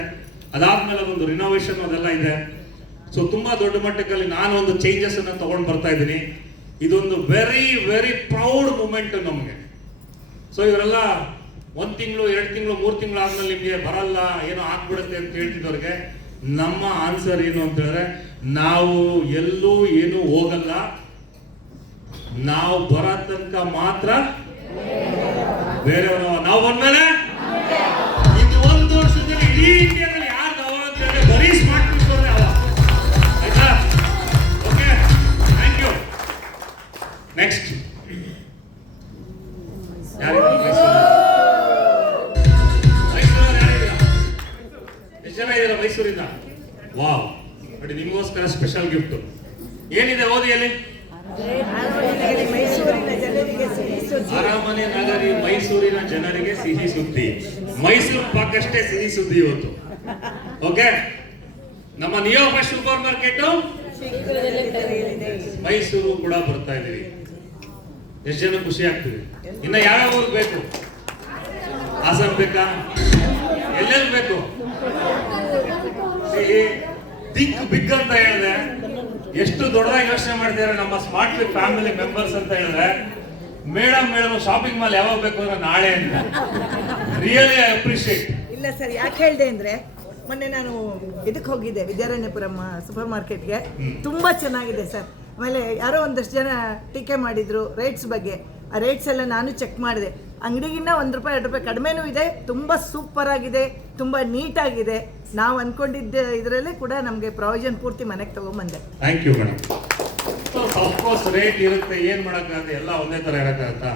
ಅದಾದ್ಮೇಲೆ ಅದೊಂದು ರಿನೋವೇಷನ್ ಅದೆಲ್ಲ ಇದೆ. ಸೊ ತುಂಬಾ ದೊಡ್ಡ ಮಟ್ಟದಲ್ಲಿ ನಾನು ಒಂದು ಚೇಂಜಸ್ ಅನ್ನ ತಗೊಂಡು ಬರ್ತಾ ಇದ್ದೀನಿ. ಇದೊಂದು ವೆರಿ ವೆರಿ ಪ್ರೌಡ್ ಮೂಮೆಂಟ್ ನಮಗೆ. ಸೊ ಇವರೆಲ್ಲ 1 ತಿಂಗಳು 2 ತಿಂಗಳು 3 ತಿಂಗಳು ಆದ್ಮೇಲೆ ನಿಮ್ಗೆ ಬರಲ್ಲ, ಏನೋ ಆಗ್ಬಿಡುತ್ತೆ ಅಂತ ಹೇಳ್ತಿದ್ದವ್ರಿಗೆ ನಮ್ಮ ಆನ್ಸರ್ ಏನು ಅಂತ ಹೇಳಿದ್ರೆ, ನಾವು ಎಲ್ಲೂ ಏನು ಹೋಗಲ್ಲ, ನಾವು ಬರೋ ತನಕ ಮಾತ್ರ ಬೇರೆಯವರು. ನಾವು ಬಂದ್ಮೇಲೆ ಇನ್ನು 1 ವರ್ಷದಲ್ಲಿ ಇಡೀ ಇಂಡಿಯಾದಲ್ಲಿ ಯಾರು ಅವ ಅಂತ ಹೇಳಿ ಬರೀ ಸ್ಮಾರ್ಟ್ ಕ್ವಿಕ್ ಅವ, ಆಯ್ತಾ? Okay, thank you. ನೆಕ್ಸ್ಟ್ ಎಷ್ಟು ಜನ ಇದ್ದೀರಾ ಮೈಸೂರಿಂದ? ವಾವ್, ನೋಡಿ ನಿಮಗೋಸ್ಕರ ಸ್ಪೆಷಲ್ ಗಿಫ್ಟ್ ಏನಿದೆ, ಓದಿ ಅಲ್ಲಿ. ಮೈಸೂರಿನ ಜನರಿಗೆ ಸಿಹಿ ಸುದ್ದಿ. ಅರಮನೆ ನಗರಿ ಮೈಸೂರಿನ ಜನರಿಗೆ ಸಿಹಿ ಸುದ್ದಿ. ಮೈಸೂರು ಪಾಕಷ್ಟೇ ಸಿಹಿ ಸುದ್ದಿ ಇವತ್ತು. ಓಕೆ, ನಮ್ಮ ನಿಯೋ ಫ್ರೆಶ್ ಸೂಪರ್ ಮಾರ್ಕೆಟ್ ಶೀಘ್ರದಲ್ಲೇ ತೆರೆಯಲಿದೆ. ಮೈಸೂರು ಕೂಡ ಬರ್ತಾ ಇದೀವಿ. ಎಷ್ಟು ಜನ ಖುಷಿ ಆಗ್ತಿದೆ? ಇನ್ನ ಯಾವ್ಯಾವ ಊರು ಬೇಕು? ಹಾಸನ್ ಬೇಕಾ? ಎಲ್ಲೆಲ್ಲಿ ಬೇಕು? ಥಿಂಕ್ ಬಿಗ್ ಅಂತ ಹೇಳಿದ್ರೆ ಎಷ್ಟು ದೊಡ್ಡದಾಗಿ ಯೋಚನೆ ಮಾಡ್ತಿದ್ದಾರೆ ನಮ್ಮ ಸ್ಮಾರ್ಟ್ ವಿತ್ ಫ್ಯಾಮಿಲಿ ಮೆಂಬರ್ಸ್ ಅಂತ ಹೇಳಿದ್ರೆ, ಮೇಡಮ್ ಶಾಪಿಂಗ್ ಮಾಲ್ ಯಾವಾಗ ಬೇಕು ಅಂದ್ರೆ ನಾಳೆ ಅಂತ. Really I appreciate. ಇಲ್ಲ ಸರ್, ಯಾಕೆ ಹೇಳಿದೆ ಅಂದ್ರೆ ಮೊನ್ನೆ ನಾನು ಇದಕ್ಕೆ ಹೋಗಿದ್ದೆ, ವಿದ್ಯಾರಣ್ಯಪುರಂ ಸೂಪರ್ ಮಾರ್ಕೆಟ್ಗೆ. ತುಂಬಾ ಚೆನ್ನಾಗಿದೆ ಸರ್. ಆಮೇಲೆ ಯಾರೋ ಒಂದಷ್ಟು ಜನ ಟೀಕೆ ಮಾಡಿದ್ರು ರೇಟ್ಸ್ ಬಗ್ಗೆ. ಆ ರೇಟ್ಸ್ ಎಲ್ಲ ನಾನು ಚೆಕ್ ಮಾಡಿದೆ. ಅಂಗಡಿಗಿನ್ನ ₹1 2 ಕಡಿಮೆನೂ ಇದೆ. ತುಂಬ ಸೂಪರ್ ಆಗಿದೆ, ತುಂಬ ನೀಟಾಗಿದೆ. ನಾವು ಅನ್ಕೊಂಡಿದ್ದ ಇದರಲ್ಲೇ ಕೂಡ ನಮಗೆ ಪ್ರಾವಿಷನ್ ಪೂರ್ತಿ ಮನೆಗೆ ತಗೊಂಬಂದೆ. Thank you madam. Of course rate ಇರುತ್ತೆ, ಏನ್ ಮಾಡಕ್ಕಾಗತ್ತೆ, ಎಲ್ಲ ಒಂದೇ ತರ ಇರಕ್ಕಾಗತ್ತಾ?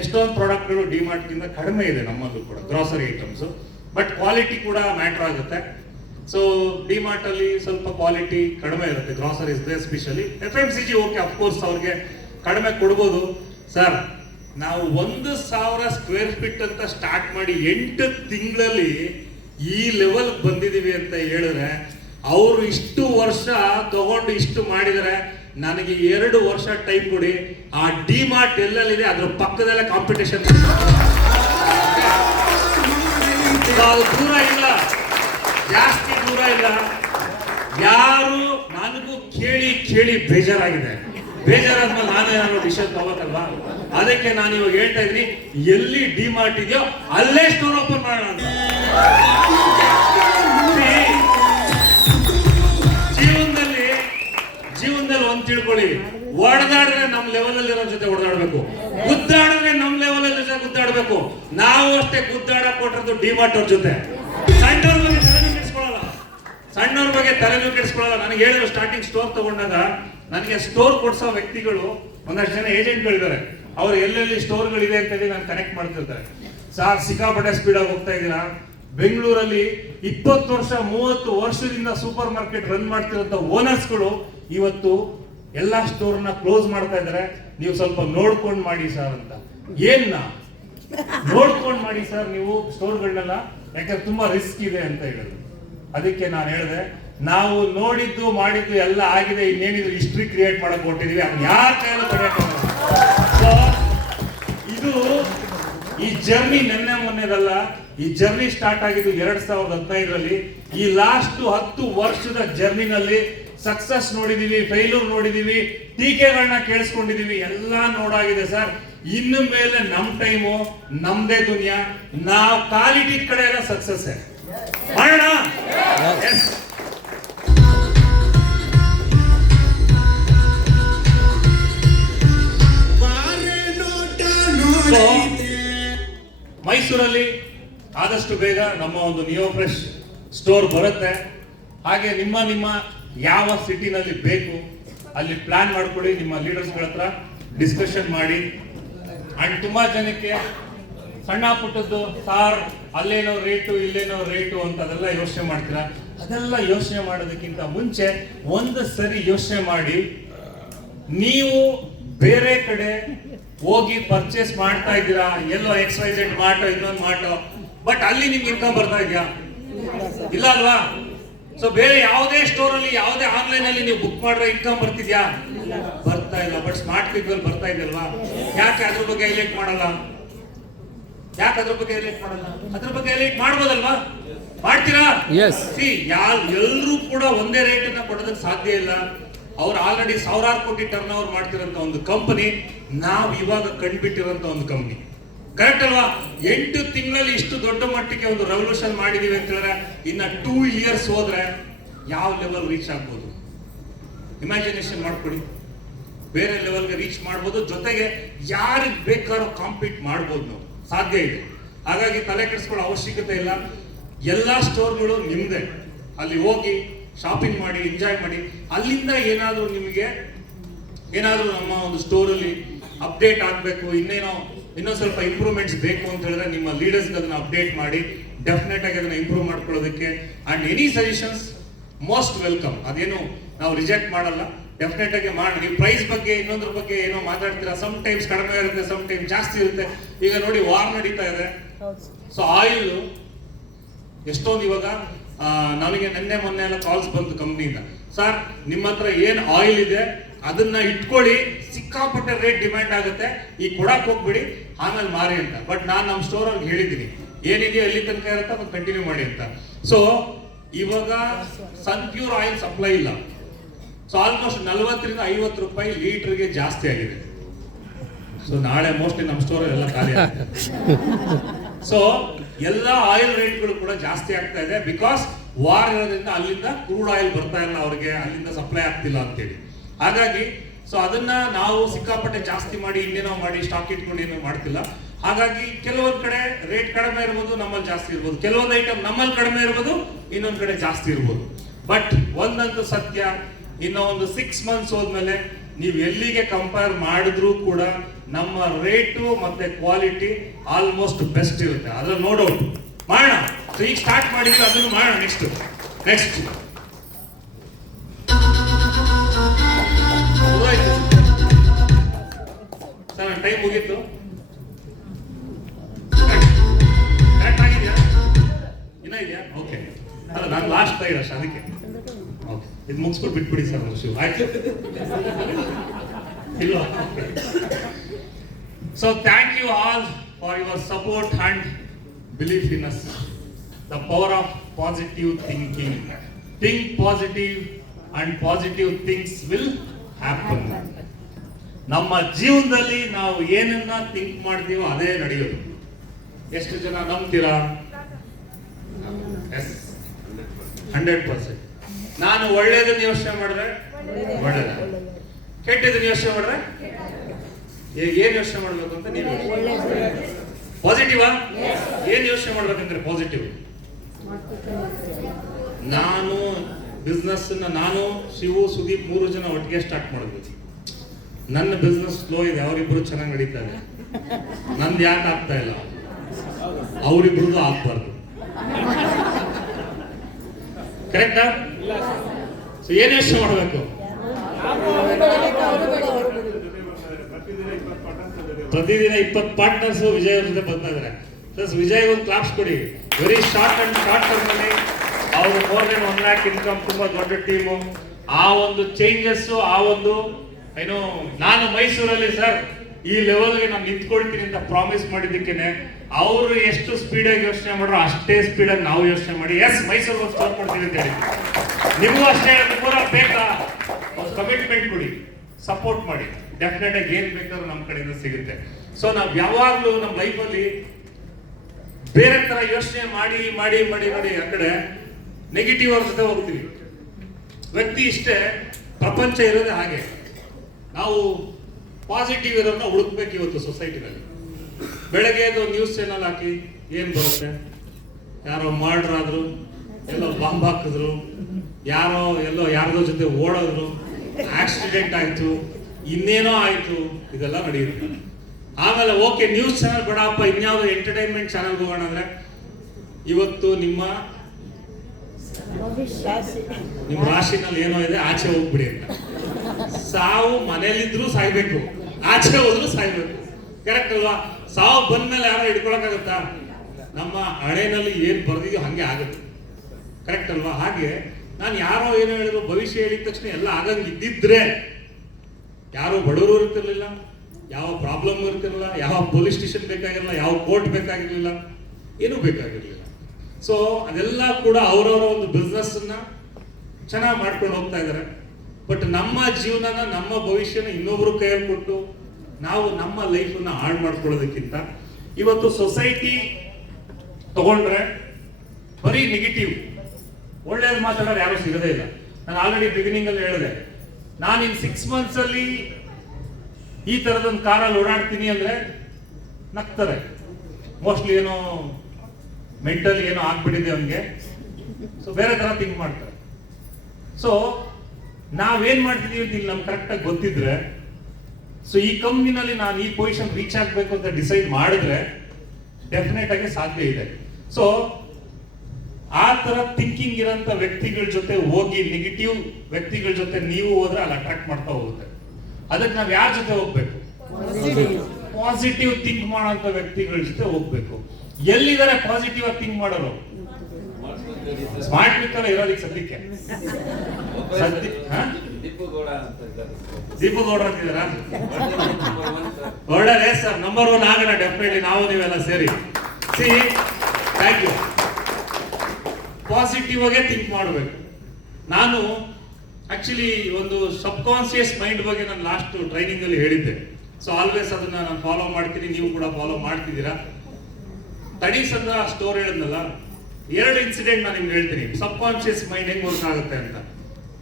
ಎಷ್ಟೊಂದು ಪ್ರಾಡಕ್ಟ್ಗಳು ಡಿಮಾರ್ಟ್ ಗಿಂತ ಕಡಿಮೆ ಇದೆ ನಮ್ಮಲ್ಲೂ ಕೂಡ, ಗ್ರಾಸರಿ ಐಟಮ್ಸ್. ಬಟ್ ಕ್ವಾಲಿಟಿ ಕೂಡ ಮ್ಯಾಟರ್ ಆಗುತ್ತೆ. ಸೊ ಡಿಮಾರ್ಟ್ ಅಲ್ಲಿ ಸ್ವಲ್ಪ ಕ್ವಾಲಿಟಿ ಕಡಿಮೆ ಇರುತ್ತೆ, groceries especially. FMCG okay, of course ಅವ್ರಿಗೆ ಕಡಿಮೆ ಕೊಡ್ಬೋದು. ಸರ್, ನಾವು 1,000 ಸ್ಕ್ವೇರ್ ಫೀಟ್ ಅಂತ ಸ್ಟಾರ್ಟ್ ಮಾಡಿ 8 ತಿಂಗಳಲ್ಲಿ ಈ ಲೆವೆಲ್ ಬಂದಿದೀವಿ ಅಂತ ಹೇಳಿದ್ರೆ, ಅವರು ಇಷ್ಟು ವರ್ಷ ತಗೊಂಡು ಇಷ್ಟು ಮಾಡಿದರೆ, ನನಗೆ 2 ವರ್ಷ ಟೈಮ್ ಕೊಡಿ. ಆ ಡಿಮಾರ್ಟ್ ಎಲ್ಲೆಲ್ಲಿದೆ ಅದ್ರ ಪಕ್ಕದಲ್ಲೇ ಕಾಂಪಿಟೇಷನ್. ದೂರ ಇಲ್ಲ, ಜಾಸ್ತಿ ದೂರ ಇಲ್ಲ. ಯಾರು ನನಗೂ ಕೇಳಿ ಬೇಜಾರಾಗಿದೆ. ಬೇಜಾರಾದ್ಮೇಲೆ ನಾನು ಡಿಸಿಷನ್ ತಗೋಬೇಕಲ್ವಾ? ಅದಕ್ಕೆ ನಾನು ಇವಾಗ ಹೇಳ್ತಾ ಇದ್ದೀನಿ, ಎಲ್ಲಿ ಡಿಮಾರ್ಟ್ ಇದೆಯೋ ಅಲ್ಲೇ ಸ್ಟೋರ್ ಓಪನ್ ಮಾಡೋಣ ಅಂತ. ಜೀವನದಲ್ಲಿ ಒಂದ್ ತಿಳ್ಕೊಳ್ಳಿ, ಹೊಡೆದಾಡಿದ್ರೆ ನಮ್ ಲೆವೆಲ್ ಅಲ್ಲಿ ಇರೋ ಜೊತೆ ಹೊಡೆದಾಡ್ಬೇಕು, ಗುದ್ದಾಡಿದ್ರೆ ನಮ್ ಲೆವೆಲ್ ಅಲ್ಲಿ ಜೊತೆ ಗುದ್ದಾಡ್ಬೇಕು. ನಾವು ಅಷ್ಟೇ ಗುದ್ದಾಡಕ್ ಕೊಟ್ಟಿರೋದು ಡಿಮಾರ್ಟ್ ಅವ್ರ ಜೊತೆ. ಸಣ್ಣವ್ರ ಬಗ್ಗೆ ತಲೆನೂ ಕೆಡಿಸ್ಕೊಳ್ಳಲ್ಲ. ನನಗೆ ಹೇಳಿದ್ರು, ಸ್ಟಾರ್ಟಿಂಗ್ ಸ್ಟೋರ್ ತಗೊಂಡಾಗ ನನಗೆ ಸ್ಟೋರ್ ಕೊಡ್ಸೋ ವ್ಯಕ್ತಿಗಳು ಒಂದಷ್ಟು ಜನ ಏಜೆಂಟ್ಗಳಿದ್ದಾರೆ. ಅವ್ರು ಎಲ್ಲೆಲ್ಲಿ ಸ್ಟೋರ್ಗಳಿದೆ ಅಂತ ಹೇಳಿ ನಾನು ಕನೆಕ್ಟ್ ಮಾಡ್ತಿರ್ತಾರೆ. ಸಾರ್, ಸಿಕ್ಕಾಪಟ್ಟೆ ಸ್ಪೀಡಾಗಿ ಹೋಗ್ತಾ ಇದ್ದೀರಾ. ಬೆಂಗಳೂರಲ್ಲಿ 20 ವರ್ಷ 30 ವರ್ಷದಿಂದ ಸೂಪರ್ ಮಾರ್ಕೆಟ್ ರನ್ ಮಾಡ್ತಿರೋಂಥ ಓನರ್ಸ್ಗಳು ಇವತ್ತು ಎಲ್ಲಾ ಸ್ಟೋರ್ನ ಕ್ಲೋಸ್ ಮಾಡ್ತಾ ಇದ್ದಾರೆ. ನೀವು ಸ್ವಲ್ಪ ನೋಡ್ಕೊಂಡು ಮಾಡಿ ಸರ್ ಅಂತ. ಏನ್ನ ನೋಡ್ಕೊಂಡು ಮಾಡಿ ಸರ್ ನೀವು ಸ್ಟೋರ್ಗಳನ್ನೆಲ್ಲ, ಯಾಕಂದ್ರೆ ತುಂಬಾ ರಿಸ್ಕ್ ಇದೆ ಅಂತ ಹೇಳಿದ್ರು. ಅದಕ್ಕೆ ನಾನು ಹೇಳಿದೆ, ನಾವು ನೋಡಿದ್ದು ಮಾಡಿದ್ದು ಎಲ್ಲ ಆಗಿದೆ, ಇನ್ನೇನಿದ್ರು ಹಿಸ್ಟ್ರಿ ಕ್ರಿಯೇಟ್ ಮಾಡಕ್ ಹೊಟ್ಟಿದೀವಿ, ಅದನ್ನ ಯಾರ ಕೈಯಲ್ಲೂ ತಡೆಯಕ್ಕಾಗಲ್ಲ. ಸೊ ಇದು ಈ ಜರ್ನಿ ನೆನ್ನೆ ಮೊನ್ನೆದಲ್ಲ. ಈ ಜರ್ನಿ ಸ್ಟಾರ್ಟ್ ಆಗಿದ್ದು 2015ರಲ್ಲಿ. ಈ ಲಾಸ್ಟ್ 10 ವರ್ಷದ ಜರ್ನಿನಲ್ಲಿ ಸಕ್ಸಸ್ ನೋಡಿದೀವಿ, ಫೇಲ್ಯೂರ್ ನೋಡಿದೀವಿ, ಟೀಕೆಗಳನ್ನ ಕೇಳಿಸ್ಕೊಂಡಿದೀವಿ, ಎಲ್ಲ ನೋಡಾಗಿದೆ ಸರ್. ಇನ್ನು ಮೇಲೆ ನಮ್ ಟೈಮು, ನಮ್ದೇ ದುನಿಯಾ. ನಾವು ಕ್ವಾಲಿಟಿ ಕಡೆ ಎಲ್ಲ ಸಕ್ಸಸ್ ಮಾಡೋಣ. ಮೈಸೂರಲ್ಲಿ ಆದಷ್ಟು ಬೇಗ ನಮ್ಮ ಒಂದು ನಿಯೋ ಫ್ರೆಶ್ ಸ್ಟೋರ್ ಬರುತ್ತೆ. ಹಾಗೆ ನಿಮ್ಮ ಯಾವ ಸಿಟಿನಲ್ಲಿ ಬೇಕು ಅಲ್ಲಿ ಪ್ಲಾನ್ ಮಾಡ್ಕೊಳ್ಳಿ, ನಿಮ್ಮ ಲೀಡರ್ಸ್ಗಳ ಹತ್ರ ಡಿಸ್ಕಷನ್ ಮಾಡಿ. ಅಂಡ್ ತುಂಬಾ ಜನಕ್ಕೆ ಸಣ್ಣ ಪುಟ್ಟದ್ದು, ಸಾರ್ ಅಲ್ಲೇನೋ ರೇಟು ಇಲ್ಲೇನೋ ರೇಟು ಅಂತ ಅದೆಲ್ಲ ಯೋಚನೆ ಮಾಡ್ತೀರಾ. ಅದೆಲ್ಲ ಯೋಚನೆ ಮಾಡೋದಕ್ಕಿಂತ ಮುಂಚೆ ಒಂದು ಸರಿ ಯೋಚನೆ ಮಾಡಿ, ನೀವು ಬೇರೆ ಕಡೆ ಹೋಗಿ ಪರ್ಚೇಸ್ ಮಾಡ್ತಾ ಇದ್ದೀರಾ, ಎಲ್ಲೋ XYZ ಮಾರ್ಟೋ ಇನ್ನೊಂದು ಮಾರ್ಟೋ, ಬಟ್ ಅಲ್ಲಿ ನಿಮ್ಗೆ ಇನ್ಕಮ್ ಬರ್ತಾ ಇದೆಯಾ? ಇಲ್ಲ ಅಲ್ವಾ? ಸೊ ಬೇರೆ ಯಾವುದೇ ಸ್ಟೋರ್ ಅಲ್ಲಿ, ಯಾವುದೇ ಆನ್ಲೈನ್ ಅಲ್ಲಿ ನೀವು ಬುಕ್ ಮಾಡಿದ್ರೆ ಇನ್ಕಮ್ ಬರ್ತಿದ್ಯಾ? ಬರ್ತಾ ಇಲ್ಲ. ಬಟ್ ಸ್ಮಾರ್ಟ್ ಕ್ಲಿಕ್ ಅಲ್ಲಿ ಬರ್ತಾ ಇದೆಯಲ್ವಾ? ಯಾಕೆ ಅದ್ರ ಬಗ್ಗೆ ಹೈಲೈಟ್ ಮಾಡಲ್ಲ? ಯಾಕೆ ಅದ್ರ ಬಗ್ಗೆ ಹೈಲೈಟ್ ಮಾಡಲ್ಲ? ಅದ್ರ ಬಗ್ಗೆ ಹೈಲೈಟ್ ಮಾಡ್ಬೋದಲ್ವಾ? ಮಾಡ್ತೀರಾ? ಎಲ್ಲರೂ ಕೂಡ ಒಂದೇ ರೇಟ್ ಅನ್ನ ಕೊಡೋದಕ್ಕೆ ಸಾಧ್ಯ ಇಲ್ಲ. ಅವ್ರು ಆಲ್ರೆಡಿ 1000 ಕೋಟಿ ಟರ್ನ್ ಓವರ್ ಮಾಡ್ತಿರೋಂಥ ಒಂದು ಕಂಪನಿ, ನಾವು ಇವಾಗ ಕಂಡುಬಿಟ್ಟಿರೋಂಥ ಒಂದು ಕಂಪನಿ. ಕರೆಕ್ಟ್ ಅಲ್ವಾ? 8 ತಿಂಗಳಲ್ಲಿ ಇಷ್ಟು ದೊಡ್ಡ ಮಟ್ಟಿಗೆ ಒಂದು ರೆವಲ್ಯೂಷನ್ ಮಾಡಿದೀವಿ ಅಂತ ಹೇಳಿದ್ರೆ, ಇನ್ನ 2 ಇಯರ್ಸ್ ಹೋದ್ರೆ ಯಾವ ಲೆವೆಲ್ ರೀಚ್ ಆಗ್ಬೋದು? ಇಮ್ಯಾಜಿನೇಷನ್ ಮಾಡ್ಕೊಳ್ಳಿ. ಬೇರೆ ಲೆವೆಲ್ಗೆ ರೀಚ್ ಮಾಡ್ಬೋದು, ಜೊತೆಗೆ ಯಾರಿಗೆ ಬೇಕಾದ್ರೂ ಕಾಂಪೀಟ್ ಮಾಡ್ಬೋದು, ನಾವು ಸಾಧ್ಯ ಇದೆ. ಹಾಗಾಗಿ ತಲೆ ಕೆಡಿಸ್ಕೊಳ್ಳೋ ಅವಶ್ಯಕತೆ ಇಲ್ಲ. ಎಲ್ಲಾ ಸ್ಟೋರ್ಗಳು ನಿಮ್ದೆ. ಅಲ್ಲಿ ಹೋಗಿ ಶಾಪಿಂಗ್ ಮಾಡಿ, ಎಂಜಾಯ್ ಮಾಡಿ. ಅಲ್ಲಿಂದ ಏನಾದರೂ ನಿಮಗೆ ನಮ್ಮ ಒಂದು ಸ್ಟೋರಲ್ಲಿ ಅಪ್ಡೇಟ್ ಆಗಬೇಕು, ಇನ್ನೊಂದು ಸ್ವಲ್ಪ ಇಂಪ್ರೂವ್ಮೆಂಟ್ಸ್ ಬೇಕು ಅಂತ ಹೇಳಿದ್ರೆ ನಿಮ್ಮ ಲೀಡರ್ಸ್ ಅದನ್ನ ಅಪ್ಡೇಟ್ ಮಾಡಿ, ಡೆಫಿನೆಟ್ ಆಗಿ ಅದನ್ನ ಇಂಪ್ರೂವ್ ಮಾಡ್ಕೊಳ್ಳೋದಕ್ಕೆ. And any suggestions most welcome. ಅದೇನು ನಾವು ರಿಜೆಕ್ಟ್ ಮಾಡಲ್ಲ. ಡೆಫಿನೆಟ್ ಆಗಿ ಮಾಡಿ. ನೀವು ಪ್ರೈಸ್ ಬಗ್ಗೆ ಇನ್ನೊಂದ್ರ ಬಗ್ಗೆ ಏನೋ ಮಾತಾಡ್ತೀರಾ, ಸಮ್ ಟೈಮ್ಸ್ ಕಡಿಮೆ ಇರುತ್ತೆ, ಸಮ್ ಟೈಮ್ ಜಾಸ್ತಿ ಇರುತ್ತೆ. ಈಗ ನೋಡಿ ವಾರ್ ನಡೀತಾ ಇದೆ. ಸೊ ಆಯಿಲ್ ಎಷ್ಟೊಂದು ಇವಾಗ ನನಗೆ ಮೊನ್ನೆ ಎಲ್ಲ ಕಾಲ್ಸ್ ಬಂತು ಕಂಪ್ನಿಯಿಂದ, ಸರ್ ನಿಮ್ಮ ಹತ್ರ ಏನ್ ಆಯಿಲ್ ಇದೆ ಅದನ್ನ ಇಟ್ಕೊಳ್ಳಿ, ಸಿಕ್ಕಾಪಟ್ಟೆ ರೇಟ್ ಡಿಮ್ಯಾಂಡ್ ಆಗುತ್ತೆ, ಈ ಕೊಡಕ್ ಹೋಗ್ಬಿಡಿ ಆಮೇಲೆ ಮಾರಿ ಅಂತ. ಬಟ್ ನಾನು ನಮ್ಮ ಸ್ಟೋರ್ ಅವ್ರಿಗೆ ಹೇಳಿದ್ದೀನಿ, ಏನಿದೆಯೋ ಎಲ್ಲಿ ತನಕ ಇರುತ್ತೆ ಅದನ್ನ ಕಂಟಿನ್ಯೂ ಮಾಡಿ ಅಂತ. ಸೊ ಇವಾಗ ಸನ್ಪ್ಯೂರ್ ಆಯಿಲ್ ಸಪ್ಲೈ ಇಲ್ಲ. ಸೊ ಆಲ್ಮೋಸ್ಟ್ 40 ರಿಂದ 50 ರೂಪಾಯಿ ಲೀಟರ್ಗೆ ಜಾಸ್ತಿ ಆಗಿದೆ. ಸೊ ನಾಳೆ ಮೋಸ್ಟ್ಲಿ ನಮ್ಮ ಸ್ಟೋರ್ ಎಲ್ಲ ಖಾಲಿ ಆಗುತ್ತೆ. ಸೊ ಎಲ್ಲ ಆಯಿಲ್ ರೇಟ್ಗಳು ಕೂಡ ಜಾಸ್ತಿ ಆಗ್ತಾ ಇದೆ. ಬಿಕಾಸ್ ವಾರ್ ಇರೋದ್ರಿಂದ ಅಲ್ಲಿಂದ ಕ್ರೂಡ್ ಆಯಿಲ್ ಬರ್ತಾ ಇಲ್ಲ, ಅವ್ರಿಗೆ ಅಲ್ಲಿಂದ ಸಪ್ಲೈ ಆಗ್ತಿಲ್ಲ ಅಂತೇಳಿ. ಹಾಗಾಗಿ ಸೊ ಅದನ್ನ ನಾವು ಸಿಕ್ಕಾಪಟ್ಟೆ ಜಾಸ್ತಿ ಮಾಡಿ ಇನ್ನೇನೋ ಮಾಡಿ ಸ್ಟಾಕ್ ಇಟ್ಕೊಂಡು ಏನೋ ಮಾಡ್ತಿಲ್ಲ. ಹಾಗಾಗಿ ಕೆಲವೊಂದ್ ಕಡೆ ರೇಟ್ ಕಡಿಮೆ ಇರ್ಬೋದು, ನಮ್ಮಲ್ಲಿ ಜಾಸ್ತಿ ಇರ್ಬೋದು. ಕೆಲವೊಂದು ಐಟಮ್ ನಮ್ಮಲ್ಲಿ ಕಡಿಮೆ ಇರ್ಬೋದು, ಇನ್ನೊಂದ್ ಕಡೆ ಜಾಸ್ತಿ ಇರ್ಬೋದು. ಬಟ್ ಒಂದಂತೂ ಸತ್ಯ, ಇನ್ನು ಒಂದು 6 months ಹೋದ್ಮೇಲೆ ನೀವು ಎಲ್ಲಿಗೆ ಕಂಪೇರ್ ಮಾಡಿದ್ರು ಕೂಡ ನಮ್ಮ ರೇಟು ಮತ್ತೆ ಕ್ವಾಲಿಟಿ ಆಲ್ಮೋಸ್ಟ್ ಬೆಸ್ಟ್ ಇರುತ್ತೆ. ಅದ್ರಲ್ಲಿ ನೋ ಡೌಟ್. ಮಾಡೋಣ. ಈಗ ಸ್ಟಾರ್ಟ್ ಮಾಡಿದ್ರೆ ಅದನ್ನು ಮಾಡೋಣ. ನೆಕ್ಸ್ಟ್ ಸರ್, ನನ್ನ ಟೈಮ್ ಮುಗೀತು. ಕರೆಕ್ಟ್ ಆಗಿದೆಯಾ? ಇನ್ನ ಇದೆಯಾ? ಓಕೆ. ಅಲ್ಲ, ನಾನು ಲಾಸ್ಟ್ ಟೈಮ್ ಅಷ್ಟೇ, ಅದಕ್ಕೆ ಓಕೆ. ಇದು ಮುಗಿಸ್ಬಿಟ್ಟು ಬಿಟ್ಬಿಡಿ ಸರ್ ಶಿವ. ಆಯ್ತು ಇಲ್ಲ? So thank you all for your support and belief in us. The power of positive thinking. Think positive and positive things will happen. ನಮ್ಮ ಜೀವನದಲ್ಲಿ ನಾವು ಏನನ್ನ ಥಿಂಕ್ ಮಾಡ್ತೀವೋ ಅದೇ ನಡೆಯೋದು. ಎಷ್ಟು ಜನ ನಂಬ್ತೀರಾ? 100%. ನಾನು ಒಳ್ಳೇದನ್ನ ಯೋಚನೆ ಮಾಡಿದ್ರೆ ಒಳ್ಳೇದ, ಕೆಟ್ಟದನ್ನ ಯೋಚನೆ ಮಾಡಿದ್ರೆ ಏನ್ ಯೋಚನೆ ಮಾಡ್ಬೇಕು ಅಂತ ನೀವು ಪಾಸಿಟಿವಾ? ಏನ್ ಯೋಚನೆ ಮಾಡ್ಬೇಕಂದ್ರೆ ಪಾಸಿಟಿವ್. ನಾನು ಬಿಸ್ನೆಸ್ ನಾನು ಶಿವು ಸುದೀಪ್ 3 ಜನ ಒಟ್ಟಿಗೆ ಸ್ಟಾರ್ಟ್ ಮಾಡಿದ್ವಿ. ನನ್ನ ಬಿಸ್ನೆಸ್ ಸ್ಲೋ ಇದೆ, ಅವರಿಬ್ರು ಚೆನ್ನಾಗಿ ನಡೀತಾ ಇದೆ. ನಂದು ಯಾಕೆ ಆಗ್ತಾ ಇಲ್ಲ? ಅವರಿಬ್ರದ್ದು ಆಗ್ಬಾರ್ದು. ಕರೆಕ್ಟಾ? ಸೊ ಏನ್ ಯೋಚನೆ ಮಾಡಬೇಕು? ಪ್ರತಿದಿನ 20 ಪಾರ್ಟ್ನರ್ಸ್ ವಿಜಯ್ ಅವ್ರ ಜೊತೆ ಬರ್ತಾ ಇದ್ದಾರೆ. ಪ್ಲಸ್ ವಿಜಯ್ ಒಂದು ಕ್ಲಾಪ್ಸ್ ಕೊಡಿ. ವೆರಿ ಶಾರ್ಟ್ ಟರ್ಮ್ ಅಲ್ಲಿ ಅವರು more than 1 lakh ಇನ್ಕಮ್, ತುಂಬಾ ದೊಡ್ಡ ಟೀಮು. ಆ ಒಂದು ಚೇಂಜಸ್, ಆ ಒಂದು ಏನು, ನಾನು ಮೈಸೂರಲ್ಲಿ ಸರ್ ಈ ಲೆವೆಲ್ಗೆ ನಾನು ನಿಂತ್ಕೊಳ್ತೀನಿ ಅಂತ ಪ್ರಾಮಿಸ್ ಮಾಡಿದ್ದಕ್ಕೇನೆ ಅವರು ಎಷ್ಟು ಸ್ಪೀಡಾಗಿ ಯೋಚನೆ ಮಾಡ್ರು ಅಷ್ಟೇ ಸ್ಪೀಡಾಗಿ ನಾವು ಯೋಚನೆ ಮಾಡಿ ಎಸ್ ಮೈಸೂರಿಗೆ ಸ್ಟೋರ್ ಕೊಡ್ತೀವಿ ಅಂತ ಹೇಳಿ. ನಿಮಗೂ ಅಷ್ಟೇ ಪೂರ ಬೇಕಾ? ಒಂದು ಕಮಿಟ್ಮೆಂಟ್ ಕೊಡಿ, ಸಪೋರ್ಟ್ ಮಾಡಿ. ಡೆಫಿನೆಟ್ ಆಗಿ ಏನ್ ಬೇಕಾದ್ರೂ ನಮ್ಮ ಕಡೆಯಿಂದ ಸಿಗುತ್ತೆ. ಸೊ ನಾವು ಯಾವಾಗ್ಲೂ ನಮ್ಮ ಲೈಫಲ್ಲಿ ಬೇರೆ ತರ ಯೋಚನೆ ಮಾಡಿ ಮಾಡಿ ಮಾಡಿ ಮಾಡಿ ಆ ಕಡೆ ನೆಗೆಟಿವ್ ಅವ್ರ ಜೊತೆ ಹೋಗ್ತೀವಿ. ವ್ಯಕ್ತಿ ಇಷ್ಟೇ, ಪ್ರಪಂಚ ಇರೋದೇ ಹಾಗೆ. ನಾವು ಪಾಸಿಟಿವ್ ಇರೋನ್ನ ಹುಡುಕ್ಬೇಕು ಇವತ್ತು ಸೊಸೈಟಿನಲ್ಲಿ. ಬೆಳಗ್ಗೆ ಅದು ನ್ಯೂಸ್ ಚಾನಲ್ ಹಾಕಿ ಏನ್ ಬರುತ್ತೆ? ಯಾರೋ ಮರ್ಡರ್ ಆದ್ರು, ಎಲ್ಲೋ ಬಾಂಬ್ ಹಾಕಿದ್ರು, ಎಲ್ಲೋ ಯಾರ್ದೋ ಜೊತೆ ಓಡೋದ್ರು, ಆಕ್ಸಿಡೆಂಟ್ ಆಯ್ತು, ಇನ್ನೇನೋ ಆಯ್ತು, ಇದೆಲ್ಲ ನಡೆಯುತ್ತೆ. ಆಮೇಲೆ ಓಕೆ ನ್ಯೂಸ್ ಚಾನಲ್ ಬೇಡಪ್ಪ, ಇನ್ಯಾವುದೋ ಎಂಟರ್ಟೈನ್ಮೆಂಟ್ ಚಾನಲ್ ಹೋಗೋಣ ಅಂದ್ರೆ ಇವತ್ತು ನಿಮ್ಮ ರಾಶಿನಲ್ಲಿ ಏನೋ ಇದೆ, ಆಚೆ ಹೋಗ್ಬಿಡಿ ಅಂತ. ಸಾವು ಮನೇಲಿದ್ರು ಸಾಯ್ಬೇಕು, ಆಚೆ ಹೋದ್ರು ಸಾಯ್ಬೇಕು. ಕರೆಕ್ಟ್ ಅಲ್ವಾ? ಸಾವು ಬಂದ್ಮೇಲೆ ಯಾರೋ ಹಿಡ್ಕೊಳಕ್ಕಾಗತ್ತಾ? ನಮ್ಮ ಹಣೆನಲ್ಲಿ ಏನ್ ಬರ್ದಿದ್ಯೋ ಹಂಗೆ ಆಗುತ್ತೆ. ಕರೆಕ್ಟ್ ಅಲ್ವಾ? ಹಾಗೆ ನಾನು ಯಾರೋ ಏನೋ ಹೇಳಿದ್ರು, ಭವಿಷ್ಯ ಹೇಳಿದ ತಕ್ಷಣ ಎಲ್ಲ ಆಗಂಗ್ ಇದ್ದಿದ್ರೆ ಯಾರೋ ಬಡವರು ಇರ್ತಿರ್ಲಿಲ್ಲ, ಯಾವ ಪ್ರಾಬ್ಲಮ್ ಇರ್ತಿರ್ಲಿಲ್ಲ, ಯಾವ ಪೊಲೀಸ್ ಸ್ಟೇಷನ್ ಬೇಕಾಗಿರಲಿಲ್ಲ, ಯಾವ ಕೋರ್ಟ್ ಬೇಕಾಗಿರ್ಲಿಲ್ಲ, ಏನೂ ಬೇಕಾಗಿರ್ಲಿಲ್ಲ. ಸೊ ಅದೆಲ್ಲ ಕೂಡ ಅವರವರ ಒಂದು ಬಿಸ್ನೆಸ್ ಅನ್ನ ಚೆನ್ನಾಗಿ ಮಾಡ್ಕೊಂಡು ಹೋಗ್ತಾ ಇದ್ದಾರೆ. ಬಟ್ ನಮ್ಮ ಜೀವನನ, ನಮ್ಮ ಭವಿಷ್ಯನ ಇನ್ನೊಬ್ರು ಕೈಯಲ್ಲಿ ಕೊಟ್ಟು ನಾವು ನಮ್ಮ ಲೈಫನ್ನ ಹಾಳು ಮಾಡ್ಕೊಳ್ಳೋದಕ್ಕಿಂತ ಇವತ್ತು ಸೊಸೈಟಿ ತಗೊಂಡ್ರೆ ಬರೀ ನೆಗೆಟಿವ್, ಒಳ್ಳೇದು ಮಾತಾಡೋರು ಯಾರು ಸಿಗದೇ ಇಲ್ಲ. ನಾನು ಆಲ್ರೆಡಿ ಬಿಗಿನಿಂಗ್ ಅಲ್ಲಿ ಹೇಳಿದೆ, ನಾನು ಇನ್ 6 months ಅಲ್ಲಿ ಈ ತರದೊಂದು ಕಾರಲ್ಲಿ ಓಡಾಡ್ತೀನಿ ಅಂದ್ರೆ ನಗ್ತಾರೆ. ಮೋಸ್ಟ್ಲಿ ಏನೋ ಮೆಂಟಲಿ ಏನೋ ಆಗ್ಬಿಟ್ಟಿದೆ ಅವನಿಗೆ, ಸೊ ಬೇರೆ ತರ ಥಿಂಕ್ ಮಾಡ್ತಾರೆ. ಸೊ ನಾವೇನ್ ಮಾಡ್ತಿದೀವಿ ಅಂತ ಇಲ್ಲಿ ನಮ್ಗೆ ಕರೆಕ್ಟಾಗಿ ಗೊತ್ತಿದ್ರೆ, ಸೊ ಈ ಕಂಪ್ನಿನಲ್ಲಿ ನಾನು ಈ ಪೊಸಿಷನ್ ರೀಚ್ ಆಗ್ಬೇಕು ಅಂತ ಡಿಸೈಡ್ ಮಾಡಿದ್ರೆ ಡೆಫಿನೆಟ್ ಆಗಿ ಸಾಧ್ಯ ಇದೆ. ಸೊ ಆ ತರ ಥಿಂಕಿಂಗ್ ಇರೋಂಥ ವ್ಯಕ್ತಿಗಳ ಜೊತೆ ಹೋಗಿ, ನೆಗೆಟಿವ್ ವ್ಯಕ್ತಿಗಳ ಜೊತೆ ನೀವು ಹೋದ್ರೆ ಅಲ್ಲಿ ಅಟ್ರಾಕ್ಟ್ ಮಾಡ್ತಾ ಹೋಗುತ್ತೆ. ಅದಕ್ಕೆ ನಾವ್ ಯಾರ ಜೊತೆ ಹೋಗ್ಬೇಕು? ಪಾಸಿಟಿವ್ ಥಿಂಕ್ ಮಾಡೋಂಥ ವ್ಯಕ್ತಿಗಳ ಜೊತೆ ಹೋಗ್ಬೇಕು. ಎಲ್ಲಿದ್ದಾರೆ ಪಾಸಿಟಿವ್ ಆಗಿ ಥಿಂಕ್ ಮಾಡೋರು? ಸ್ಮಾರ್ಟ್ ವಿಕಲ್ ಇರೋದಕ್ಕೆ ಸದ್ಯಕ್ಕೆ ದೀಪಗೌಡ ಅಂತಿದಾರ. ಒಳ್ಳೆ ಸರ್, ನಂಬರ್ 1 ಆಗೋಣ ಡೆಫಿನೆಟ್ಲಿ ನಾವು ನೀವೆಲ್ಲ ಸೇರಿ. See, thank you. ಪಾಸಿಟಿವ್ ಆಗೇ ಥಿಂಕ್ ಮಾಡಬೇಕು. ನಾನು ಆಕ್ಚುಲಿ ಒಂದು ಸಬ್ ಕಾನ್ಸಿಯಸ್ ಮೈಂಡ್ ಬಗ್ಗೆ ನಾನು ಲಾಸ್ಟ್ ಟ್ರೈನಿಂಗ್ ಅಲ್ಲಿ ಹೇಳಿದ್ದೆ. ಸೊ ಆಲ್ವೇಸ್ ಅದನ್ನ ನಾನು ಫಾಲೋ ಮಾಡ್ತೀನಿ, ನೀವು ಕೂಡ ಫಾಲೋ ಮಾಡ್ತಿದ್ದೀರಾ. ತಡೀಸ್ ಅಂತ ಸ್ಟೋರ್ ಹೇಳಿದ್ನಲ್ಲ, 2 ಇನ್ಸಿಡೆಂಟ್ ನಾನು ನಿಮ್ಗೆ ಹೇಳ್ತೀನಿ, ಸಬ್ ಕಾನ್ಶಿಯಸ್ ಮೈಂಡ್ ಹೆಂಗ್ ವರ್ಕ್ ಆಗುತ್ತೆ ಅಂತ.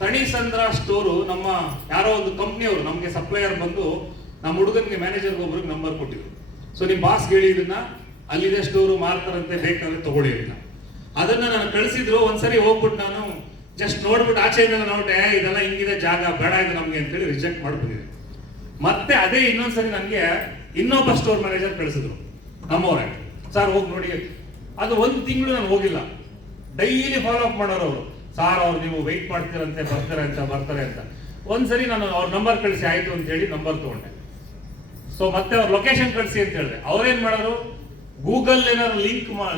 ತಣಿಸಂದ್ರ ಸ್ಟೋರು ನಮ್ಮ ಯಾರೋ ಒಂದು ಕಂಪ್ನಿಯವರು ನಮಗೆ ಸಪ್ಲೈಯರ್ ಬಂದು ನಮ್ಮ ಹುಡುಗನಿಗೆ ಮ್ಯಾನೇಜರ್ ಒಬ್ರಿಗೆ ನಂಬರ್ ಕೊಟ್ಟಿದ್ರು. ಸೊ ನಿಮ್ ಬಾಸ್ ಹೇಳಿ ಇದನ್ನ ಅಲ್ಲಿದೆ ಸ್ಟೋರು ಮಾರ್ತಾರಂತೆ, ಬೇಕಾದ್ರೆ ತಗೊಳ್ಳಿ ಅಂತ. ಅದನ್ನ ನಾನು ಕಳಿಸಿದ್ರು. ಒಂದ್ಸರಿ ಹೋಗ್ಬಿಟ್ಟು ನಾನು ಜಸ್ಟ್ ನೋಡ್ಬಿಟ್ಟು ಆಚೆಯಿಂದ ನೋಡ್ಬಿಟ್ಟೆ, ಇದೆಲ್ಲ ಹಿಂಗಿದೆ ಜಾಗ, ಬೇಡ ಇದು ನಮ್ಗೆ ಅಂತೇಳಿ ರಿಜೆಕ್ಟ್ ಮಾಡ್ಬಿಟ್ಟಿದೆ. ಮತ್ತೆ ಅದೇ ಇನ್ನೊಂದ್ಸರಿ ನನಗೆ ಇನ್ನೊಬ್ಬ ಸ್ಟೋರ್ ಮ್ಯಾನೇಜರ್ ಕಳಿಸಿದ್ರು ನಮ್ಮವ್ರೆ, ಸರ್ ಹೋಗಿ ನೋಡಿ. ಅದು 1 ತಿಂಗಳು ನಾನು ಹೋಗಿಲ್ಲ, ಡೈಲಿ ಫಾಲೋ ಅಪ್ ಮಾಡೋರು ಅವರು. ಸಾರ್ ಅವ್ರು ನೀವು ವೆಯ್ಟ್ ಮಾಡ್ತೀರಂತೆ, ಬರ್ತಾರೆ ಅಂತ. ಒಂದ್ಸರಿ ನಾನು ಅವ್ರ ನಂಬರ್ ಕಳಿಸಿ, ಆಯ್ತು ಅಂತ ಹೇಳಿ ನಂಬರ್ ತಗೊಂಡೆ. ಸೊ ಮತ್ತೆ ಅವ್ರ ಲೊಕೇಶನ್ ಕಳಿಸಿ ಅಂತ ಹೇಳಿದೆ. ಅವ್ರೇನ್ ಮಾಡೋರು, ಗೂಗಲ್ ಏನಾದ್ರು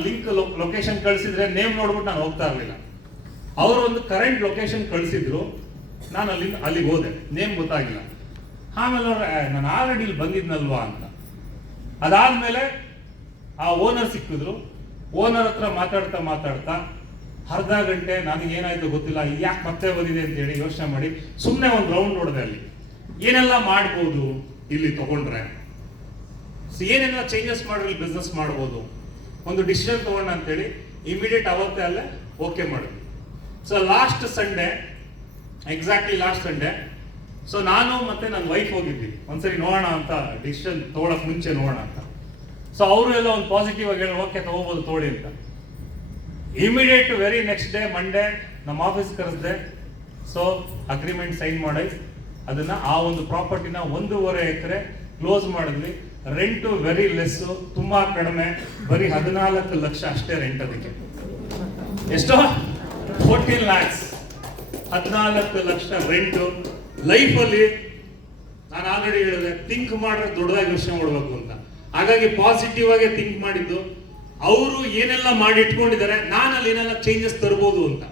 ಲಿಂಕ್ ಲೊಕೇಶನ್ ಕಳಿಸಿದ್ರೆ ನೇಮ್ ನೋಡ್ಬಿಟ್ಟು ನಾನು ಹೋಗ್ತಾ ಇರ್ಲಿಲ್ಲ. ಅವರು ಒಂದು ಕರೆಂಟ್ ಲೊಕೇಶನ್ ಕಳಿಸಿದ್ರು, ನಾನು ಅಲ್ಲಿಗೆ ಹೋದೆ, ನೇಮ್ ಗೊತ್ತಾಗಿಲ್ಲ. ಆಮೇಲೆ ಅವ್ರು ನಾನು ಆಲ್ರೆಡಿ ಇಲ್ಲಿ ಬಂದಿದ್ನಲ್ವಾ ಅಂತ. ಅದಾದ್ಮೇಲೆ ಆ ಓನರ್ ಸಿಕ್ಕಿದ್ರು. ಓನರ್ ಹತ್ರ ಮಾತಾಡ್ತಾ ಅರ್ಧ ಗಂಟೆ ನನಗೆ ಏನಾಯ್ತು ಗೊತ್ತಿಲ್ಲ, ಯಾಕೆ ಮತ್ತೆ ಬಂದಿದೆ ಅಂತ ಹೇಳಿ ಯೋಚನೆ ಮಾಡಿ ಸುಮ್ಮನೆ ಒಂದು ರೌಂಡ್ ನೋಡಿದೆ. ಅಲ್ಲಿ ಏನೆಲ್ಲ ಮಾಡ್ಬೋದು ಇಲ್ಲಿ ತಗೊಂಡ್ರೆ, ಏನೆಲ್ಲ ಚೇಂಜಸ್ ಮಾಡಿದ್ರೆ ಇಲ್ಲಿ ಬಿಸ್ನೆಸ್ ಮಾಡ್ಬೋದು, ಒಂದು ಡಿಸಿಷನ್ ತಗೊಂಡ ಅಂತೇಳಿ ಇಮಿಡಿಯೇಟ್ ಅವತ್ತೇ ಅಲ್ಲೇ ಓಕೆ ಮಾಡಿದ್ವಿ. So last Sunday, exactly last Sunday, so ನಾನು ಮತ್ತೆ ನನ್ನ ವೈಫ್ ಹೋಗಿದ್ವಿ ಒಂದ್ಸರಿ ನೋಡೋಣ ಅಂತ, ಡಿಸಿಷನ್ ತಗೊಳಕ್ ಮುಂಚೆ ನೋಡೋಣ ಅಂತ. ಸೊ ಅವರು ಎಲ್ಲ ಒಂದು ಪಾಸಿಟಿವ್ ಆಗಿ ಹೇಳಿ ಓಕೆ ತಗೋಬಹುದು ತೋಡಿ ಅಂತ. Immediate very next day Monday ನಮ್ಮ ಆಫೀಸ್ ಕರೆಸ್ದೆ. ಸೊ ಅಗ್ರಿಮೆಂಟ್ ಸೈನ್ ಮಾಡಿ ಅದನ್ನ ಆ ಒಂದು ಪ್ರಾಪರ್ಟಿನ 1.5 ಎಕರೆ ಕ್ಲೋಸ್ ಮಾಡಿದ್ವಿ. ರೆಂಟು ವೆರಿ ಲೆಸ್, ತುಂಬಾ ಕಡಿಮೆ, ಬರೀ 14 ಲಕ್ಷ ಅಷ್ಟೇ ರೆಂಟ್. ಅದಕ್ಕೆ ಎಷ್ಟೋ 14 lakhs, 14 ಲಕ್ಷ ರೆಂಟು. ಲೈಫಲ್ಲಿ ನಾನು ಆಲ್ರೆಡಿ ಹೇಳಿದೆ, ಥಿಂಕ್ ಮಾಡ್ರೆ ದೊಡ್ಡದಾಗಿ ಯೋಚನೆ ಮಾಡ್ಬೇಕು ಅಂತ. ಹಾಗಾಗಿ ಪಾಸಿಟಿವ್ ಆಗಿ ಥಿಂಕ್ ಮಾಡಿದ್ದು. ಅವರು ಏನೆಲ್ಲ ಮಾಡಿ ಇಟ್ಕೊಂಡಿದ್ದಾರೆ, ನಾನು ಅಲ್ಲಿ ಏನೆಲ್ಲ ಚೇಂಜಸ್ ತರ್ಬೋದು ಅಂತ.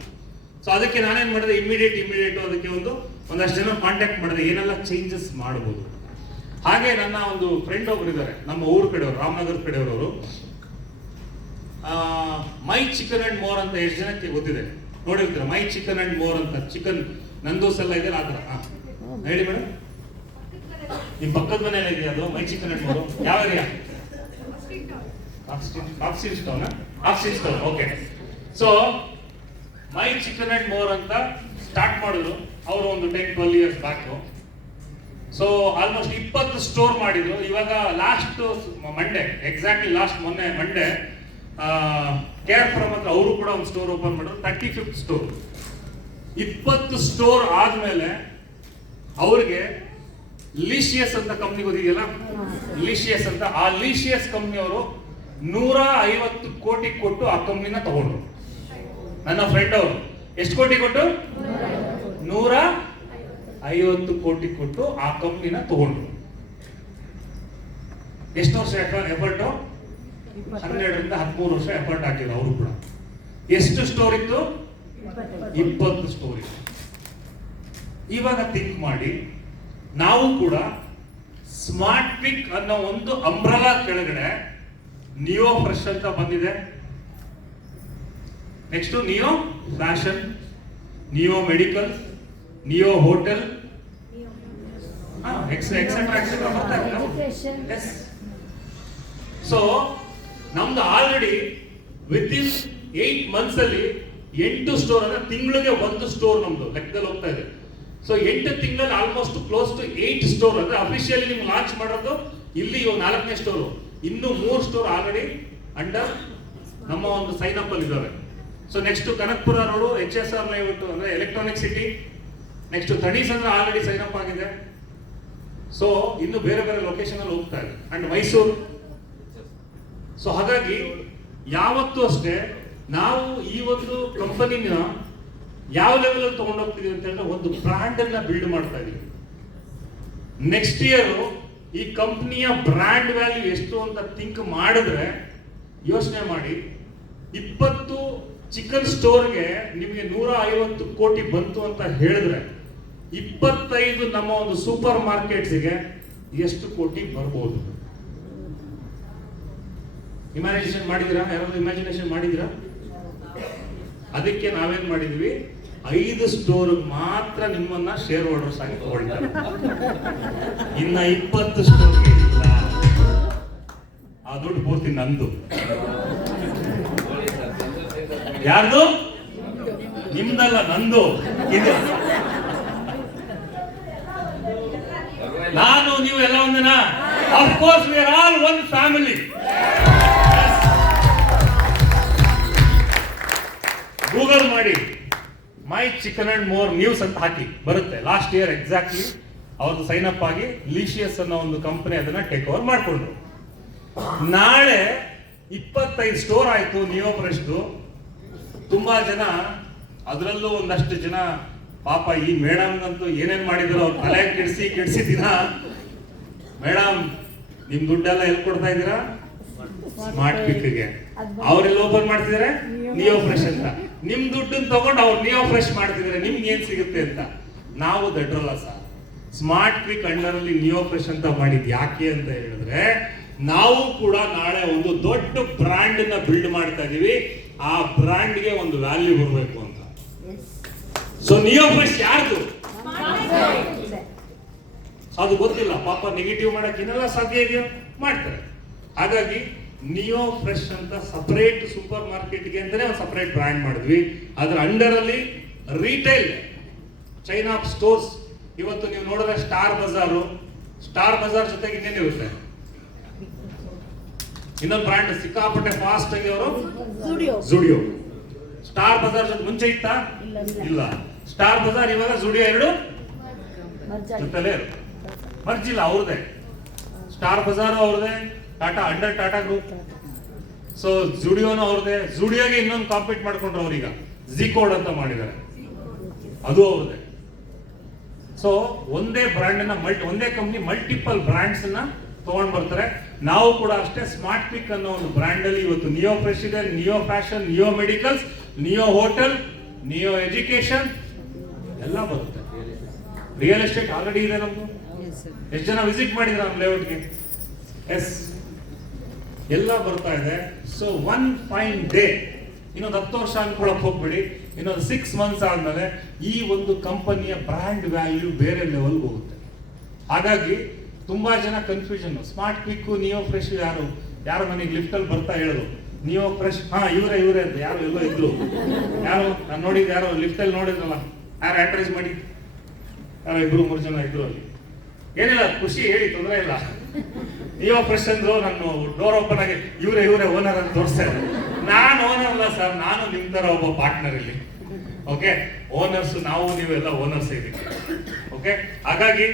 ಸೊ ಅದಕ್ಕೆ ನಾನೇನ್ ಮಾಡಿದೆ, ಇಮಿಡಿಯೇಟ್ ಅದಕ್ಕೆ ಒಂದಷ್ಟು ಜನ ಕಾಂಟ್ಯಾಕ್ಟ್ ಮಾಡಿದೆ, ಏನೆಲ್ಲ ಚೇಂಜಸ್ ಮಾಡ್ಬೋದು. ಹಾಗೆ ನನ್ನ ಒಂದು ಫ್ರೆಂಡ್ ಒಬ್ರು ಇದ್ದಾರೆ, ನಮ್ಮ ಊರ್ ಕಡೆಯವರು, ರಾಮನಗರ ಕಡೆಯವರು. ಮೈ ಚಿಕನ್ ಅಂಡ್ ಮೋರ್ ಅಂತ ಎಷ್ಟು ಜನಕ್ಕೆ ಗೊತ್ತಿದೆ? ನೋಡಿರ್ತೀರ ಮೈ ಚಿಕನ್ ಅಂಡ್ ಮೋರ್ ಅಂತ. ಚಿಕನ್ ನಂದೋಸ್ ಎಲ್ಲ ಇದೆ ಆ ಥರ. ಹೇಳಿ ಮೇಡಮ್, ನಿಮ್ ಪಕ್ಕದ ಮನೇಲಿ ಇದೆಯಾ ಅದು ಮೈ ಚಿಕನ್ ಅಂಡ್ ಮೋರ್? ಯಾವ area? Okay. So my chicken and more ಅಂತ ಸ್ಟಾರ್ಟ್ ಮಾಡಿದ್ರು ಅವರು ಒಂದು 10-12 years back. So almost 20 store ಮಾಡಿದ್ರು. ಇವಾಗ ಲಾಸ್ಟ್ ಮಂಡೇ, ಎಕ್ಸಾಕ್ಟ್ಲಿ ಲಾಸ್ಟ್ ಮೊನ್ನೆ ಮಂಡೇ, ಕೇರ್ಪುರಂ ಹತ್ರ ಅವರು ಕೂಡ ಒಂದು ಸ್ಟೋರ್ ಓಪನ್ ಮಾಡಿದ್ರು, 35th ಸ್ಟೋರ್. 20 ಸ್ಟೋರ್ ಆದ್ಮೇಲೆ ಅವ್ರಿಗೆ ಲೀಶಿಯಸ್ ಅಂತ ಕಂಪ್ನಿ ಗೊತ್ತಿದೆಯಲ್ಲ, ಲೀಶಿಯಸ್ ಅಂತ, ಆ ಲೀಶಿಯಸ್ ಕಂಪ್ನಿಯವರು 150 ಕೋಟಿ ಕೊಟ್ಟು ಆ ಕಂಪ್ನಿನ ತಗೊಂಡ್ರು. ನನ್ನ ಫ್ರೆಂಡ್ ಅವರು ಎಷ್ಟು ಕೋಟಿ ಕೊಟ್ಟು? 150 ಕೋಟಿ ಕೊಟ್ಟು ಆ ಕಂಪ್ನಿನ ತಗೊಂಡ್ರು. ಎಷ್ಟು ವರ್ಷ ಎಫರ್ಟ್? 12ರಿಂದ 13 ವರ್ಷ ಎಫರ್ಟ್ ಹಾಕಿದ್ರು ಅವರು ಕೂಡ. ಎಷ್ಟು ಸ್ಟೋರ್ ಇತ್ತು? 20 ಸ್ಟೋರ್ ಇತ್ತು. ಇವಾಗ ಥಿಂಕ್ ಮಾಡಿ, ನಾವು ಕೂಡ ಸ್ಮಾರ್ಟ್ ಪಿಕ್ ಅನ್ನೋ ಒಂದು ಅಂಬ್ರಲಾ ಕೆಳಗಡೆ ನಿಯೋ ಫ್ರೆಶ್ ಅಂತ ಬಂದಿದೆ. Next neo fashion, neo medical, neo hotel, etcetera ಬರ್ತಾ ಇದೆ. ಸೊ ನಮ್ದು ಆಲ್ರೆಡಿ ವಿತ್ ಇನ್ 8 months ಅಲ್ಲಿ 8 ಸ್ಟೋರ್, ಅಂದ್ರೆ ತಿಂಗಳಿಗೆ 1 ಸ್ಟೋರ್ ನಮ್ದು ಲೆಕ್ಕದಲ್ಲಿ ಹೋಗ್ತಾ ಇದೆ. ಸೊ 8 ತಿಂಗಳಲ್ಲಿ ಆಲ್ಮೋಸ್ಟ್ ಕ್ಲೋಸ್ ಟು 8 ಸ್ಟೋರ್. ಅಂದ್ರೆ ಅಫಿಷಿಯಲಿ ನಿಮ್ಗೆ ಲಾಂಚ್ ಮಾಡೋದು ಇಲ್ಲಿ 4ನೇ ಸ್ಟೋರು. ಇನ್ನು 3 ಸ್ಟೋರ್ ಆಲ್ರೆಡಿ ಅಂಡರ್ ನಮ್ಮ ಒಂದು ಸೈನ್ ಅಪ್ ಅಲ್ಲಿ ಇದಾವೆ. So next Kanakapura road, HSR layout ಅಂದ್ರೆ ಎಲೆಕ್ಟ್ರಾನಿಕ್ ಸಿಟಿ. ನೆಕ್ಸ್ಟ್ ತಣೀಸ್ ಅಂದ್ರೆ ಆಲ್ರೆಡಿ ಸೈನ್ ಅಪ್ ಆಗಿದೆ. ಸೊ ಇನ್ನು ಬೇರೆ ಬೇರೆ ಲೊಕೇಶನ್ ಅಲ್ಲಿ ಹೋಗ್ತಾ ಇದೆ, ಅಂಡ್ ಮೈಸೂರು. ಸೊ ಹಾಗಾಗಿ ಯಾವತ್ತೂ ಅಷ್ಟೇ ನಾವು ಈ ಒಂದು ಕಂಪನಿನ ಯಾವ ಲೆವೆಲ್ ಅಲ್ಲಿ ತಗೊಂಡೋಗ್ತಿದೀವಿ ಅಂತ ಹೇಳಿದ್ರೆ ಒಂದು ಬ್ರ್ಯಾಂಡ್ ಅನ್ನ ಬಿಲ್ಡ್ ಮಾಡ್ತಾ ಇದೀವಿ. ನೆಕ್ಸ್ಟ್ ಇಯರ್ ಈ ಕಂಪನಿಯ ಬ್ರ್ಯಾಂಡ್ ವ್ಯಾಲ್ಯೂ ಎಷ್ಟು ಅಂತ ಥಿಂಕ್ ಮಾಡಿದ್ರೆ ಯೋಚನೆ ಮಾಡಿ, 20 ಚಿಕನ್ ಸ್ಟೋರ್ಗೆ ನಿಮಗೆ 150 ಕೋಟಿ ಬಂತು ಅಂತ ಹೇಳಿದ್ರೆ 25 ನಮ್ಮ ಒಂದು ಸೂಪರ್ ಮಾರ್ಕೆಟ್ಸ್ಗೆ ಎಷ್ಟು ಕೋಟಿ ಬರ್ಬೋದು? ಇಮ್ಯಾಜಿನೇಷನ್ ಮಾಡಿದಿರಾ? ಯಾರಾದ್ರೂ ಇಮ್ಯಾಜಿನೇಷನ್ ಮಾಡಿದಿರಾ? ಅದಕ್ಕೆ ನಾವೇನ್ ಮಾಡಿದ್ವಿ, 5 ಸ್ಟೋರ್ ಮಾತ್ರ ನಿಮ್ಮನ್ನ ಶೇರ್ ಹೋಲ್ಡರ್ಸ್ ಆಗಿ ತಗೊಳ್ತಾರೆ. ಇನ್ನ 20 ಸ್ಟೋರ್ಗೆ ಇಲ್ಲ. ಆ ದುಡ್ಡು ಪೂರ್ತಿ ನಂದು. ಯಾರ್ದು? ನಿಮ್ದಲ್ಲ, ನಂದು. ಇದು ನಾನು ನೀವು ಎಲ್ಲ ಒಂದಿನ. Of course we are all one family. Google ಮಾಡಿ ಮೈ ಚಿಕನ್ ಅಂಡ್ ಮೋರ್ ನ್ಯೂಸ್ ಅಂತ ಹಾಕಿ, ಬರುತ್ತೆ. ಲಾಸ್ಟ್ ಇಯರ್ ಎಕ್ಸಾಕ್ಟ್ಲಿ ಅವ್ರದ್ದು ಸೈನ್ ಅಪ್ ಆಗಿ ಲಿಶಿಯಸ್ ಅನ್ನೋ ಒಂದು ಕಂಪನಿ ಅದನ್ನ ಟೇಕ್ ಓವರ್ ಮಾಡ್ಕೊಂಡ್ರು. ನಾಳೆ 25 ಸ್ಟೋರ್ ಆಯ್ತು ನಿಯೋ ಫ್ರೆಶ್ದು. ತುಂಬಾ ಜನ, ಅದರಲ್ಲೂ ಒಂದಷ್ಟು ಜನ ಪಾಪ ಈ ಮೇಡಮ್ಗಂತೂ ಏನೇನ್ ಮಾಡಿದ್ರು ಅವ್ರು ತಲೆ ಕೆಡಿಸಿ ದಿನ, ಮೇಡಮ್ ನಿಮ್ ದುಡ್ಡೆಲ್ಲ ಎಲ್ಲಿ ಕೊಡ್ತಾ ಇದ್ದೀರಾ? ಸ್ಮಾರ್ಟ್ ಕ್ವಿಕ್ಗೆ. ಅವ್ರೆಲ್ಲ ಓಪನ್ ಮಾಡ್ತಿದಾರೆ ನಿಯೋ ಫ್ರೆಶ್ ಅಂತ. ನಿಮ್ ದುಡ್ಡನ್ನ ತಗೊಂಡು ಅವ್ರು ನಿಯೋ ಫ್ರೆಶ್ ಮಾಡ್ತಿದಾರೆ, ನಿಮ್ಗೆ ಏನ್ ಸಿಗುತ್ತೆ ಅಂತ. ನಾವು ದಡ್ರಲ್ಲ ಸರ್. ಸ್ಮಾರ್ಟ್ ಕ್ವಿಕ್ ಅಂಡರ್ ಅಲ್ಲಿ ನಿಯೋ ಫ್ರೆಶ್ ಅಂತ ಮಾಡಿದ್ ಯಾಕೆ ಅಂತ ಹೇಳಿದ್ರೆ, ನಾವು ಕೂಡ ನಾಳೆ ಒಂದು ದೊಡ್ಡ ಬ್ರ್ಯಾಂಡ್ ಅನ್ನ ಬಿಲ್ಡ್ ಮಾಡ್ತಾ ಇದೀವಿ. ಆ ಬ್ರ್ಯಾಂಡ್ಗೆ ಒಂದು ವ್ಯಾಲ್ಯೂ ಬರಬೇಕು ಅಂತ. ಸೊ ನಿಯೋ ಫ್ರೆಶ್ ಯಾರ್ದು? ಅದು ಗೊತ್ತಿಲ್ಲ ಪಾಪ. ನೆಗೆಟಿವ್ ಮಾಡಕ್ ಏನೆಲ್ಲ ಸಾಧ್ಯ ಇದೆಯೋ ಮಾಡ್ತಾರೆ. ಹಾಗಾಗಿ ನಿಯೋ ಫ್ರೆಶ್ ಅಂತ ಸಪರೇಟ್ ಸೂಪರ್ ಮಾರ್ಕೆಟ್ಗೆ ಅಂತಾನೆ ಒಂದು ಸಪರೇಟ್ ಬ್ರ್ಯಾಂಡ್ ಮಾಡಿದ್ವಿ. ಅದರ ಅಂಡರ್ ಅಲ್ಲಿ ರಿಟೇಲ್ ಚೈನ್ ಆಫ್ ಸ್ಟೋರ್ಸ್. ಇವತ್ತು ನೀವು ನೋಡಿದ್ರೆ ಸ್ಟಾರ್ ಬಜಾರ್ ಜೊತೆಗೆ ಇನ್ನೇನಿರುತ್ತೆ? ಇನ್ನೊಂದು ಬ್ರ್ಯಾಂಡ್ ಸಿಕ್ಕಾಪಟ್ಟೆ ಫಾಸ್ಟ್ ಆಗಿ ಅವರು ಜುಡಿಯೋ. ಸ್ಟಾರ್ ಬಜಾರ್ ಜೊತೆ ಮುಂಚೆ ಇತ್ತಾ? ಇಲ್ಲ. ಸ್ಟಾರ್ ಬಜಾರ್ ಇವಾಗ ಜುಡಿಯೋ 2 ಜೊತೆಲೇ ಮರ್ಜಿಲ್ಲ. ಅವ್ರದೇ ಸ್ಟಾರ್ ಬಜಾರ್, ಅವ್ರದೇ Tata under Tata group. So ಜುಡಿಯೋನು ಅವ್ರದೇ. ಜುಡಿಯೋಗೆ ಇನ್ನೊಂದು ಕಾಂಪೀಟ್ ಮಾಡ್ಕೊಂಡ್ರು ಅವ್ರೀಗ ಝಿಕೋಡ್ ಅಂತ ಮಾಡಿದ್ದಾರೆ, ಅದು ಅವ್ರದೇ. ಸೊ ಒಂದೇ ಬ್ರ್ಯಾಂಡ್ ನ ಒಂದೇ ಕಂಪ್ನಿ ಮಲ್ಟಿಪಲ್ ಬ್ರ್ಯಾಂಡ್ಸ್ ನ ತಗೊಂಡ್ ಬರ್ತಾರೆ. ನಾವು ಕೂಡ ಅಷ್ಟೇ ಸ್ಮಾರ್ಟ್ ಕ್ವಿಕ್ ಅನ್ನೋ ಒಂದು ಬ್ರ್ಯಾಂಡ್ ಅಲ್ಲಿ ಇವತ್ತು ನಿಯೋ ಫ್ರೆಶ್ ಇದೆ, neo fashion, neo medicals, neo hotel, neo education ಎಲ್ಲ ಬರುತ್ತೆ. ರಿಯಲ್ ಎಸ್ಟೇಟ್ ಆಲ್ರೆಡಿ ಇದೆ ನಮ್ದು. ಎಷ್ಟು ಜನ ವಿಸಿಟ್ ಮಾಡಿದ್ರ ನಮ್ಮ ಲೇಔಟ್ಗೆ? ಎಸ್, ಎಲ್ಲ ಬರ್ತಾ ಇದೆ. ಸೊ ಒನ್ ಫೈನ್ ಡೇ, ಇನ್ನೊಂದು 10 ವರ್ಷ ಅನ್ಕೊಳಕ್ ಹೋಗ್ಬಿಡಿ, ಇನ್ನೊಂದು 6 ಮಂತ್ಸ್ ಆದ್ಮೇಲೆ ಈ ಒಂದು ಕಂಪನಿಯ ಬ್ರ್ಯಾಂಡ್ ವ್ಯಾಲ್ಯೂ ಬೇರೆ ಲೆವೆಲ್ ಹೋಗುತ್ತೆ. ಹಾಗಾಗಿ ತುಂಬಾ ಜನ confusion. Smart quick, neo fresh ಯಾರು ನನಗೆ ಲಿಫ್ಟ್ ಅಲ್ಲಿ ಬರ್ತಾ ಹೇಳೋದು ನಿಯೋ ಫ್ರೆಶ್, ಇವರೇ ಅಂತ ಯಾರು ಎಲ್ಲೋ ಇದ್ರು. ಯಾರು ನಾನು ನೋಡಿದ್, ಯಾರು ಲಿಫ್ಟ್ ಅಲ್ಲಿ ನೋಡಿದ್ರಲ್ಲ, ಯಾರು ಅಡ್ವರ್ಟೈಸ್ ಮಾಡಿ, ಯಾರೋ 2-3 ಜನ ಇದ್ರು ಅಲ್ಲಿ. ಏನಿಲ್ಲ, ಖುಷಿ, ಹೇಳಿ, ತೊಂದರೆ ಇಲ್ಲ. ನಿಯೋ ಫ್ರೆಶ್ ಅಂದ್ರು, ನಾನು ಡೋರ್ ಓಪನ್ ಆಗಿ ಇವರೇ ಓನರ್ ಅಂತ ತೋರಿಸ್ತಾ ಇದ್ದಾರೆ. ನಾನು ಓನರ್ ಅಲ್ಲ ಸರ್, ನಾನು ನಿಮ್ ತರ ಒಬ್ಬ ಪಾರ್ಟ್ನರ್ ಇಲ್ಲಿ. ಓಕೆ, ಓನರ್ಸ್ ನಾವು ನೀವೆಲ್ಲ ಓನರ್ಸ್ ಇದ್ದೀವಿ. ಓಕೆ, ಹಾಗಾಗಿ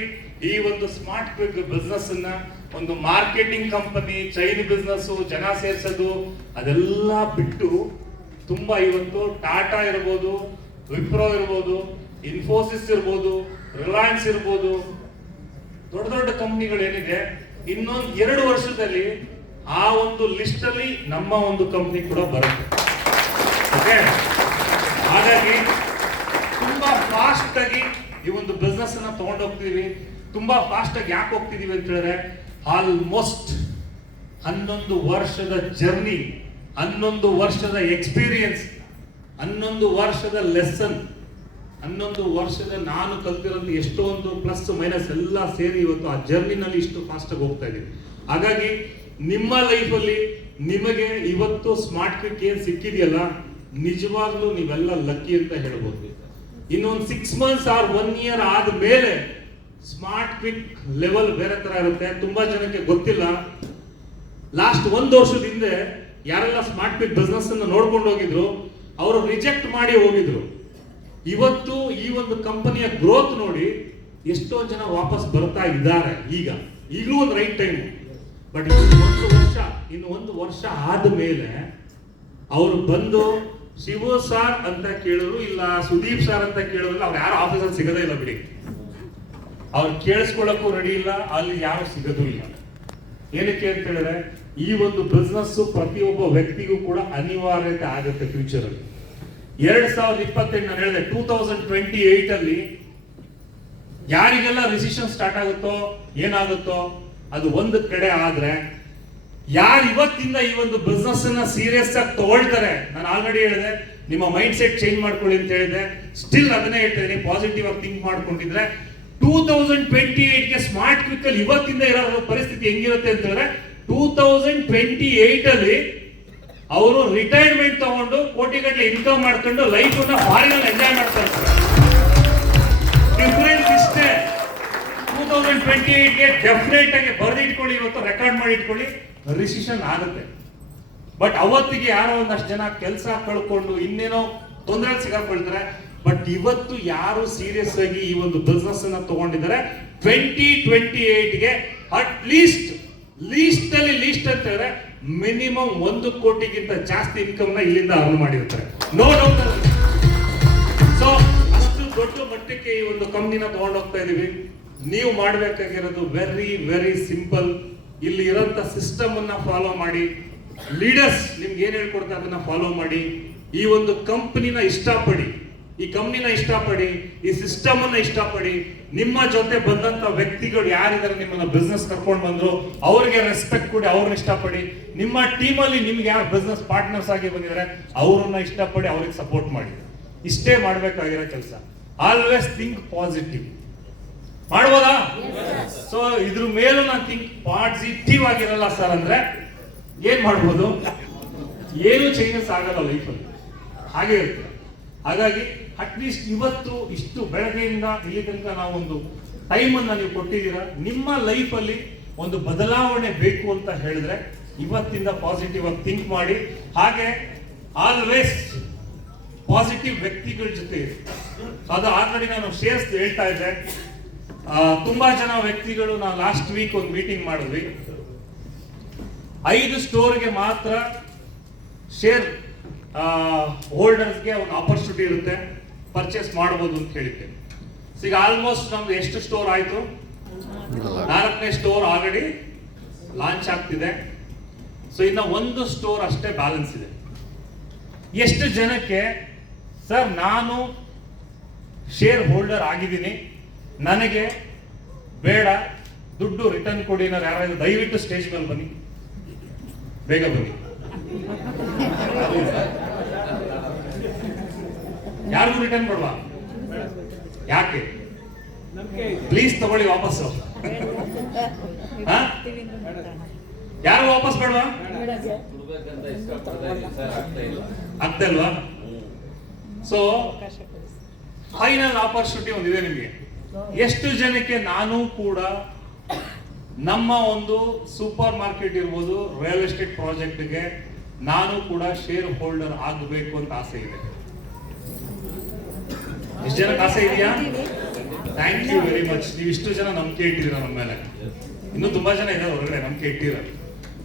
ಈ ಒಂದು ಸ್ಮಾರ್ಟ್ ಕ್ವಿಕ್ ಬಿಸ್ನೆಸ್ ಅನ್ನ ಒಂದು ಮಾರ್ಕೆಟಿಂಗ್ ಕಂಪನಿ, ಚೈನ್ ಬಿಸ್ನೆಸ್, ಜನ ಸೇರ್ಸೋದು ಅದೆಲ್ಲ ಬಿಟ್ಟು ತುಂಬಾ ಇವತ್ತು ಟಾಟಾ ಇರ್ಬೋದು, ವಿಪ್ರೋ ಇರ್ಬೋದು, ಇನ್ಫೋಸಿಸ್ ಇರ್ಬೋದು, ರಿಲಯನ್ಸ್ ಇರ್ಬೋದು, ದೊಡ್ಡ ಕಂಪ್ನಿಗಳು ಏನಿದೆ, ಇನ್ನೊಂದು 2 ವರ್ಷದಲ್ಲಿ ಆ ಒಂದು ಲಿಸ್ಟ್ ಅಲ್ಲಿ ನಮ್ಮ ಒಂದು ಕಂಪ್ನಿ ಕೂಡ ಬರುತ್ತೆ. ಓಕೆ, ಹಾಗಾಗಿ ತುಂಬಾ ಫಾಸ್ಟ್ ಆಗಿ ಈ ಒಂದು ಬಿಸ್ನೆಸ್ ಅನ್ನ ತಗೊಂಡು ಹೋಗ್ತೀವಿ. ತುಂಬಾ ಫಾಸ್ಟ್ ಆಗಿ ಯಾಕೆ ಹೋಗ್ತಿದೀವಿ ಅಂತ ಹೇಳಿದ್ರೆ, ಆಲ್ಮೋಸ್ಟ್ 11 ವರ್ಷದ ಜರ್ನಿ, 11 ವರ್ಷದ ಎಕ್ಸ್ಪೀರಿಯನ್ಸ್, 11 ವರ್ಷದ ಲೆಸನ್, 11 ವರ್ಷದ ನಾನು ಕಲ್ತಿರೋದು ಎಷ್ಟೊಂದು ಪ್ಲಸ್ ಮೈನಸ್ ಎಲ್ಲ ಸೇರಿ ಇವತ್ತು ಆ ಜರ್ನಿನಲ್ಲಿ ಇಷ್ಟು ಫಾಸ್ಟ್ ಆಗಿ ಹೋಗ್ತಾ ಇದೀವಿ. ಹಾಗಾಗಿ ನಿಮ್ಮ ಲೈಫಲ್ಲಿ ನಿಮಗೆ ಇವತ್ತು ಸ್ಮಾರ್ಟ್ ಕ್ವಿಕ್ ಏನ್ ಸಿಕ್ಕಿದೆಯಲ್ಲ, ನಿಜವಾಗ್ಲೂ ನೀವೆಲ್ಲ ಲಕ್ಕಿ ಅಂತ ಹೇಳ್ಬೋದು. ಇನ್ನೊಂದು 6 ಮಂತ್ಸ್ ಆರ್ 1 ಇಯರ್ ಆದ್ಮೇಲೆ ಸ್ಮಾರ್ಟ್ ಕ್ವಿಕ್ ಲೆವೆಲ್ ಬೇರೆ ತರ ಇರುತ್ತೆ. ತುಂಬಾ ಜನಕ್ಕೆ ಗೊತ್ತಿಲ್ಲ. ಲಾಸ್ಟ್ 1 ವರ್ಷದ ಹಿಂದೆ ಯಾರೆಲ್ಲ ಸ್ಮಾರ್ಟ್ ಕ್ವಿಕ್ ಬಿಸ್ನೆಸ್ ಅನ್ನು ನೋಡ್ಕೊಂಡು ಹೋಗಿದ್ರು, ಅವರು ರಿಜೆಕ್ಟ್ ಮಾಡಿ ಹೋಗಿದ್ರು. ಇವತ್ತು ಈ ಒಂದು ಕಂಪನಿಯ ಗ್ರೋತ್ ನೋಡಿ ಎಷ್ಟೋ ಜನ ವಾಪಸ್ ಬರ್ತಾ ಇದ್ದಾರೆ. ಈಗಲೂ ಒಂದು ರೈಟ್ ಟೈಮ್. ಬಟ್ ಇನ್ನು 1 ವರ್ಷ ಆದ್ಮೇಲೆ ಅವರು ಬಂದು ಶಿವು ಸಾರ್ ಅಂತ ಕೇಳಿದ್ರು ಇಲ್ಲ ಸುದೀಪ್ ಸಾರ್ ಅಂತ ಕೇಳಿದ್ರು ಅವ್ರು ಯಾರು ಆಫೀಸಲ್ಲಿ ಸಿಗದೇ ಇಲ್ಲ ಬಿಡಿ. ಅವ್ರು ಕೇಳಿಸ್ಕೊಳ್ಳಕ್ಕೂ ರೆಡಿ ಇಲ್ಲ, ಅಲ್ಲಿ ಯಾರು ಸಿಗೋದು ಇಲ್ಲ. ಏನಕ್ಕೆ ಅಂತ ಹೇಳಿದ್ರೆ ಈ ಒಂದು ಬಿಸ್ನೆಸ್ ಪ್ರತಿಯೊಬ್ಬ ವ್ಯಕ್ತಿಗೂ ಕೂಡ ಅನಿವಾರ್ಯತೆ ಆಗುತ್ತೆ ಫ್ಯೂಚರ್ ಅಲ್ಲಿ. 2028 ನಾನು ಹೇಳಿದೆ 2028 ಅಲ್ಲಿ ಯಾರಿಗೆಲ್ಲ ರಿಸಿಷನ್ ಸ್ಟಾರ್ಟ್ ಆಗುತ್ತೋ ಏನಾಗುತ್ತೋ ಅದು ಒಂದು ಕಡೆ ಆದ್ರೆ ಯಾರು ಇವತ್ತಿಂದ ಈ ಒಂದು ಬಿಸ್ನೆಸ್ ಅನ್ನ ಸೀರಿಯಸ್ ಆಗಿ ತಗೊಳ್ತಾರೆ, ನಾನು ಆಲ್ರೆಡಿ ಹೇಳಿದೆ ನಿಮ್ಮ ಮೈಂಡ್ ಸೆಟ್ ಚೇಂಜ್ ಮಾಡ್ಕೊಳ್ಳಿ ಅಂತ ಹೇಳಿದೆ. ಸ್ಟಿಲ್ ಅದನ್ನೇ ಹೇಳ್ತೀನಿ, ಪಾಸಿಟಿವ್ ಆಗಿ ಥಿಂಕ್ ಮಾಡ್ಕೊಂಡಿದ್ರೆ 2028ಗೆ ಸ್ಮಾರ್ಟ್ ಕ್ವಿಕ್ ಅಲ್ಲಿ ಇವತ್ತಿಂದ ಇರೋ ಪರಿಸ್ಥಿತಿ ಹೆಂಗಿರುತ್ತೆ ಅಂತ ಹೇಳಿದ್ರೆ 2028 ಅಲ್ಲಿ ಅವರು ರಿಟೈರ್ಮೆಂಟ್ ತಗೊಂಡು ಕೋಟಿಗಟ್ಟಲೆ ಇನ್ಕಮ್ ಮಾಡ್ಕೊಂಡು ಲೈಫ್ ಅನ್ನ ಫಾರಿನ್ ಅಲ್ಲಿ ಎಂಜಾಯ್ ಮಾಡ್ತಾ ಇರ್ತಾರೆ. ಡಿಫರೆನ್ಸ್ ಇಷ್ಟೇ. 2028ಗೆ ಡೆಫಿನೆಟ್ ಆಗಿ ಬರೆದಿಟ್ಕೊಳ್ಳಿ, ಇವತ್ತು ರೆಕಾರ್ಡ್ ಮಾಡಿ ಇಟ್ಕೊಳ್ಳಿ, ರಿಸಿಷನ್ ಆಗುತ್ತೆ. ಬಟ್ ಅವತ್ತಿಗೆ ಯಾರೋ ಒಂದಷ್ಟು ಜನ ಕೆಲಸ ಕಳ್ಕೊಂಡು ಇನ್ನೇನೋ ತೊಂದರೆ ಸಿಗಾಕೊಳ್ತಾರೆ. ಬಟ್ ಇವತ್ತು ಯಾರು ಸೀರಿಯಸ್ ಆಗಿ ಈ ಒಂದು ಬಿಸ್ನೆಸ್ ಅನ್ನ ತಗೊಂಡಿದ್ದಾರೆ 2028ಗೆ ಅಟ್ ಲೀಸ್ಟ್ ಅಲ್ಲಿ ಲೀಸ್ಟ್ ಅಂತ ಹೇಳಿದ್ರೆ ಮಿನಿಮಮ್ 1 ಕೋಟಿಗಿಂತ ಜಾಸ್ತಿ ಇನ್ಕಮ್ ನ ಇಲ್ಲಿಂದ ಅರ್ನ್ ಮಾಡಿರ್ತಾರೆ, ನೋ ಡೌಟ್. ಸೊ ಅಷ್ಟು ದೊಡ್ಡ ಮಟ್ಟಕ್ಕೆ ಈ ಒಂದು ಕಂಪ್ನಿನ ತಗೊಂಡೋಗ್ತಾ ಇದೀವಿ. ನೀವು ಮಾಡಬೇಕಾಗಿರೋದು ವೆರಿ ವೆರಿ ಸಿಂಪಲ್. ಇಲ್ಲಿ ಇರೋಂಥ ಸಿಸ್ಟಮ್ ಅನ್ನ ಫಾಲೋ ಮಾಡಿ, ಲೀಡರ್ಸ್ ನಿಮ್ಗೆ ಏನ್ ಹೇಳ್ಕೊಡ್ತಾರೆ ಅದನ್ನ ಫಾಲೋ ಮಾಡಿ, ಈ ಒಂದು ಕಂಪನಿನ ಇಷ್ಟಪಡಿ, ಈ ಕಂಪ್ನಿನ ಇಷ್ಟಪಡಿ, ಈ ಸಿಸ್ಟಮ್ ಅನ್ನ ಇಷ್ಟಪಡಿ. ನಿಮ್ಮ ಜೊತೆ ಬಂದಂತ ವ್ಯಕ್ತಿಗಳು ಯಾರಿದ್ದಾರೆ, ನಿಮ್ಮನ್ನ ಬಿಸ್ನೆಸ್ ಕರ್ಕೊಂಡು ಬಂದ್ರು ಅವ್ರಿಗೆ ರೆಸ್ಪೆಕ್ಟ್ ಕೊಡಿ, ಅವ್ರನ್ನ ಇಷ್ಟಪಡಿ. ನಿಮ್ಮ ಟೀಮ್ ಅಲ್ಲಿ ನಿಮ್ಗೆ ಯಾರು ಬಿಸ್ನೆಸ್ ಪಾರ್ಟ್ನರ್ಸ್ ಆಗಿ ಬಂದಿದ್ದಾರೆ ಅವ್ರನ್ನ ಇಷ್ಟಪಡಿ, ಅವ್ರಿಗೆ ಸಪೋರ್ಟ್ ಮಾಡಿ. ಇಷ್ಟೇ ಮಾಡ್ಬೇಕಾಗಿರೋ ಕೆಲಸ. Always think positive. ಮಾಡ್ಬೋದಾ? ಸೊ ಇದ್ರ ಮೇಲೂ ನಾನು ಥಿಂಕ್ ಪಾಸಿಟಿವ್ ಆಗಿರಲ್ಲ ಸರ್ ಅಂದ್ರೆ ಏನ್ ಮಾಡ್ಬೋದು? ಏನು ಚೇಂಜಸ್ ಆಗಲ್ಲ ಲೈಫಲ್ಲಿ, ಹಾಗೆ ಇರುತ್ತೆ. ಹಾಗಾಗಿ ಅಟ್ಲೀಸ್ಟ್ ಇವತ್ತು ಇಷ್ಟು ಬೆಳಗ್ಗೆಯಿಂದ ಇಲ್ಲಿ ತನಕ ನಾವು ಒಂದು ಟೈಮ್ ಅನ್ನ ನೀವು ಕೊಟ್ಟಿದ್ದೀರಾ. ನಿಮ್ಮ ಲೈಫ್ ಅಲ್ಲಿ ಒಂದು ಬದಲಾವಣೆ ಬೇಕು ಅಂತ ಹೇಳಿದ್ರೆ ಇವತ್ತಿಂದ ಪಾಸಿಟಿವ್ ಆಗಿ ಥಿಂಕ್ ಮಾಡಿ. ಹಾಗೆ ಆಲ್ವೇಸ್ ಪಾಸಿಟಿವ್ ವ್ಯಕ್ತಿಗಳ ಜೊತೆ ಇರಿ. ಅದು ಆಲ್ರೆಡಿ ನಾನು ಶೇರ್ಸ್ ಹೇಳ್ತಾ ಇದ್ದೆ. ತುಂಬಾ ಜನ ವ್ಯಕ್ತಿಗಳು, ನಾವು ಲಾಸ್ಟ್ ವೀಕ್ ಒಂದು ಮೀಟಿಂಗ್ ಮಾಡಿದ್ವಿ. 5 ಸ್ಟೋರ್ಗೆ ಮಾತ್ರ ಶೇರ್ ಹೋಲ್ಡರ್ಸ್ಗೆ ಒಂದು ಆಪರ್ಚುನಿಟಿ ಇರುತ್ತೆ, ಪರ್ಚೇಸ್ ಮಾಡಬಹುದು ಅಂತ ಹೇಳಿದ್ದೆ. ಈಗ ಆಲ್ಮೋಸ್ಟ್ ನಮ್ದು ಎಷ್ಟು ಸ್ಟೋರ್ ಆಯ್ತು? 4ನೇ ಸ್ಟೋರ್ ಆಲ್ರೆಡಿ ಲಾಂಚ್ ಆಗ್ತಿದೆ. ಸೊ ಇನ್ನ 1 ಸ್ಟೋರ್ ಅಷ್ಟೇ ಬ್ಯಾಲೆನ್ಸ್ ಇದೆ. ಎಷ್ಟು ಜನಕ್ಕೆ ಸರ್ ನಾನು ಶೇರ್ ಹೋಲ್ಡರ್ ಆಗಿದ್ದೀನಿ, ನನಗೆ ಬೇಡ, ದುಡ್ಡು ರಿಟರ್ನ್ ಕೊಡಿ ಅನ್ನೋರು ಯಾರಾದ್ರೂ ದಯವಿಟ್ಟು ಸ್ಟೇಜ್ ಮೇಲೆ ಬನ್ನಿ, ಬೇಗ ಬನ್ನಿ. ಯಾರಿಗೂ ರಿಟರ್ನ್ ಕೊಡ್ವಾ? ಯಾಕೆ? ಪ್ಲೀಸ್ ತಗೊಳ್ಳಿ ವಾಪಸ್ಸು. ಯಾರು ವಾಪಸ್ ಬೇಡವಾ? ಆಗ್ತಲ್ವಾ? ಸೊ ಫೈನಲ್ ಆಪರ್ಚುನಿಟಿ ಒಂದಿದೆ ನಿಮಗೆ. ಎಷ್ಟು ಜನಕ್ಕೆ ನಾನು ಕೂಡ ನಮ್ಮ ಒಂದು ಸೂಪರ್ ಮಾರ್ಕೆಟ್ ಇರ್ಬೋದು, ರಿಯಲ್ ಎಸ್ಟೇಟ್ ಪ್ರಾಜೆಕ್ಟ್ಗೆ ನಾನು ಕೂಡ ಶೇರ್ ಹೋಲ್ಡರ್ ಆಗಬೇಕು ಅಂತ ಆಸೆ ಇದೆ? ಎಷ್ಟು ಜನಕ್ಕೆ ಆಸೆ ಇದೆಯಾ? Thank you very much. ನೀವು ಇಷ್ಟು ಜನ ನಂಬಿಕೆ ಇಟ್ಟಿದ್ದೀರ ನಮ್ಮ ಮೇಲೆ. ಇನ್ನೂ ತುಂಬಾ ಜನ ಇದ್ದಾರೆ ಹೊರಗಡೆ ನಂಬಿಕೆ ಇಟ್ಟಿರ.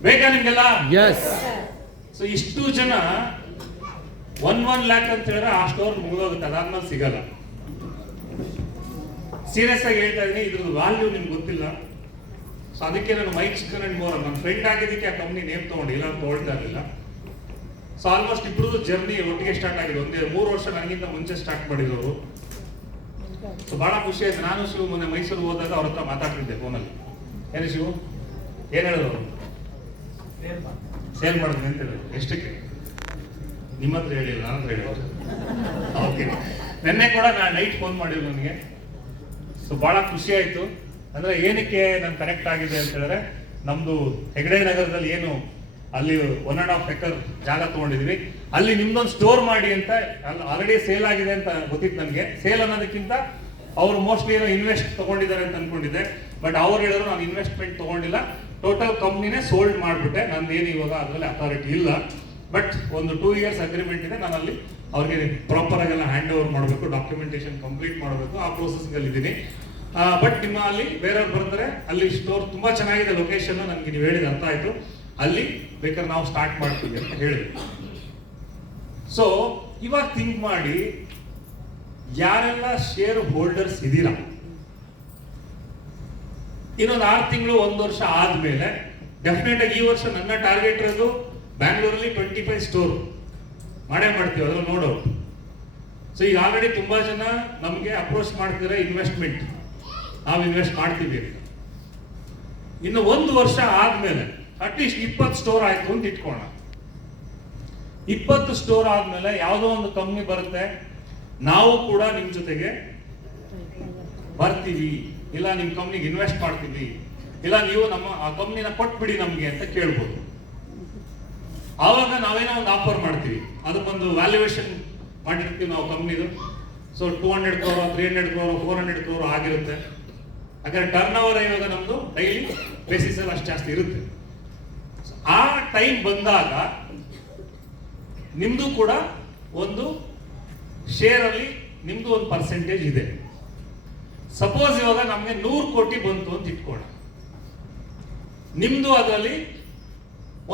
ಬೇಕಾ ನಿಮ್ಗೆಲ್ಲ? ಸೊ ಇಷ್ಟು ಜನ 1 ಲ್ಯಾಕ್ ಅಂತ ಹೇಳಿದ್ರೆ ಆ ಸ್ಟೋರ್ ಮುಗಿದೋಗುತ್ತೆ, ಅದಾದ್ಮೇಲೆ ಸಿಗಲ್ಲ. ಸೀರಿಯಸ್ ಆಗಿ ಹೇಳ್ತಾ ಇದ್ದೀನಿ, ಇದ್ರ ವ್ಯಾಲ್ಯೂ ನಿಮ್ಗೆ ಗೊತ್ತಿಲ್ಲ. ಸೊ ಅದಕ್ಕೆ ನಾನು ಮೈಕ್ ಚಿಕನ್ ಅಂಡ್ ಮೋರ್ ನನ್ನ ಫ್ರೆಂಡ್ ಆಗಿದ್ದಕ್ಕೆ ಆ ಕಂಪ್ನಿ ನೇಮ್ ತಗೊಂಡಿಲ್ಲ, ತಗೊಳ್ತಾ ಇರಲಿಲ್ಲ. ಸೊ ಆಲ್ಮೋಸ್ಟ್ ಇಬ್ರು ಜರ್ನಿ ಒಟ್ಟಿಗೆ ಸ್ಟಾರ್ಟ್ ಆಗಿದೆ. 3 ವರ್ಷ ನನಗಿಂತ ಮುಂಚೆ ಸ್ಟಾರ್ಟ್ ಮಾಡಿದ್ರು. ಸೊ ಬಹಳ ಖುಷಿ ಆಯ್ತು. ನಾನು ಶಿವು ಮೊನ್ನೆ ಮೈಸೂರು ಹೋದಾಗ ಅವ್ರ ಹತ್ರ ಮಾತಾಡ್ತಿದ್ದೆ ಫೋನಲ್ಲಿ. ಏನು ಶಿವು ಏನ್ ಹೇಳಿದ್ರು ಅವರು? ಸೇಲ್ ಮಾಡಿದ್ವಿ ಅಂತ ಹೇಳಿದ್ರು. ಎಷ್ಟಕ್ಕೆ? ನಿಮ್ಮ ಹತ್ರ ಹೇಳಿಲ್ಲ, ನನ್ನ ಹತ್ರ ಹೇಳಿದ್ರು. ಓಕೆ. ನಿನ್ನೆ ಕೂಡ ನಾನು ನೈಟ್ ಫೋನ್ ಮಾಡಿದ್ರು ನನಗೆ. ಸೊ ಬಹಳ ಖುಷಿ ಆಯ್ತು. ಅಂದ್ರೆ ಏನಕ್ಕೆ ನಾನು ಕನೆಕ್ಟ್ ಆಗಿದೆ ಅಂತ ಹೇಳಿದ್ರೆ, ನಮ್ದು ಹೆಗಡೆ ನಗರದಲ್ಲಿ ಏನು ಅಲ್ಲಿ 1.5 ಎಕರ್ ಜಾಗ ತಗೊಂಡಿದ್ವಿ, ಅಲ್ಲಿ ನಿಮ್ದೊಂದು ಸ್ಟೋರ್ ಮಾಡಿ ಅಂತ ಆಲ್ರೆಡಿ ಸೇಲ್ ಆಗಿದೆ ಅಂತ ಗೊತ್ತಿತ್ತು ನನಗೆ. ಸೇಲ್ ಅನ್ನೋದಕ್ಕಿಂತ ಅವರು ಮೋಸ್ಟ್ಲಿ ಏನೋ ಇನ್ವೆಸ್ಟ್ ತಗೊಂಡಿದ್ದಾರೆ ಅಂತ ಅನ್ಕೊಂಡಿದ್ದೆ. ಬಟ್ ಅವ್ರು ಹೇಳಿದ್ರು ನಾನು ಇನ್ವೆಸ್ಟ್ಮೆಂಟ್ ತಗೊಂಡಿಲ್ಲ, ಟೋಟಲ್ ಕಂಪ್ನಿನೇ ಸೋಲ್ಡ್ ಮಾಡಿಬಿಟ್ಟೆ, ನಂದು ಏನು ಇವಾಗ ಅದರಲ್ಲಿ ಅಥಾರಿಟಿ ಇಲ್ಲ. ಬಟ್ ಒಂದು 2 ಇಯರ್ಸ್ ಅಗ್ರಿಮೆಂಟ್ ಇದೆ. ನಾನು ಅಲ್ಲಿ ಅವ್ರಿಗೆ ಪ್ರಾಪರ್ ಆಗೆಲ್ಲ ಹ್ಯಾಂಡ್ ಓವರ್ ಮಾಡಬೇಕು, ಡಾಕ್ಯುಮೆಂಟೇಶನ್ ಕಂಪ್ಲೀಟ್ ಮಾಡಬೇಕು, ಆ ಪ್ರೋಸೆಸ್ಗೆ ಇದ್ದೀನಿ. ಬಟ್ ನಿಮ್ಮ ಅಲ್ಲಿ ಬೇರೆಯವ್ರು ಬರ್ತಾರೆ, ಅಲ್ಲಿ ಸ್ಟೋರ್ ತುಂಬಾ ಚೆನ್ನಾಗಿದೆ, ಲೊಕೇಶನ್ ನನಗೆ ನೀವು ಹೇಳಿದ ಅರ್ಥ ಆಯ್ತು, ಅಲ್ಲಿ ಬೇಕಾದ್ರೆ ನಾವು ಸ್ಟಾರ್ಟ್ ಮಾಡ್ತೀವಿ ಅಂತ ಹೇಳಿದ್ವಿ. ಸೊ ಇವಾಗ ಥಿಂಕ್ ಮಾಡಿ, ಯಾರೆಲ್ಲ ಶೇರ್ ಹೋಲ್ಡರ್ಸ್ ಇದ್ದೀರಾ, ಇನ್ನೊಂದು 6 ತಿಂಗಳು 1 ವರ್ಷ ಆದ್ಮೇಲೆ ಡೆಫಿನೆಟ್ ಆಗಿ ಈ ವರ್ಷ ನನ್ನ ಟಾರ್ಗೆಟ್ ಇರೋದು ಬ್ಯಾಂಗ್ಳೂರಲ್ಲಿ 25 ಸ್ಟೋರ್ ಮಾಡೇ ಮಾಡ್ತೀವಿ, ಅದ್ರಲ್ಲಿ ನೋ ಡೌಟ್. ಸೊ ಈಗ ಆಲ್ರೆಡಿ ತುಂಬಾ ಜನ ನಮಗೆ ಅಪ್ರೋಚ್ ಮಾಡ್ತಿದ್ದಾರೆ ಇನ್ವೆಸ್ಟ್ಮೆಂಟ್, ನಾವು ಇನ್ವೆಸ್ಟ್ ಮಾಡ್ತೀವಿ. ಇನ್ನು 1 ವರ್ಷ ಆದ್ಮೇಲೆ ಅಟ್ಲೀಸ್ಟ್ 20 ಸ್ಟೋರ್ ಆಯ್ತು ಅಂತ ಇಟ್ಕೋಣ. 20 ಸ್ಟೋರ್ ಆದ್ಮೇಲೆ ಯಾವುದೋ ಒಂದು ಕಂಪ್ನಿ ಬರುತ್ತೆ, ನಾವು ಕೂಡ ನಿಮ್ ಜೊತೆಗೆ ಬರ್ತೀವಿ, ಇಲ್ಲ ನಿಮ್ ಕಂಪ್ನಿಗೆ ಇನ್ವೆಸ್ಟ್ ಮಾಡ್ತೀವಿ, ಇಲ್ಲ ನೀವು ನಮ್ಮ ಆ ಕಂಪ್ನಿನ ಕೊಟ್ಬಿಡಿ ನಮ್ಗೆ ಅಂತ ಕೇಳ್ಬೋದು. ಆವಾಗ ನಾವೇನೋ ಒಂದು ಆಫರ್ ಮಾಡ್ತೀವಿ, ಅದಕ್ಕೊಂದು ವ್ಯಾಲ್ಯೂಯೇಷನ್ ಮಾಡಿರ್ತೀವಿ ನಾವು ಕಂಪ್ನಿದು. ಸೊ 200 crore 300 crore 400 crore ಆಗಿರುತ್ತೆ. ಯಾಕಂದ್ರೆ ಟರ್ನ್ ಓವರ್ ಇವಾಗ ನಮ್ದು ಡೈಲಿ ಬೇಸಿಸ್ ಅಲ್ಲಿ ಅಷ್ಟು ಜಾಸ್ತಿ ಇರುತ್ತೆ. ಆ ಟೈಮ್ ಬಂದಾಗ ನಿಮ್ದು ಕೂಡ ಒಂದು ಶೇರ್ ಅಲ್ಲಿ ನಿಮ್ದು ಒಂದು ಪರ್ಸೆಂಟೇಜ್ ಇದೆ. ಸಪೋಸ್ ಇವಾಗ ನಮ್ಗೆ 100 ಕೋಟಿ ಬಂತು ಅಂತ ಇಟ್ಕೋಣ, ನಿಮ್ದು ಅದರಲ್ಲಿ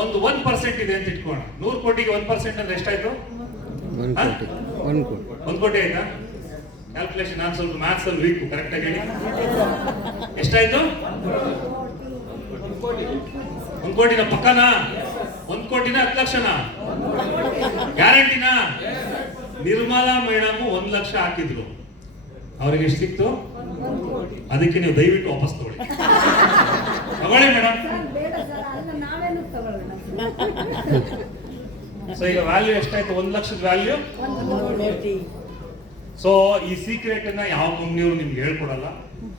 ಒಂದು 1% ಇದೆ ಅಂತ ಇಟ್ಕೋಣ. 100 ಕೋಟಿಗೆ 1% ಅಂದ್ರೆ ಎಷ್ಟಾಯ್ತು? 1 ಕೋಟಿ ಆಯ್ತಾ? ಕ್ಯಾಲ್ಕುಲೇಷನ್ ನಾನು ಸ್ವಲ್ಪ ಮ್ಯಾಥ್ಸ್ ಅಲ್ಲಿ ವೀಕ್, ಕರೆಕ್ಟ್ ಆಗಿ ಹೇಳಿ. ಎಷ್ಟಾಯ್ತು? 1 ಕೋಟಿನ ಪಕ್ಕನಾ? 1 ಕೋಟಿನ 10 ಲಕ್ಷನಾ? ಗ್ಯಾರಂಟಿನಾ? ನಿರ್ಮಲಾ ಮೇಡಮ್ 1 ಲಕ್ಷ ಹಾಕಿದ್ರು, ಅವ್ರಿಗೆ ಎಷ್ಟು ಸಿಕ್ತು? ಅದಕ್ಕೆ ನೀವು ದಯವಿಟ್ಟು ವಾಪಸ್ ತಗೊಳ್ಳಿ. ತಗೊಳ್ಳಿ ಮೇಡಮ್. ಸೊ ಈಗ ವ್ಯಾಲ್ಯೂ ಎಷ್ಟಾಯ್ತು? 1 ಲಕ್ಷದ ವ್ಯಾಲ್ಯೂ. ಸೊ ಈ ಸೀಕ್ರೆಟ್ ಅನ್ನ ಯಾವ ಕಂಪ್ನಿಯವರು ನಿಮ್ಗೆ ಹೇಳ್ಕೊಡಲ್ಲ,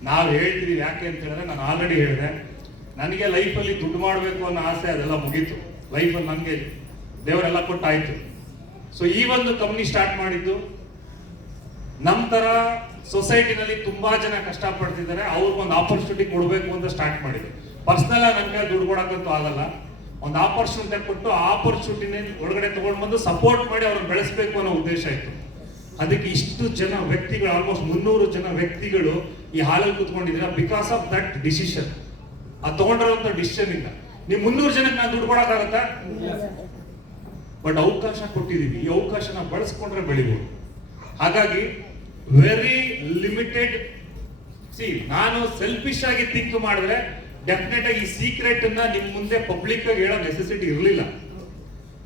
ನಾವು ಹೇಳ್ತೀವಿ. ಯಾಕೆ ಅಂತ ಹೇಳಿದ್ರೆ, ನಾನು ಆಲ್ರೆಡಿ ಹೇಳಿದೆ, ನನಗೆ ಲೈಫಲ್ಲಿ ದುಡ್ಡು ಮಾಡಬೇಕು ಅನ್ನೋ ಆಸೆ, ಅದೆಲ್ಲ ಮುಗೀತು. ಲೈಫಲ್ಲಿ ನನಗೆ ದೇವರೆಲ್ಲ ಕೊಟ್ಟಾಯ್ತು. ಸೊ ಈ ಒಂದು ಕಂಪ್ನಿ ಸ್ಟಾರ್ಟ್ ಮಾಡಿದ್ದು, ನಮ್ಮ ತರ ಸೊಸೈಟಿನಲ್ಲಿ ತುಂಬಾ ಜನ ಕಷ್ಟಪಡ್ತಿದ್ದಾರೆ, ಅವ್ರಿಗೊಂದು ಆಪರ್ಚುನಿಟಿ ಕೊಡಬೇಕು ಅಂತ ಸ್ಟಾರ್ಟ್ ಮಾಡಿದ್ರು. ಪರ್ಸನಲ್ ಆಗಿ ನನಗೆ ದುಡ್ಡು ಕೊಡಕ್ಕಂತೂ ಆಗಲ್ಲ, ಒಂದು ಆಪರ್ಚುನಿಟಿ ಕೊಟ್ಟು ಆ ಆಪರ್ಚುನಿಟಿನ ಒಳಗಡೆ ತಗೊಂಡು ಬಂದು ಸಪೋರ್ಟ್ ಮಾಡಿ ಅವ್ರನ್ನ ಬೆಳೆಸಬೇಕು ಅನ್ನೋ ಉದ್ದೇಶ ಇತ್ತು. ಅದಕ್ಕೆ ಇಷ್ಟು ಜನ ವ್ಯಕ್ತಿಗಳು, ಆಲ್ಮೋಸ್ಟ್ 300 ಜನ ವ್ಯಕ್ತಿಗಳು ಈ ಹಾಲಲ್ಲಿ ಕೂತ್ಕೊಂಡಿದ್ದೀರಾ, ಬಿಕಾಸ್ ಆಫ್ ದಟ್ ಡಿಸಿಷನ್. ಆ ತಗೊಂಡಿರುವಂತ ಡಿಸಿಷನ್ ಇಂದ ನೀವು 300 ಜನಕ್ಕೆ ನಾನು ದುಡ್ಡು ಕೊಡಕ್ಕಾಗತ್ತಾ? ಬಟ್ ಅವಕಾಶ ಕೊಟ್ಟಿದ್ದೀವಿ, ಈ ಅವಕಾಶನ ಬಳಸ್ಕೊಂಡ್ರೆ ಬೆಳಿಬೋದು. ಹಾಗಾಗಿ ವೆರಿ ಲಿಮಿಟೆಡ್. ನಾನು ಸೆಲ್ಫಿಶ್ ಆಗಿ ಥಿಂಕ್ ಮಾಡಿದ್ರೆ ಡೆಫಿನೆಟ್ ಆಗಿ ಈ ಸೀಕ್ರೆಟ್ ಅನ್ನ ನಿಮ್ ಮುಂದೆ ಪಬ್ಲಿಕ್ ಆಗಿ ಹೇಳೋ ನೆಸೆಸಿಟಿ ಇರಲಿಲ್ಲ.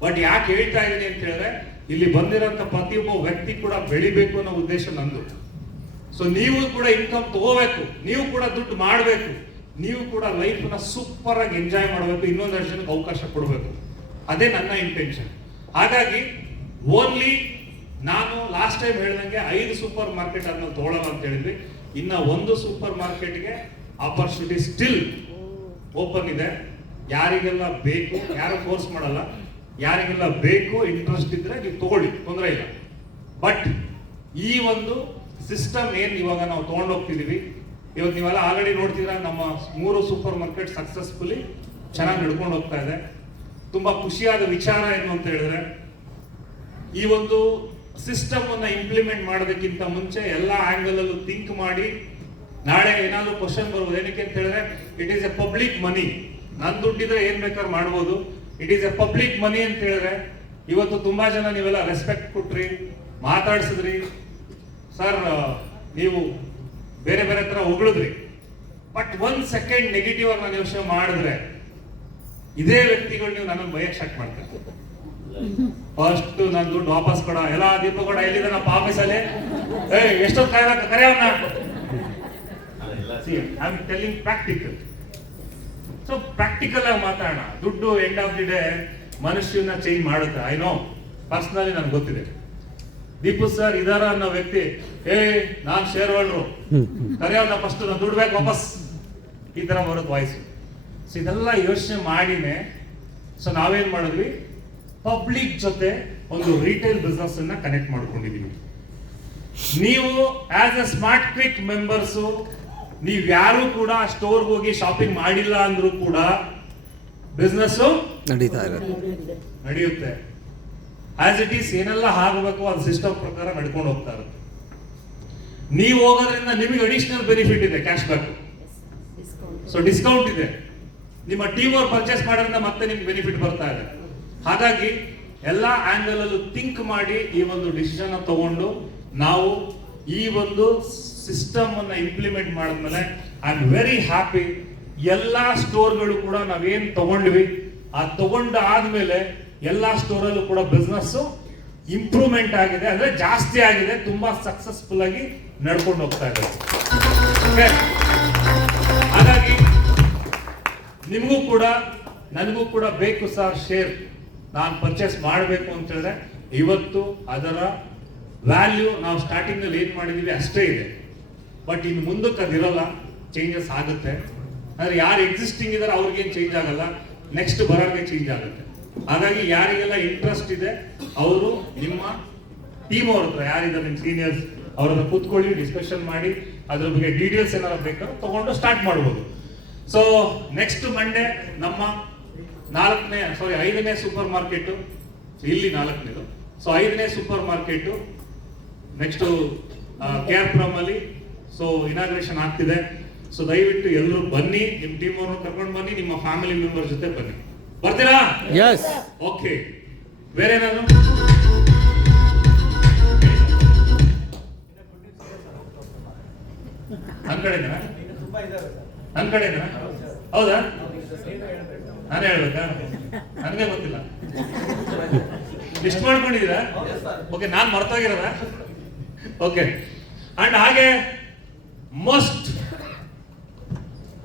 ಬಟ್ ಯಾಕೆ ಹೇಳ್ತಾ ಇದ್ದೀನಿ ಅಂತ ಹೇಳಿದ್ರೆ, ಇಲ್ಲಿ ಬಂದಿರೋಂಥ ಪ್ರತಿಯೊಬ್ಬ ವ್ಯಕ್ತಿ ಕೂಡ ಬೆಳಿಬೇಕು ಅನ್ನೋ ಉದ್ದೇಶ ನಂದು. ಸೊ ನೀವು ಕೂಡ ಇನ್ಕಮ್ ತಗೋಬೇಕು, ನೀವು ಕೂಡ ದುಡ್ಡು ಮಾಡಬೇಕು, ನೀವು ಕೂಡ ಲೈಫ್ನ ಸೂಪರ್ ಆಗಿ ಎಂಜಾಯ್ ಮಾಡಬೇಕು, ಇನ್ನೊಂದಷ್ಟು ಜನಕ್ಕೆ ಅವಕಾಶ ಕೊಡಬೇಕು. ಅದೇ ನನ್ನ ಇಂಟೆನ್ಷನ್. ಹಾಗಾಗಿ ಓನ್ಲಿ ನಾನು ಲಾಸ್ಟ್ ಟೈಮ್ ಹೇಳ್ದಂಗೆ 5 ಸೂಪರ್ ಮಾರ್ಕೆಟ್ ಅನ್ನು ತಗೊಳ್ಳೋಣ ಅಂತ ಹೇಳಿದ್ವಿ. ಇನ್ನ 1 ಸೂಪರ್ ಮಾರ್ಕೆಟ್ಗೆ ಆಪರ್ಚುನಿಟಿ ಸ್ಟಿಲ್ ಓಪನ್ ಇದೆ. ಯಾರಿಗೆಲ್ಲ ಬೇಕು, ಯಾರು ಫೋರ್ಸ್ ಮಾಡಲ್ಲ, ಯಾರಿಗೆಲ್ಲ ಬೇಕು ಇಂಟ್ರೆಸ್ಟ್ ಇದ್ರೆ ನೀವು ತಗೊಳ್ಳಿ, ತೊಂದರೆ ಇಲ್ಲ. ಬಟ್ ಈ ಒಂದು ಸಿಸ್ಟಮ್ ಏನ್ ಇವಾಗ ನಾವು ತಗೊಂಡೋಗ್ತಿದೀವಿ, ಇವತ್ತು ನೀವೆಲ್ಲ ಆಲ್ರೆಡಿ ನೋಡ್ತಿದ್ರ, ನಮ್ಮ 3 ಸೂಪರ್ ಮಾರ್ಕೆಟ್ ಸಕ್ಸಸ್ಫುಲಿ ಚೆನ್ನಾಗಿ ನಡ್ಕೊಂಡು ಹೋಗ್ತಾ ಇದೆ. ತುಂಬಾ ಖುಷಿಯಾದ ವಿಚಾರ ಏನು ಅಂತ ಹೇಳಿದ್ರೆ, ಈ ಒಂದು ಸಿಸ್ಟಮ್ ಅನ್ನ ಇಂಪ್ಲಿಮೆಂಟ್ ಮಾಡೋದಕ್ಕಿಂತ ಮುಂಚೆ ಎಲ್ಲ ಆಂಗಲ್ ಅಲ್ಲೂ ಥಿಂಕ್ ಮಾಡಿ, ನಾಳೆ ಏನಾದ್ರು ಕ್ವಶನ್ ಬರ್ಬೋದು. ಏನಕ್ಕೆ ಅಂತ ಹೇಳಿದ್ರೆ, ಇಟ್ ಈಸ್ ಎ ಪಬ್ಲಿಕ್ ಮನಿ. ನನ್ ದುಡ್ಡಿದ್ರೆ ಏನ್ ಬೇಕಾದ್ರೂ ಮಾಡ್ಬೋದು. ಇಟ್ ಈಸ್ ಎ ಪಬ್ಲಿಕ್ ಮನಿ ಅಂತ ಹೇಳಿದ್ರೆ, ಇವತ್ತು ತುಂಬಾ ಜನ ನೀವೆಲ್ಲ ರೆಸ್ಪೆಕ್ಟ್ ಕೊಟ್ರಿ, ಮಾತಾಡ್ಸಿದ್ರಿ, ಸರ್ ನೀವು ಬೇರೆ ಬೇರೆ ತರ ಹೊಗಳಿದ್ರಿ. ಬಟ್ 1 ಸೆಕೆಂಡ್ ನೆಗೆಟಿವ್ ಆಗಿ ನಾನು ಯೋಚನೆ ಮಾಡಿದ್ರೆ, ಇದೇ ವ್ಯಕ್ತಿಗಳು ನೀವು ನನ್ನನ್ನು ಬಯಕ್ ಸ್ಟಾರ್ಟ್ ಮಾಡ್ತಾರೆ. ಫಸ್ಟ್ ನನ್ ದುಡ್ಡು ವಾಪಸ್ ಕೊಡ, ಎಲ್ಲ ದೀಪ ಕೊಡ, ಎಲ್ಲಿದ್ದಾನಪ್ಪ ಆಫೀಸಲ್ಲಿ, ಎಷ್ಟೊತ್ತು ಕಾಯ್ಬೇಕು, ಕರೆಯವನ್ನ. I am telling practical. So practical ಆಗಿ ಮಾತಾಡೋಣ. ದುಡ್ಡು ಎಂಡ್ ಆಫ್ ದಿ ಡೇ ಮನುಷ್ಯನ ಚೇಂಜ್ ಮಾಡುತ್ತೆ. ಐ ನೋ, ಪರ್ಸನಲಿ ನನ್ಗೆ ಗೊತ್ತಿದೆ. ದೀಪು ಸರ್ ಇದಾರ ಅನ್ನೋ ವ್ಯಕ್ತಿ, ನಾನ್ ಶೇರ್ ಹೋಲ್ಡ್ರು, ಕರೆಯವನ್ನ ಫಸ್ಟ್ ನಾನು ದುಡ್ಡು ಬೇಕು ವಾಪಸ್, ಈ ತರ ಬರೋದು ವಾಯ್ಸು. ಸೊ ಇದೆಲ್ಲ ಯೋಚನೆ ಮಾಡಿನೇ ಸೊ ನಾವೇನ್ ಮಾಡಿದ್ವಿ, ಪಬ್ಲಿಕ್ ಜೊತೆ ಒಂದು ರಿಟೇಲ್ ಬಿಸ್ನೆಸ್ ಅನ್ನ ಕನೆಕ್ಟ್ ಮಾಡ್ಕೊಂಡಿದೀವಿ. ನೀವು as A smart quick members, ನೀವ್ ಯಾರು ಕೂಡ ಸ್ಟೋರ್ ಹೋಗಿ ಶಾಪಿಂಗ್ ಮಾಡಿಲ್ಲ ಅಂದ್ರೂ ಕೂಡ ಬಿಸ್ನೆಸ್ ನಡೆಯುತ್ತೆ. ಆಸ್ ಇಟ್ ಈಸ್ ಏನೆಲ್ಲ ಆಗಬೇಕು ಅದು ಸಿಸ್ಟಮ್ ಪ್ರಕಾರ ನಡ್ಕೊಂಡು ಹೋಗ್ತಾ ಇರುತ್ತೆ. ನೀವು ಹೋಗೋದ್ರಿಂದ ನಿಮಗೆ ಅಡಿಷನಲ್ ಬೆನಿಫಿಟ್ ಇದೆ, ಕ್ಯಾಶ್ ಬ್ಯಾಕ್, ಸೊ ಡಿಸ್ಕೌಂಟ್ ಇದೆ. ನಿಮ್ಮ ಟೀಮ್ ಅವ್ರು ಪರ್ಚೇಸ್ ಮಾಡೋದ್ರಿಂದ ಮತ್ತೆ ನಿಮ್ಗೆ ಬೆನಿಫಿಟ್ ಬರ್ತಾ ಇದೆ. ಹಾಗಾಗಿ ಎಲ್ಲ ಆಂಗಲ್ ಅಲ್ಲೂ ಥಿಂಕ್ ಮಾಡಿ ಈ ಒಂದು ಡಿಸಿಷನ್ ತಗೊಂಡು ನಾವು ಈ ಒಂದು ಸಿಸ್ಟಮ್ ಅನ್ನ ಇಂಪ್ಲಿಮೆಂಟ್ ಮಾಡಿದ್ಮೇಲೆ ಐ ಆಮ್ ವೆರಿ ಹ್ಯಾಪಿ. ಎಲ್ಲಾ ಸ್ಟೋರ್ಗಳು ಕೂಡ ನಾವೇನ್ ತಗೊಂಡ್ವಿ ಆ ತಗೊಂಡ ಆದ್ಮೇಲೆ ಎಲ್ಲಾ ಸ್ಟೋರಲ್ಲೂ ಕೂಡ ಬಿಸ್ನೆಸ್ ಇಂಪ್ರೂವ್ಮೆಂಟ್ ಆಗಿದೆ, ಅಂದ್ರೆ ಜಾಸ್ತಿ ಆಗಿದೆ, ತುಂಬಾ ಸಕ್ಸಸ್ಫುಲ್ ಆಗಿ ನಡ್ಕೊಂಡು ಹೋಗ್ತಾ ಇದೆ. Okay? ಹಾಗಾಗಿ ನಿಮಗೂ ಕೂಡ ನನಗೂ ಕೂಡ ಬೇಕು ಸರ್ ಶೇರ್, ನಾನು ಪರ್ಚೇಸ್ ಮಾಡಬೇಕು ಅಂತ ಹೇಳಿದ್ರೆ ಇವತ್ತು ಅದರ ವ್ಯಾಲ್ಯೂ ನಾವು ಸ್ಟಾರ್ಟಿಂಗ್ ಅಲ್ಲಿ ಏನ್ ಮಾಡಿದೀವಿ ಅಷ್ಟೇ ಇದೆ. ಬಟ್ ಇನ್ನು ಮುಂದಕ್ಕೆ ಅದಿರಲ್ಲ, ಚೇಂಜಸ್ ಆಗುತ್ತೆ. ಅಂದ್ರೆ ಯಾರು ಎಕ್ಸಿಸ್ಟಿಂಗ್ ಇದಾರೆ ಅವ್ರಿಗೇನು ಚೇಂಜ್ ಆಗಲ್ಲ, ನೆಕ್ಸ್ಟ್ ಬರೋರಿಗೆ ಚೇಂಜ್ ಆಗುತ್ತೆ. ಹಾಗಾಗಿ ಯಾರಿಗೆಲ್ಲ ಇಂಟ್ರೆಸ್ಟ್ ಇದೆ ಅವರು ನಿಮ್ಮ ಟೀಮ್ ಅವ್ರ ಹತ್ರ ಯಾರಿದ್ದಾರೆ ನಿಮ್ಮ ಸೀನಿಯರ್ಸ್ ಅವ್ರ ಹತ್ರ ಕೂತ್ಕೊಳ್ಳಿ, ಡಿಸ್ಕಷನ್ ಮಾಡಿ ಅದ್ರ ಬಗ್ಗೆ ಡೀಟೇಲ್ಸ್ ಏನಾದ್ರು ಬೇಕಾದ್ರೆ ತಗೊಂಡು ಸ್ಟಾರ್ಟ್ ಮಾಡ್ಬೋದು. ಸೊ ನೆಕ್ಸ್ಟ್ ಮಂಡೇ ನಮ್ಮ 5ನೇ ಸೂಪರ್ ಮಾರ್ಕೆಟ್, ಇಲ್ಲಿ 4ನೇದು, ಸೊ 5ನೇ ಸೂಪರ್ ಮಾರ್ಕೆಟ್ ನೆಕ್ಸ್ಟ್ KR ಅಲ್ಲಿ ಸೊ ಇನಾಗ್ರೇಷನ್ ಆಗ್ತಿದೆ. ಸೊ ದಯವಿಟ್ಟು ಎಲ್ಲರೂ ಬನ್ನಿ, ನಿಮ್ಮ ಟೀಮ್ ಅವ್ರನ್ನ ಕರ್ಕೊಂಡು ಬನ್ನಿ, ನಿಮ್ಮ ಫ್ಯಾಮಿಲಿ ಮೆಂಬರ್ ಜೊತೆ ಬನ್ನಿ. ಬರ್ತೀರಾ? ಎಸ್. ಓಕೆ. ಬೇರೆ ಏನಾದ್ರು? ನನ್ ಕಡೆನಾ? ನನ್ ಕಡೆನಾ? ಹೌದಾ? ನಾನೇ ಹೇಳ್ಬೇಕಾ? ನನಗೆ ಗೊತ್ತಿಲ್ಲ. ಲಿಸ್ಟ್ ಮಾಡ್ಕೊಂಡಿದ್ದೀರಾ? ಓಕೆ, ನಾನ್ ಮರ್ತೋಗಿರೋದ? ಓಕೆ. ಅಂಡ್ ಹಾಗೆ ಮೋಸ್ಟ್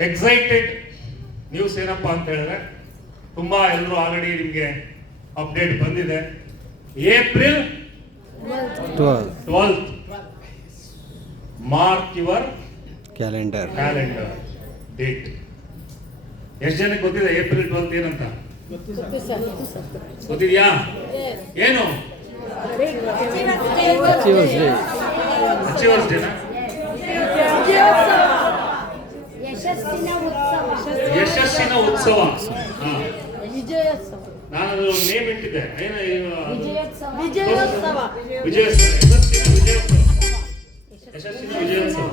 ಎಕ್ಸೈಟೆಡ್ ನ್ಯೂಸ್ ಏನಪ್ಪಾ ಅಂತ ಹೇಳಿದ್ರೆ, ತುಂಬಾ ಎಲ್ಲರೂ ಆಲ್ರೆಡಿ ನಿಮ್ಗೆ ಅಪ್ಡೇಟ್ ಬಂದಿದೆ. April 12th mark your calendar date. ಎಷ್ಟು ಜನಕ್ಕೆ ಗೊತ್ತಿದೆ ಏಪ್ರಿಲ್ 12th ಏನಂತ? ಗೊತ್ತಿದ್ಯಾ? ಏನು? ಅಚೀವರ್ಸ್ ಡೇನಾ? ಯಶಸ್ಸಿನ ಉತ್ಸವ. ನಾನು ನೇಮ್ ಇಟ್ಟಿದ್ದೆ, ವಿಜಯೋತ್ಸವ. ಯಶಸ್ಸಿನ ವಿಜಯೋತ್ಸವ.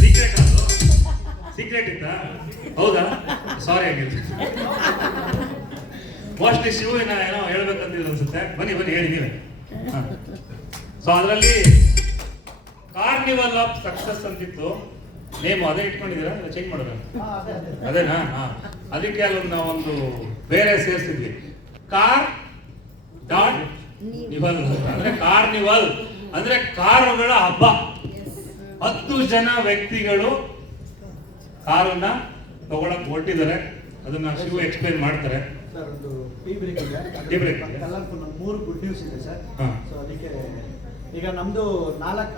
ಸೀಕ್ರೆಟ್ ಅದು? ಸೀಕ್ರೆಟ್ ಇತ್ತಾ? ಹೌದಾ? ಸಾರಿ ಆಗಿತ್ತು. ಮೋಸ್ಟ್ಲಿ ಶಿವ ಏನೋ ಹೇಳ್ಬೇಕಂತಿದ್ರು ಅನ್ಸುತ್ತೆ. ಬನ್ನಿ ಹೇಳಿ ನೀವೇ. ಸೊ ಅದರಲ್ಲಿ ಕಾರ್ನಿವಲ್ ಆಫ್ ಸಕ್ಸಸ್ ಅಂತಿತ್ತು ನೇಮ್, ಅದೇ ಇಟ್ಕೊಂಡಿದ್ದೀರಾ? ಚೇಂಜ್ ಮಾಡೋಣ? ಅದೇನಾ? ಅದಕ್ಕೆ ಅಲ್ಲೊಂದು ನಾವೊಂದು ಬೇರೆ ಸೇರಿಸಿದ್ವಿ, ಕಾರ್ನಿವಲ್ ಅಂದ್ರೆ ಕಾರ್ನಿವಲ್ ಅಂದ್ರೆ ಕಾರುಗಳ ಹಬ್ಬ. 10 ಜನ ವ್ಯಕ್ತಿಗಳು ಕಾರನ್ನ ತಗೊಳಕ್ ಹೊರಟಿದ್ದಾರೆ. ಅದನ್ನ ಶಿವ ಎಕ್ಸ್ಪ್ಲೈನ್ ಮಾಡ್ತಾರೆ. ಸರ್, ಒಂದು ಟೀ ಬ್ರೇಕ್ ಇದೆ. ಟೀ ಬ್ರೇಕ್ ಇದೆ. ಕಲರ್ಫುಲ್ 3 ಗುಡ್ ನ್ಯೂಸ್ ಇದೆ ಸರ್. ಹಾ. ಸೊ ಅದಕ್ಕೆ ಈಗ ನಮ್ದು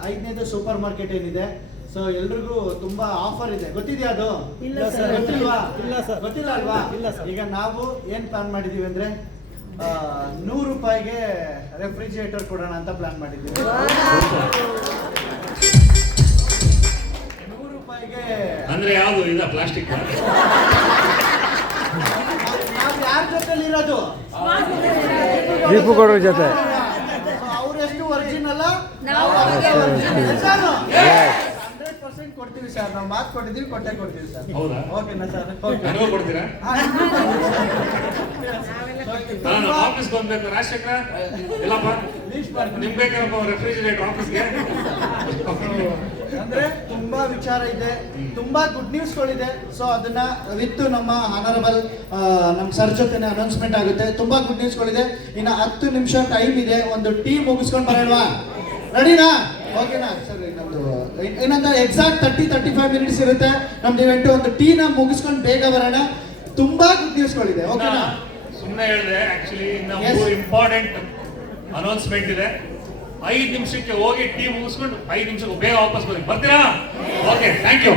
5ನೇದು ಸೂಪರ್ ಮಾರ್ಕೆಟ್ ಏನಿದೆ, ಸೊ ಎಲ್ರಿಗೂ ತುಂಬಾ ಆಫರ್ ಇದೆ. ಗೊತ್ತಿದೆಯಾ ಅದು? ಇಲ್ಲ ಸರ್. ಗೊತ್ತಿಲ್ವಾ? ಇಲ್ಲ ಸರ್. ಗೊತ್ತಿಲ್ಲ ಅಲ್ವಾ? ಇಲ್ಲ ಸರ್. ಈಗ ನಾವು ಏನ್ ಪ್ಲಾನ್ ಮಾಡಿದೀವಿ ಅಂದ್ರೆ 100 ರೂಪಾಯಿಗೆ ರೆಫ್ರಿಜಿರೇಟರ್ ಕೊಡೋಣ ಅಂತ ಪ್ಲಾನ್ ಮಾಡಿದ್ದೀವಿ. 100 ರೂಪಾಯಿಗೆ ಅಂದ್ರೆ ಯಾವ್ದು ಇದ ಪ್ಲಾಸ್ಟಿಕ್? ನಾವು ಯಾರ ಜೊತೆಲಿ ಇರೋದು? ದೀಪುಗೌಡ್ರ ಜೊತೆ. ಅವರೆಷ್ಟು ಒರಿಜಿನಲ್, ನಾವು 100% ಕೊಡ್ತೀವಿ ಸರ್. ನಾವು ಮಾತು ಕೊಟ್ಟಿದ್ದೀವಿ, ಕೊಟ್ಟೆ ಕೊಡ್ತೀವಿ ಸರ್. ಹೌದಾ? ಓಕೆನಾ ಸರ್? ನನಗೂ ಕೊಡ್ತೀರಾ? ನಾನು ಆಫೀಸ್ ಬಂದ್ಬೇಕು. ರಾಜಶೇಖರ ಇಲ್ಲಪ್ಪ, ನಿಮ್ ಬೇಕಪ್ಪ ರೆಫ್ರಿಜಿರೇಟರ್ ಆಫೀಸ್ಗೆ. ಅಂದ್ರೆ ತುಂಬಾ ವಿಚಾರ ಇದೆ, ತುಂಬಾ ಗುಡ್ ನ್ಯೂಸ್ಗಳಿದೆ. ಸೊ ಅದನ್ನ ವಿತ್ ನಮ್ಮ ಆನರಬಲ್ ನಮ್ಮ ಸರ್ ಜೊತೆನೆ ಅನೌನ್ಸ್ಮೆಂಟ್ ಆಗುತ್ತೆ. ತುಂಬಾ ಗುಡ್ ನ್ಯೂಸ್ಗಳಿದೆ. ಇನ್ನ 10 ನಿಮಿಷ ಟೈಮ್ ಇದೆ. ಒಂದು ಟೀ ಮುಗಿಸ್ಕೊಂಡು ಬರೋಣವಾ? ರೆಡಿನಾ? ಓಕೆನಾ ಸರ್? ಇನ್ನೊಂದು ಎಕ್ಸಾಕ್ಟ್ 30-35 ಮಿನಿಟ್ಸ್ ಇರುತ್ತೆ ನಮ್ದು ಇವೆಂಟ್. ಒಂದು ಟೀನ ಮುಗಿಸ್ಕೊಂಡು ಬೇಗ ಬರೋಣ. ತುಂಬಾ ಗುಡ್ ನ್ಯೂಸ್ಗಳಿದೆ. ಓಕೆನಾ? ಸುಮ್ಮನೆ ಹೇಳಿದೆ. ಆಕ್ಚುಲಿ ಇನ್ನು Yes. 3 ಇಂಪಾರ್ಟೆಂಟ್ ಅನೌನ್ಸ್ಮೆಂಟ್ ಇದೆ. 5 ನಿಮಿಷಕ್ಕೆ ಹೋಗಿ ಟೀ ಮುಗಿಸ್ಕೊಂಡು 5 ನಿಮಿಷಕ್ಕೆ ಬೇಗ ವಾಪಸ್ ಬರ್ತೀರಾ? Okay, thank you.